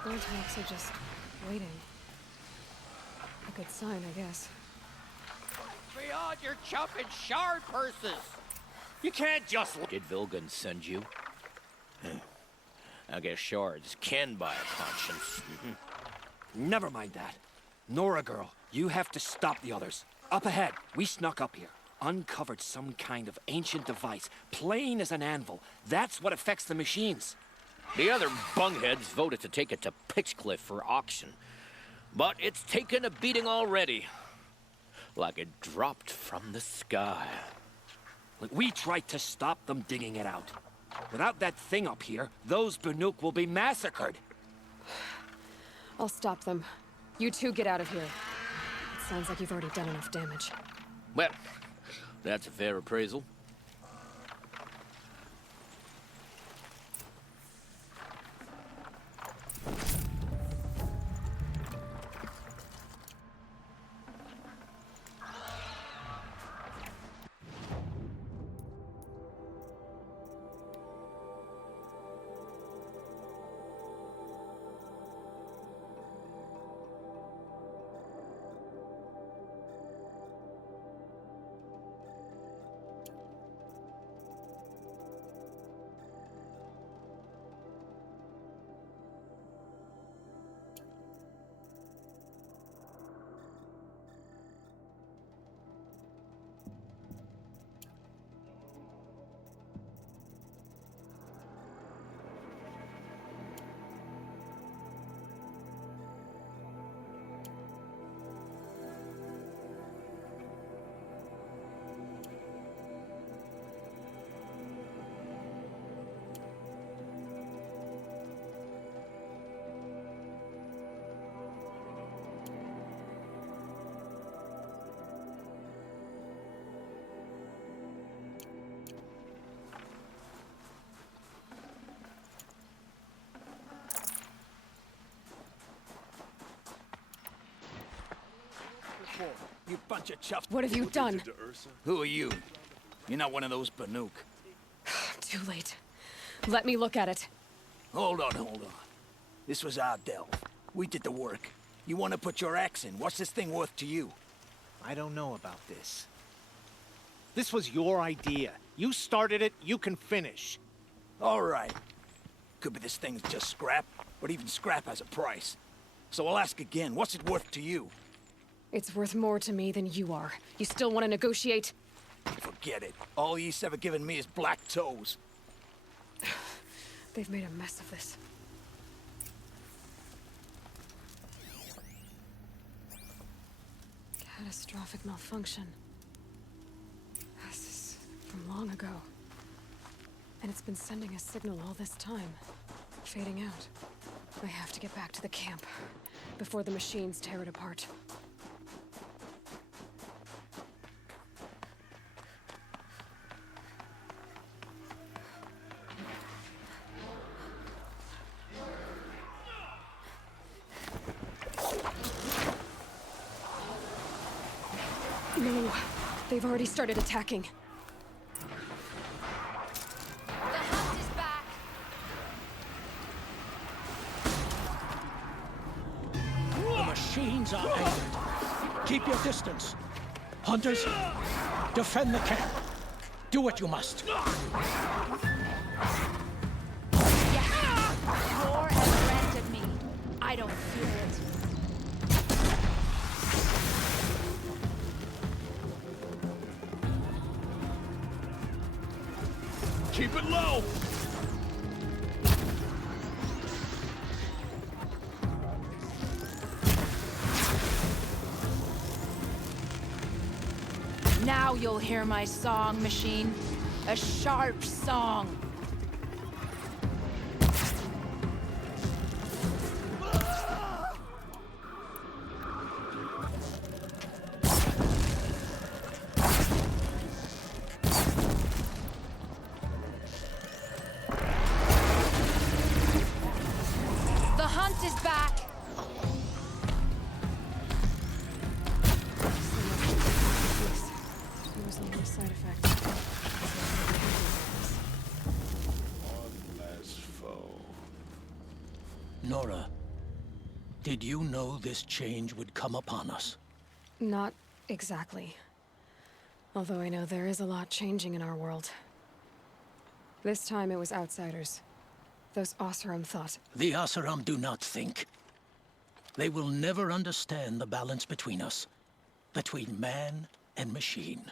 Bulldogs are just waiting. A good sign, I guess. Beyond your chopping shard purses! You can't just... Did Vilgun send you? I guess shards can buy a conscience. Never mind that. Nora girl, you have to stop the others. Up ahead, we snuck up here. Uncovered some kind of ancient device, plain as an anvil. That's what affects the machines. The other bungheads voted to take it to Pitchcliff for auction. But it's taken a beating already. Like it dropped from the sky. Look, we tried to stop them digging it out. Without that thing up here, those Banuk will be massacred. I'll stop them. You two get out of here. It sounds like you've already done enough damage. Well, that's a fair appraisal. You bunch of chuffs. What have you done? Who are you? You're not one of those Banuk. Too late. Let me look at it. Hold on. This was our delve. We did the work. You want to put your axe in? What's this thing worth to you? I don't know about this. This was your idea. You started it, you can finish. All right. Could be this thing's just scrap, but even scrap has a price. So I'll ask again, what's it worth to you? It's worth more to me than you are. You still want to negotiate? Forget it. All East's ever given me is black toes. They've made a mess of this. Catastrophic malfunction. This is from long ago. And it's been sending a signal all this time. Fading out. I have to get back to the camp before the machines tear it apart. No, they've already started attacking. The machines are angered. Keep your distance. Hunters, defend the camp. Do what you must. More has rented me. I don't fear it. Keep it low! Now you'll hear my song, machine. A sharp song. The hunt is back. There was only a side effect. One less foe. Nora, Did you know this change would come upon us? Not exactly. Although I know there is a lot changing in our world. This time it was outsiders. Those Oseram thought. The Oseram do not think. They will never understand the balance between us. Between man and machine.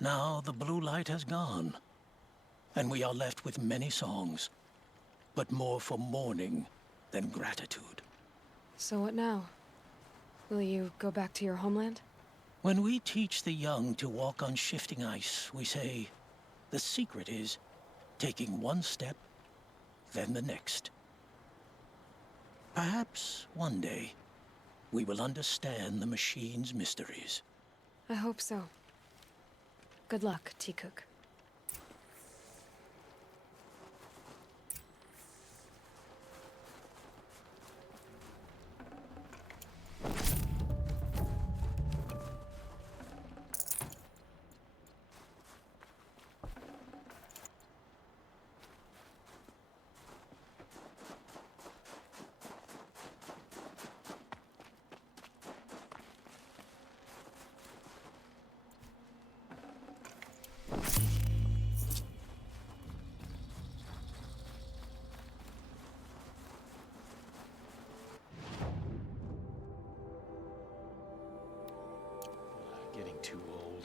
Now the blue light has gone. And we are left with many songs. But more for mourning than gratitude. So what now? Will you go back to your homeland? When we teach the young to walk on shifting ice, we say, the secret is taking one step, then the next. Perhaps one day, we will understand the machine's mysteries. I hope so. Good luck, T-Cook. Getting too old.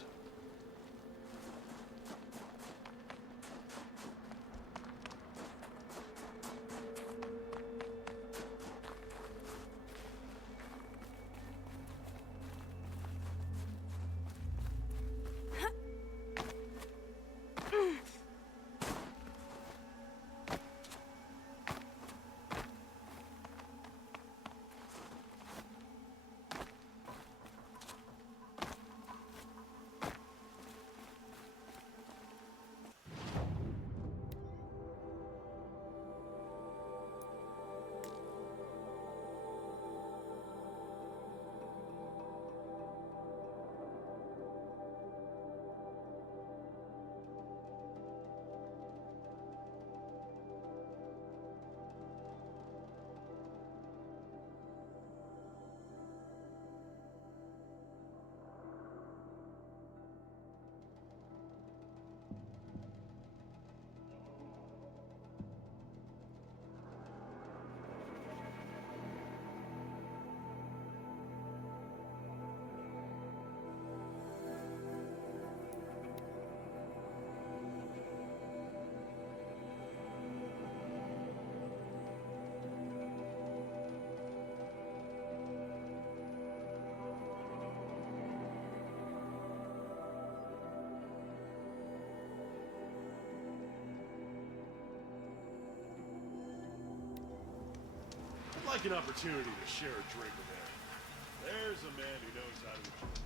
I'd like an opportunity to share a drink with Aaron. There's a man who knows how to enjoy.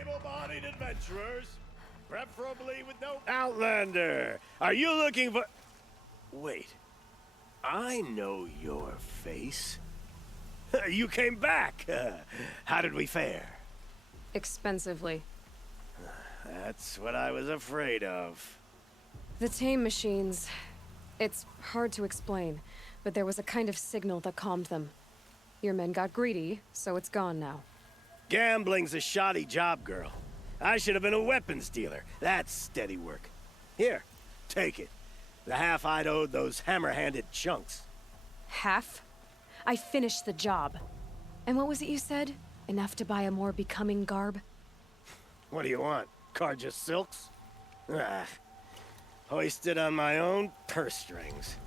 Able-bodied adventurers, preferably with no... Outlander! Are you looking for... Wait. I know your face. You came back. How did we fare? Expensively. That's what I was afraid of. The tame machines. It's hard to explain, but there was a kind of signal that calmed them. Your men got greedy, so it's gone now. Gambling's a shoddy job, girl. I should have been a weapons dealer. That's steady work. Here, take it. The half I'd owed those hammer-handed chunks. Half? I finished the job. And what was it you said? Enough to buy a more becoming garb? What do you want? Carja silks? Ah, hoisted on my own purse strings.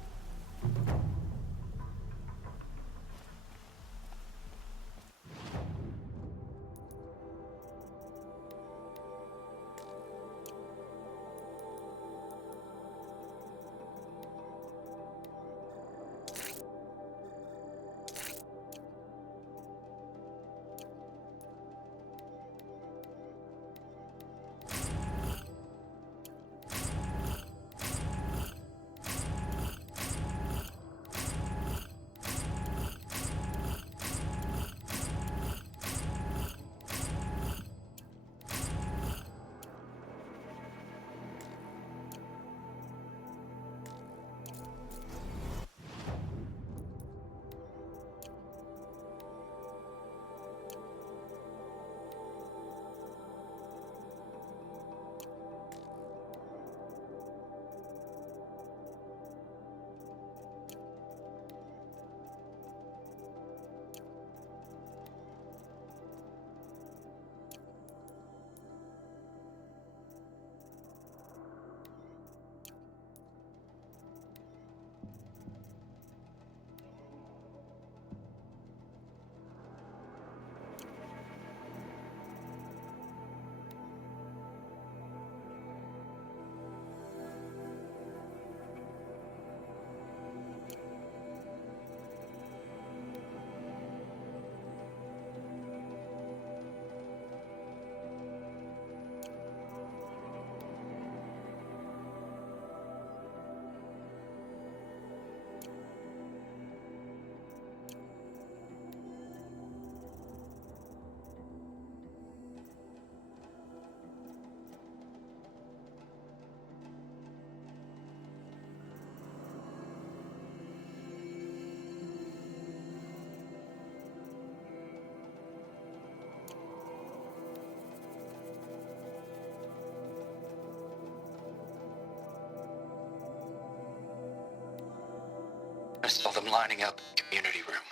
I saw them lining up in the community room.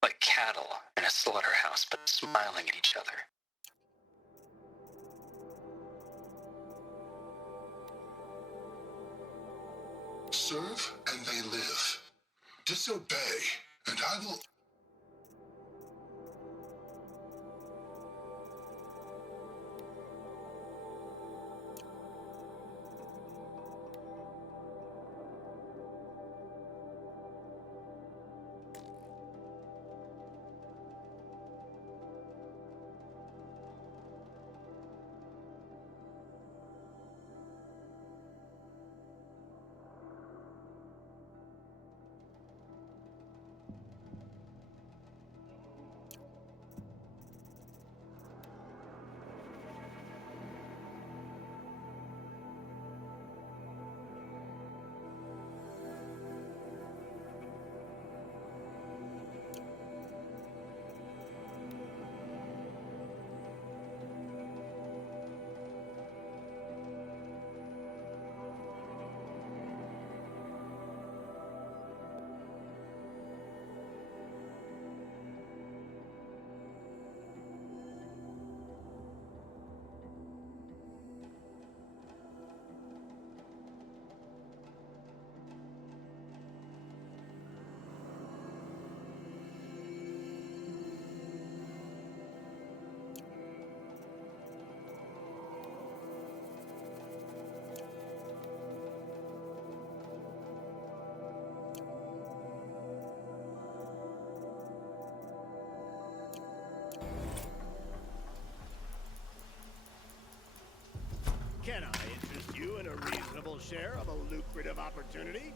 Like cattle in a slaughterhouse, but smiling at each other. Serve and they live. Disobey, and I will... Can I interest you in a reasonable share of a lucrative opportunity?